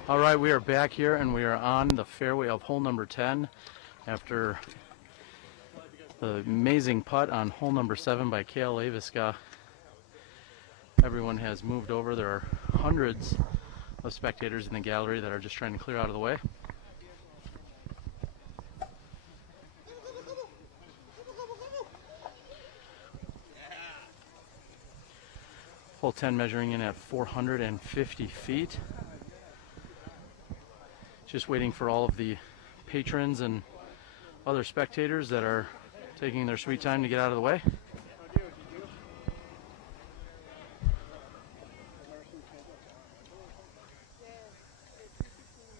All right, we are back here, and we are on the fairway of hole number 10 after the amazing putt on hole number 7 by Kale Leiviska. Everyone has moved over. There are hundreds of spectators in the gallery that are just trying to clear out of the way. Hole 10 measuring in at 450 feet. Just waiting for all of the patrons and other spectators that are taking their sweet time to get out of the way.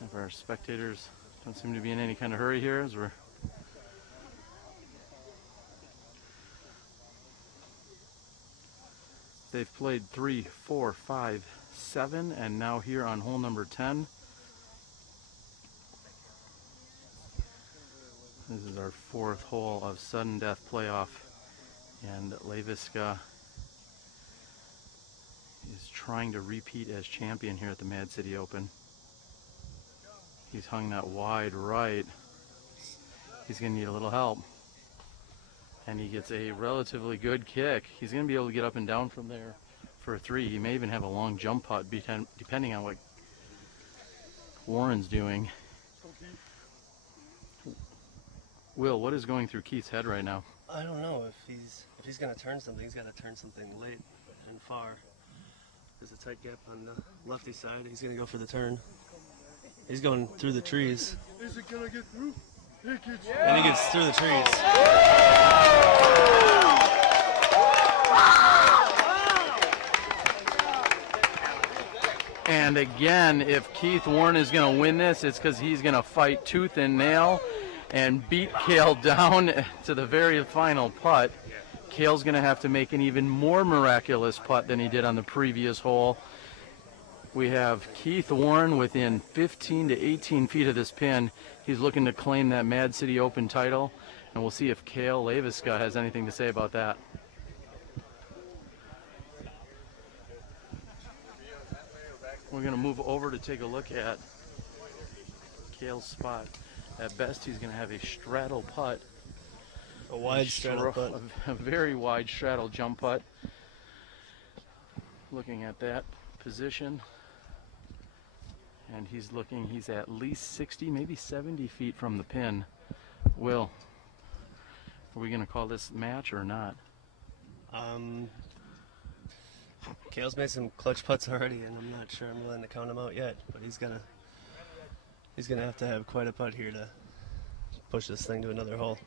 If our spectators don't seem to be in any kind of hurry here, as they've played 3, 4, 5, 7, and now here on hole number 10. This is our 4th hole of sudden death playoff, and Leiviska is trying to repeat as champion here at the Mad City Open. He's hung that wide right. He's going to need a little help. And he gets a relatively good kick. He's going to be able to get up and down from there for a 3. He may even have a long jump putt depending on what Warren's doing. Will, what is going through Keith's head right now? I don't know. If he's going to turn something, he's got to turn something late and far. There's a tight gap on the lefty side. He's going to go for the turn. He's going through the trees. Is it going to get through? And he gets through the trees. And again, if Keith Warren is going to win this, it's because he's going to fight tooth and nail and beat Cale down to the very final putt. Cale's going to have to make an even more miraculous putt than he did on the previous hole. We have Keith Warren within 15 to 18 feet of this pin. He's looking to claim that Mad City Open title, and we'll see if Cale Leiviska has anything to say about that. We're going to move over to take a look at Cale's spot. At best, he's going to have a straddle putt. A wide straddle putt. A very wide straddle jump putt. Looking at that position. And he's at least 60, maybe 70 feet from the pin. Will, are we going to call this match or not? Cale's made some clutch putts already, and I'm not sure I'm willing to count him out yet. But he's gonna have to have quite a putt here to push this thing to another hole.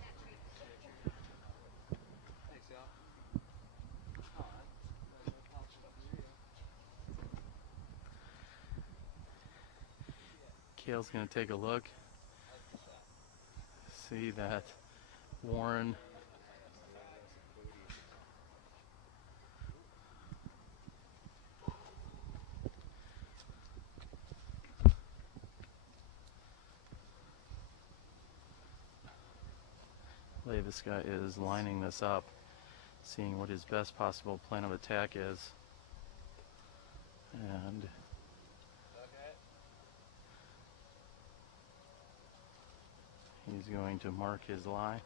Cale's going to take a look, see that Warren Leiviska is lining this up, seeing what his best possible plan of attack is. And he's going to mark his lie.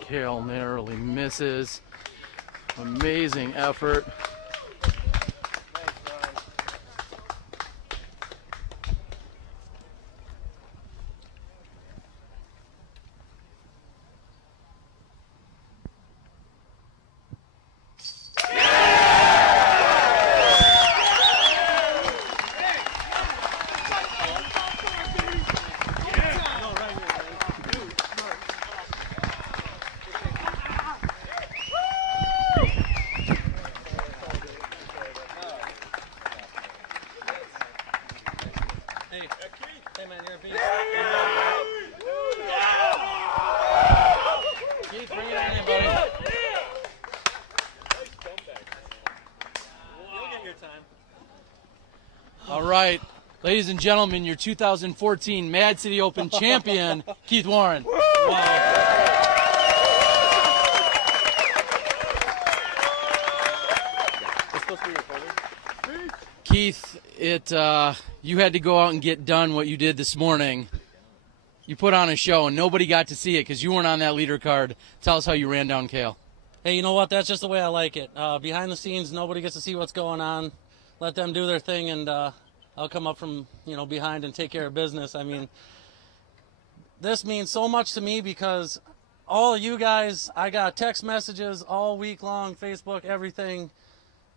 Cale narrowly misses. Amazing effort. Hey man, you're a beast. Keith, bring it on in, buddy. You'll get your time. All right, ladies and gentlemen, your 2014 Mad City Open champion, Keith Warren. Keith, you had to go out and get done what you did this morning. You put on a show, and nobody got to see it because you weren't on that leader card. Tell us how you ran down Cale. Hey, you know what? That's just the way I like it. Behind the scenes, nobody gets to see what's going on. Let them do their thing, and I'll come up from, you know, behind and take care of business. I mean, this means so much to me because all of you guys, I got text messages all week long, Facebook, everything.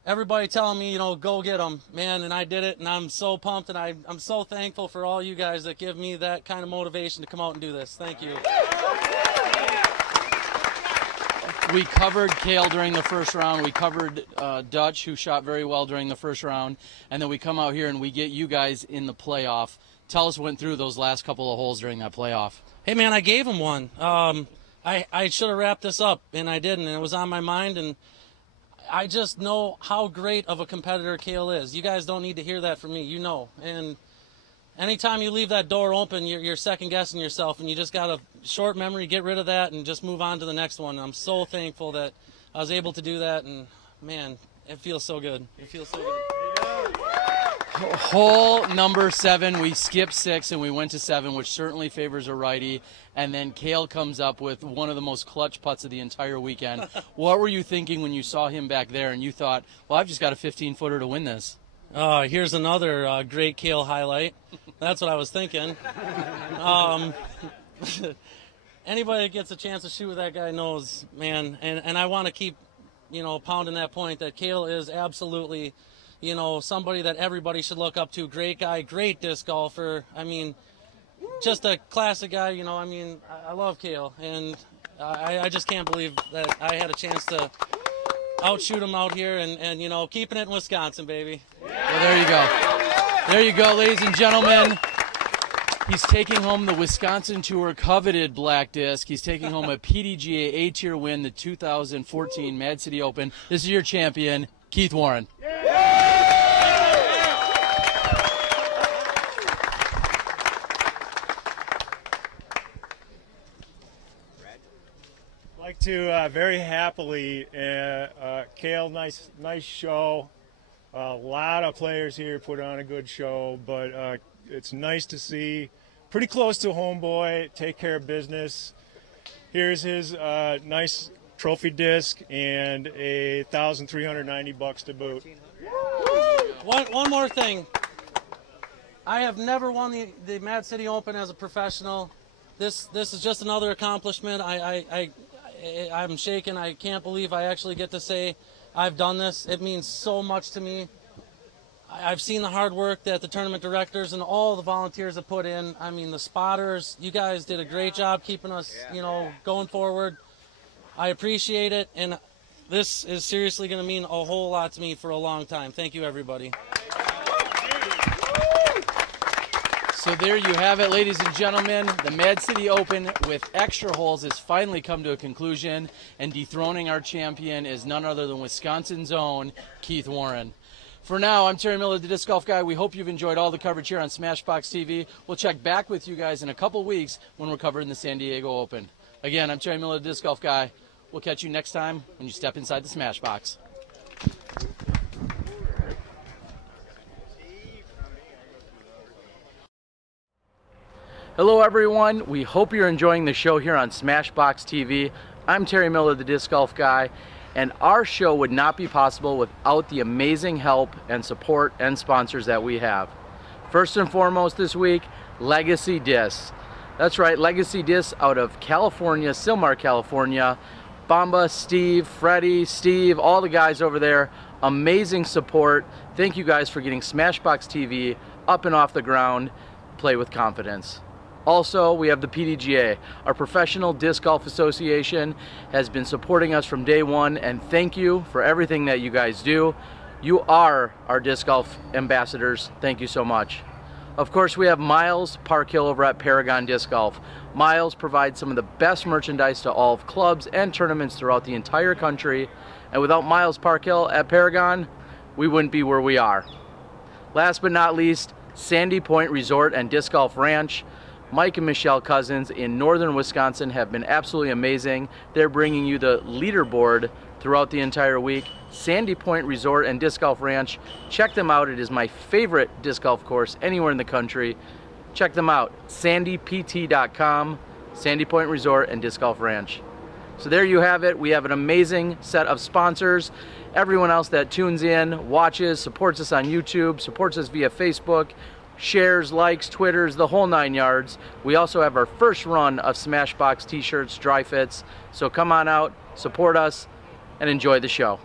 Everybody telling me, you know, go get them, man, and I did it, and I'm so pumped, and I'm so thankful for all you guys that give me that kind of motivation to come out and do this. Thank you. We covered Cale during the first round. We covered Dutch, who shot very well during the first round, and then we come out here and we get you guys in the playoff. Tell us what went through those last couple of holes during that playoff. Hey, man, I gave him one. I should have wrapped this up, and I didn't, and it was on my mind, and I just know how great of a competitor Cale is. You guys don't need to hear that from me, you know. And anytime you leave that door open, you're second-guessing yourself, and you just got a short memory, get rid of that, and just move on to the next one. And I'm so thankful that I was able to do that, and, man, it feels so good. It feels so good. Hole number 7, we skipped 6 and we went to 7, which certainly favors a righty. And then Cale comes up with one of the most clutch putts of the entire weekend. What were you thinking when you saw him back there and you thought, well, I've just got a 15-footer to win this? Here's another great Cale highlight. That's what I was thinking. Anybody that gets a chance to shoot with that guy knows, man. And I want to keep, you know, pounding that point that Cale is absolutely, you know, somebody that everybody should look up to. Great guy, great disc golfer. I mean, just a classic guy, you know. I mean, I love Cale, and I just can't believe that I had a chance to outshoot him out here and you know, keeping it in Wisconsin, baby. Well, there you go. There you go, ladies and gentlemen. He's taking home the Wisconsin Tour coveted black disc. He's taking home a PDGA A-Tier win, the 2014 Mad City Open. This is your champion, Keith Warren. Like to very happily, Cale, nice show. A lot of players here put on a good show, but it's nice to see. Pretty close to homeboy, take care of business. Here's his nice trophy disc and a $1,390 to boot. One more thing. I have never won the Mad City Open as a professional. This is just another accomplishment. I'm shaken. I can't believe I actually get to say I've done this. It means so much to me. I've seen the hard work that the tournament directors and all the volunteers have put in. I mean, the spotters, you guys did a great job keeping us, you know, going forward. I appreciate it, and this is seriously going to mean a whole lot to me for a long time. Thank you, everybody. So there you have it, ladies and gentlemen. The Mad City Open with extra holes has finally come to a conclusion, and dethroning our champion is none other than Wisconsin's own Keith Warren. For now, I'm Terry Miller, the Disc Golf Guy. We hope you've enjoyed all the coverage here on SmashBoxxTV. We'll check back with you guys in a couple weeks when we're covering the San Diego Open. Again, I'm Terry Miller, the Disc Golf Guy. We'll catch you next time when you step inside the Smashbox. Hello, everyone. We hope you're enjoying the show here on SmashBoxxTV. I'm Terry Miller, the Disc Golf Guy. And our show would not be possible without the amazing help and support and sponsors that we have. First and foremost this week, Legacy Discs. That's right, Legacy Discs out of California, Sylmar, California. Bamba, Steve, Freddie, Steve, all the guys over there, amazing support. Thank you guys for getting SmashBoxxTV up and off the ground. Play with confidence. Also, we have the PDGA. Our Professional Disc Golf Association has been supporting us from day one, and thank you for everything that you guys do. You are our disc golf ambassadors. Thank you so much. Of course, we have Miles Parkhill over at Paragon Disc Golf. Miles provides some of the best merchandise to all of clubs and tournaments throughout the entire country, and without Miles Parkhill at Paragon, we wouldn't be where we are. Last but not least, Sandy Point Resort and Disc Golf Ranch. Mike and Michelle Cousins in northern Wisconsin have been absolutely amazing. They're bringing you the leaderboard throughout the entire week. Sandy Point Resort and Disc Golf Ranch. Check them out. It is my favorite disc golf course anywhere in the country. Check them out. sandypt.com, Sandy Point Resort and Disc Golf Ranch. So there you have it. We have an amazing set of sponsors. Everyone else that tunes in, watches, supports us on YouTube, supports us via Facebook, shares, likes, Twitters, the whole 9 yards. We also have our first run of SmashBoxx t-shirts, dry fits. So come on out, support us, and enjoy the show.